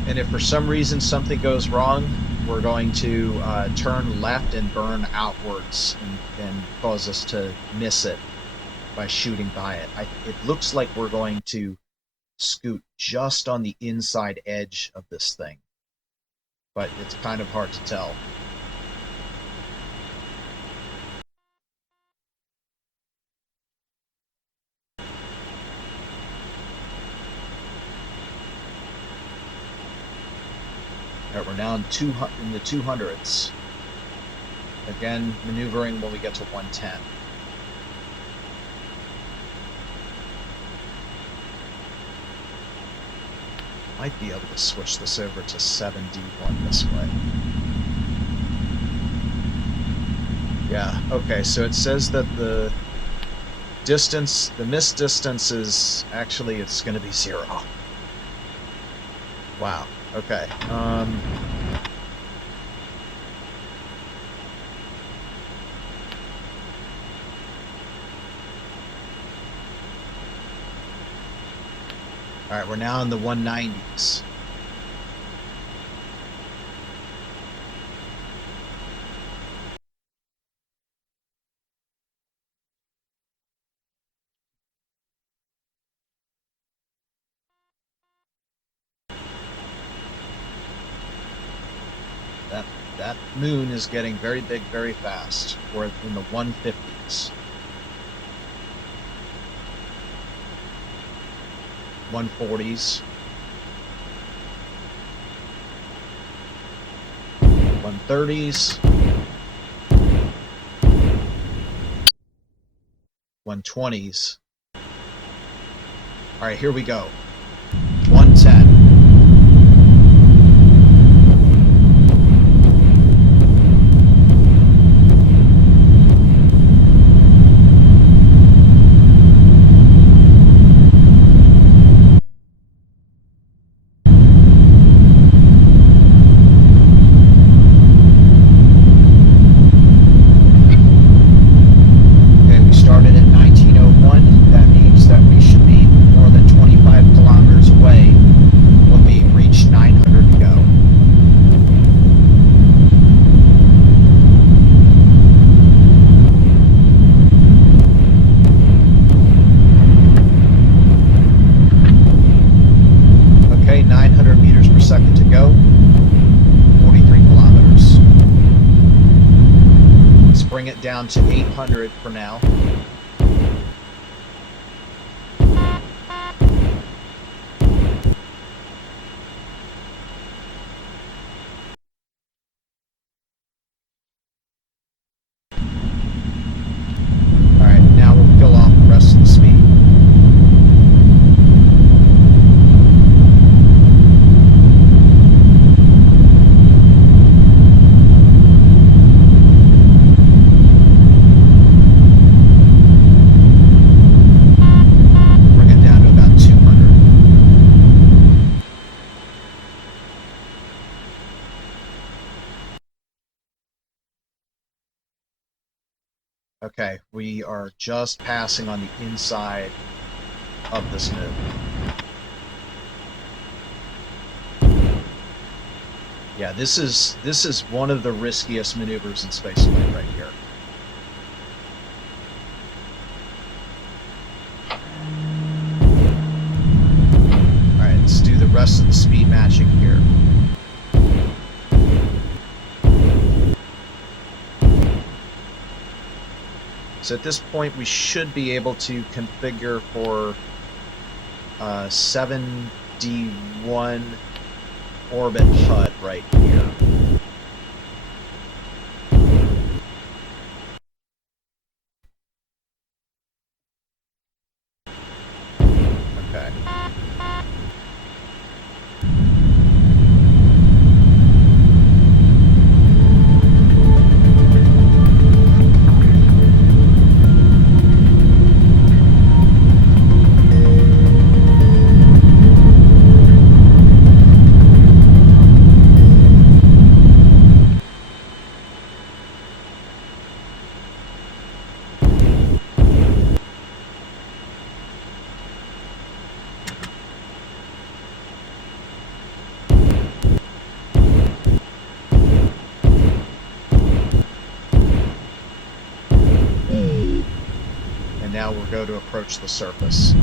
And if for some reason something goes wrong, we're going to turn left and burn outwards and cause us to miss it by shooting by it. It looks like we're going to scoot just on the inside edge of this thing, but it's kind of hard to tell. All right, we're now in the 200s. Again, maneuvering when we get to 110. Might be able to switch this over to 7D1 this way. Yeah, okay, so it says that the missed distance is actually, it's going to be 0. Wow, okay. All right, we're now in the 190s. That moon is getting very big very fast. We're in the 150s. 140s. 130s. 120s. All right, here we go. 110. Down to 800 for now. All right, now we'll kill off the rest of the speed. Okay, we are just passing on the inside of this moon. Yeah, this is one of the riskiest maneuvers in spaceflight right here. All right, let's do the rest of the speed matching here. So at this point, we should be able to configure for 7D1 orbit HUD right here. Okay. now we'll go to approach the surface.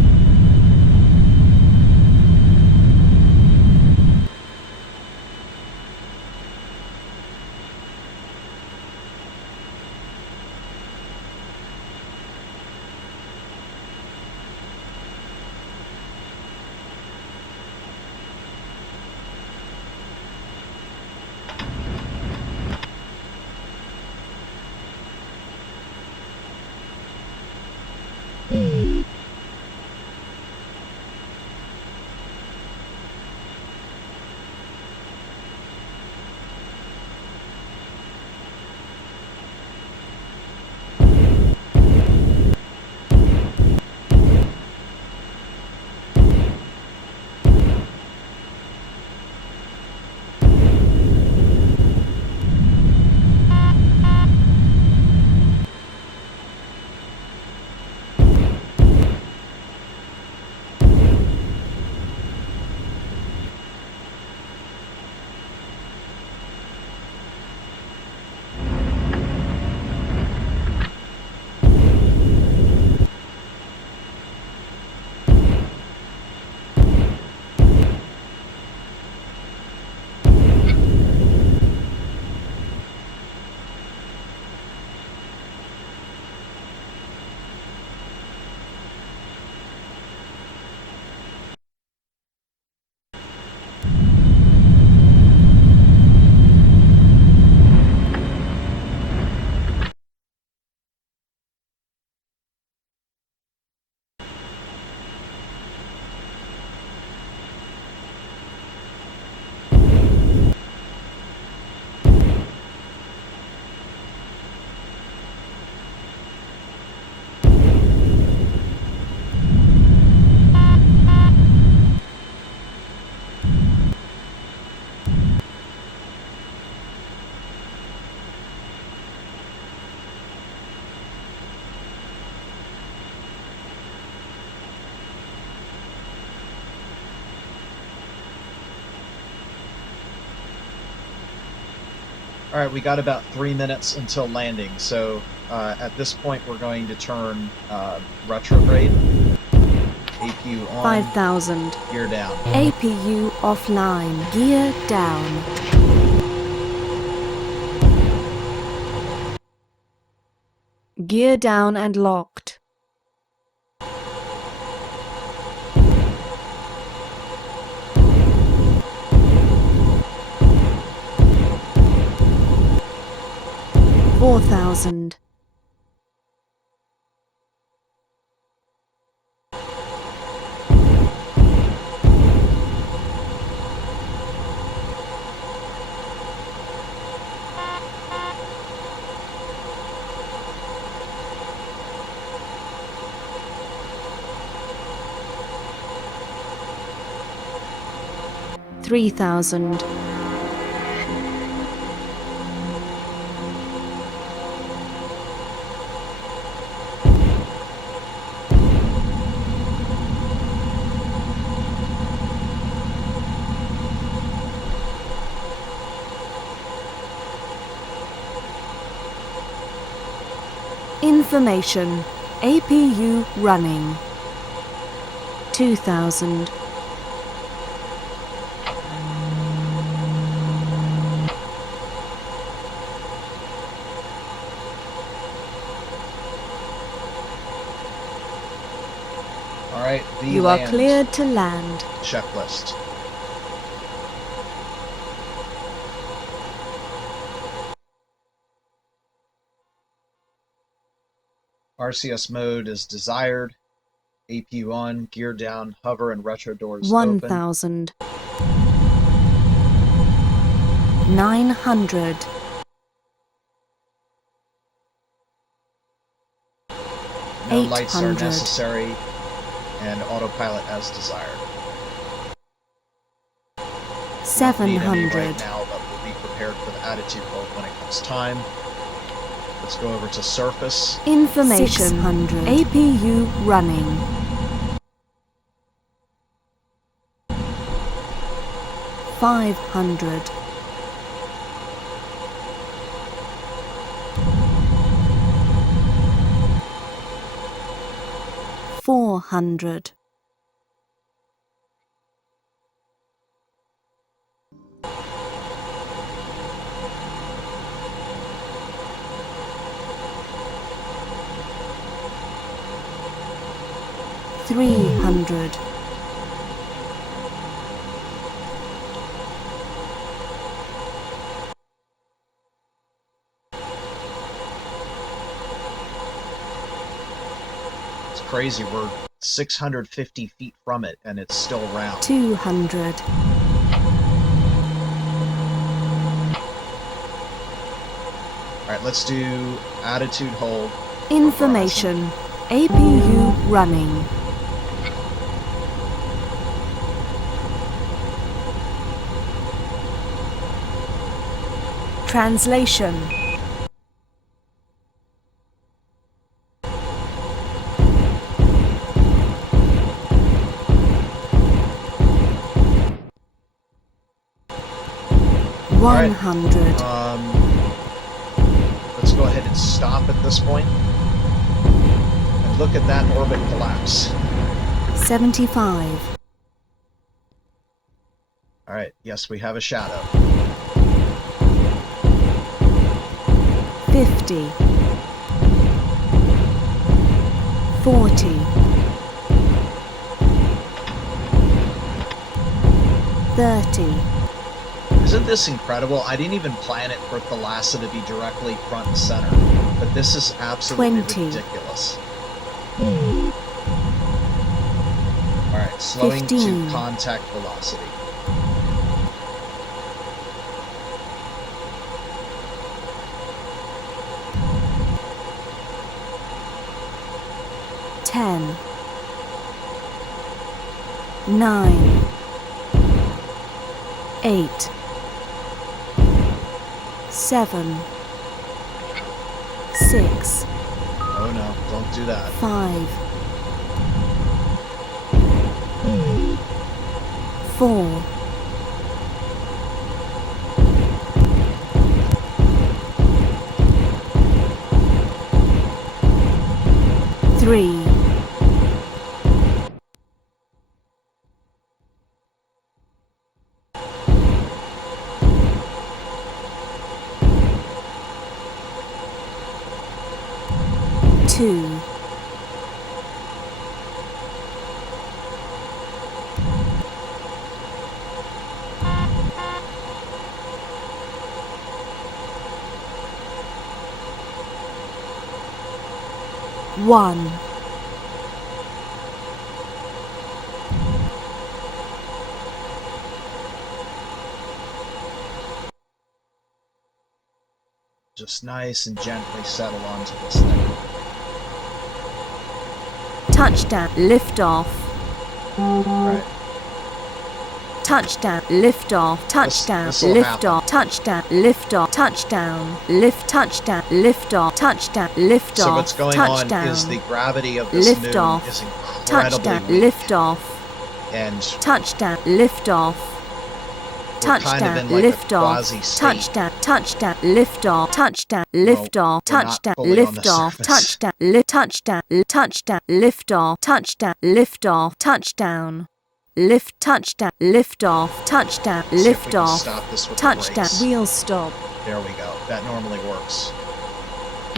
All right, we got about 3 minutes until landing, so at this point we're going to turn retrograde. APU on. 5,000. Gear down. APU offline. Gear down. Gear down and locked. Four thousand. Three thousand. Information. APU running. 2,000. All right, You are cleared to land. Checklist. RCS mode is desired. APU on, gear down, hover and retro doors 1,000. 900. No lights are 800. necessary, and autopilot as desired. 700. Don't need any right now, but we'll be prepared for the attitude hold when it comes time. Let's go over to surface. Information. 600. APU running. 500. 400. 300. 'Crazy, we're 650 feet from it and it's still round. 200. Alright, let's do attitude hold. Information. APU running. Translation. Right. 100. Let's go ahead and stop at this point and look at that orbit collapse. 75. Alright, yes, we have a shadow. 50. 40. 30. Isn't this incredible? I didn't even plan it for Thalassa to be directly front and center, but this is absolutely 20. ridiculous. Alright, slowing 15. to contact velocity. Ten. 9. 8. 7. 6. Oh no, don't do that. 5. 4. 3. 2. 1. 'Just nice and gently settle onto this thing. Touchdown. Liftoff. Right. Touchdown. Liftoff. Touchdown. This'll Liftoff. Touchdown. Liftoff. Touchdown. Lift. Touchdown. Liftoff. Touchdown. Liftoff. So what's going touchdown. on is the gravity of this moon Liftoff. is incredibly Touchdown. weak. Liftoff. And Touchdown. Liftoff. we're kind of in like a quasi-state. Touchdown. Touchdown. Liftoff. Touchdown. Liftoff. we're not Touchdown. fully on the Liftoff. surface. Touchdown. Touchdown. Touchdown. Liftoff. Touchdown. Liftoff. Touchdown. Lift. Touchdown. Liftoff. Touchdown. See if we can Liftoff. stop this with the Touchdown. brakes. Wheel stop. There we go. That normally works.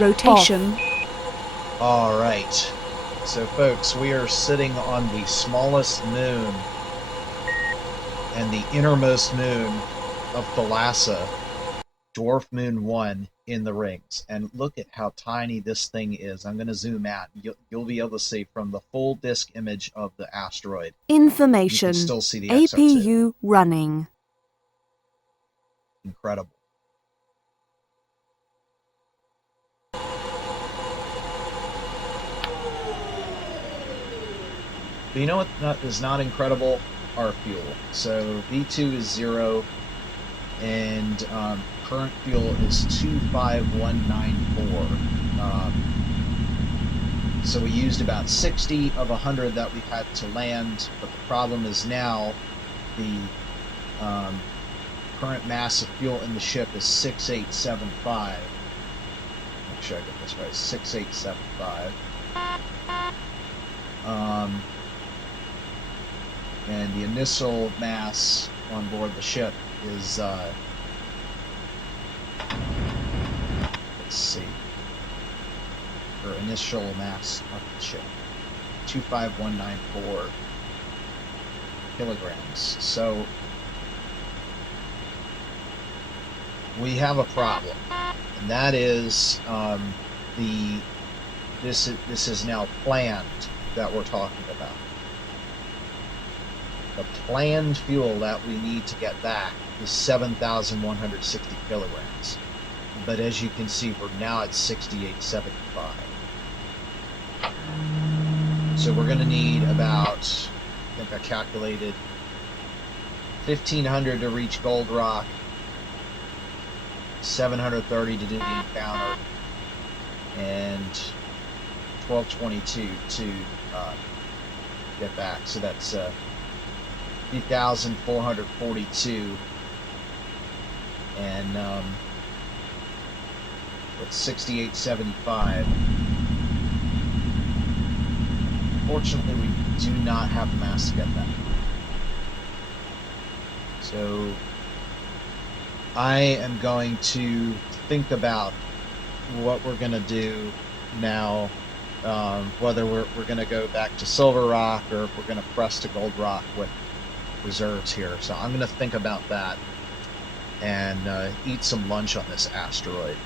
Rotation. Alright. So folks, we are sitting on the smallest moon and the innermost moon of Thalassa, Dwarf Moon 1 in the rings. And look at how tiny this thing is. I'm going to zoom out. You'll be able to see from the full disk image of the asteroid. Information. You can still see the XO2. APU running. Incredible. But you know what is not incredible? Our fuel. So V2 is 0, and current fuel is 25194. So we used about 60 of 100 that we had to land, but the problem is now the current mass of fuel in the ship is 6875. Make sure I get this right. 6875. And the initial mass on board the ship is, let's see, or initial mass of the ship, 25194 kilograms. So we have a problem, and that is this is now planned that we're talking about. The planned fuel that we need to get back is 7,160 kilograms. But as you can see, we're now at 6,875. So we're going to need about, I think I calculated, 1,500 to reach Gold Rock, 730 to do the encounter, and 1,222 to get back. So that's 3,442, and it's 6,875. Fortunately, we do not have the mass to get that. So I am going to think about what we're going to do now, whether we're going to go back to Silver Rock or if we're going to press to Gold Rock with reserves here. So I'm going to think about that and eat some lunch on this asteroid.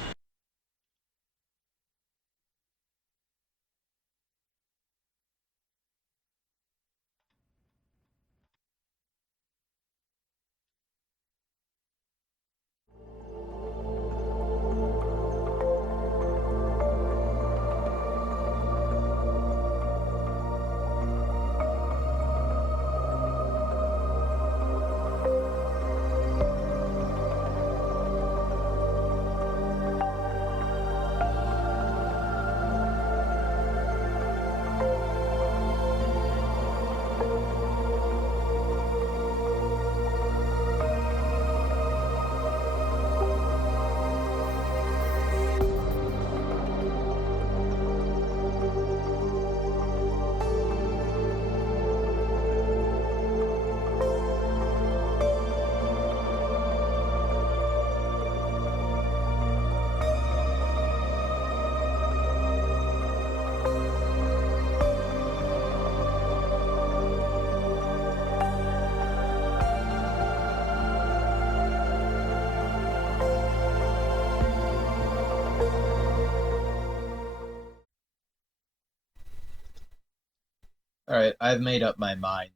All right, I've made up my mind.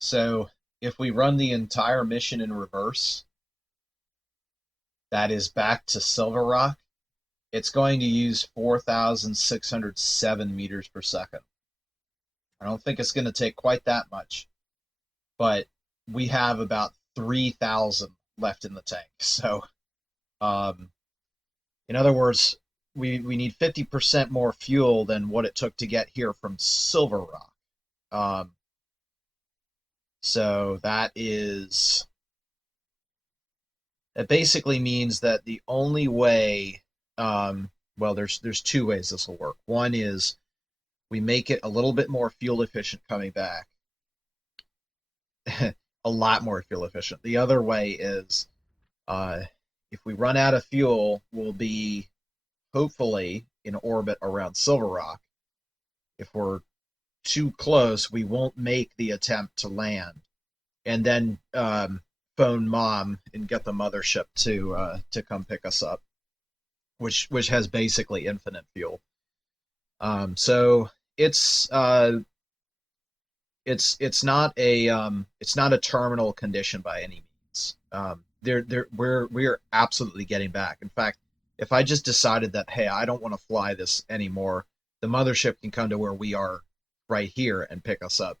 So if we run the entire mission in reverse, that is back to Silver Rock, it's going to use 4,607 meters per second. I don't think it's going to take quite that much, but we have about 3,000 left in the tank. So, in other words, we need 50% more fuel than what it took to get here from Silver Rock. So that basically means that the only way, well, there's two ways this will work. One is we make it a little bit more fuel efficient coming back, a lot more fuel efficient. The other way is, if we run out of fuel, we'll be hopefully in orbit around Silver Rock. If we're too close, we won't make the attempt to land, and then phone Mom and get the mothership to come pick us up, which has basically infinite fuel. So it's not a terminal condition by any means. We're absolutely getting back. In fact, if I just decided that, hey, I don't want to fly this anymore, the mothership can come to where we are right here and pick us up.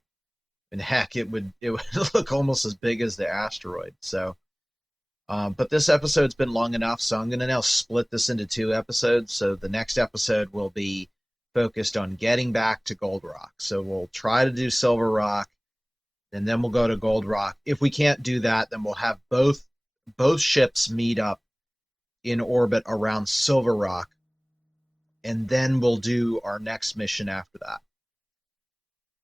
And heck, it would look almost as big as the asteroid. So, but this episode's been long enough, so I'm going to now split this into 2 episodes. So the next episode will be focused on getting back to Gold Rock. So we'll try to do Silver Rock, and then we'll go to Gold Rock. If we can't do that, then we'll have both ships meet up in orbit around Silver Rock, and then we'll do our next mission after that.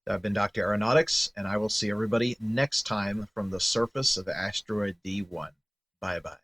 I've been Dr. Aeronautics, and I will see everybody next time from the surface of asteroid D1. Bye-bye.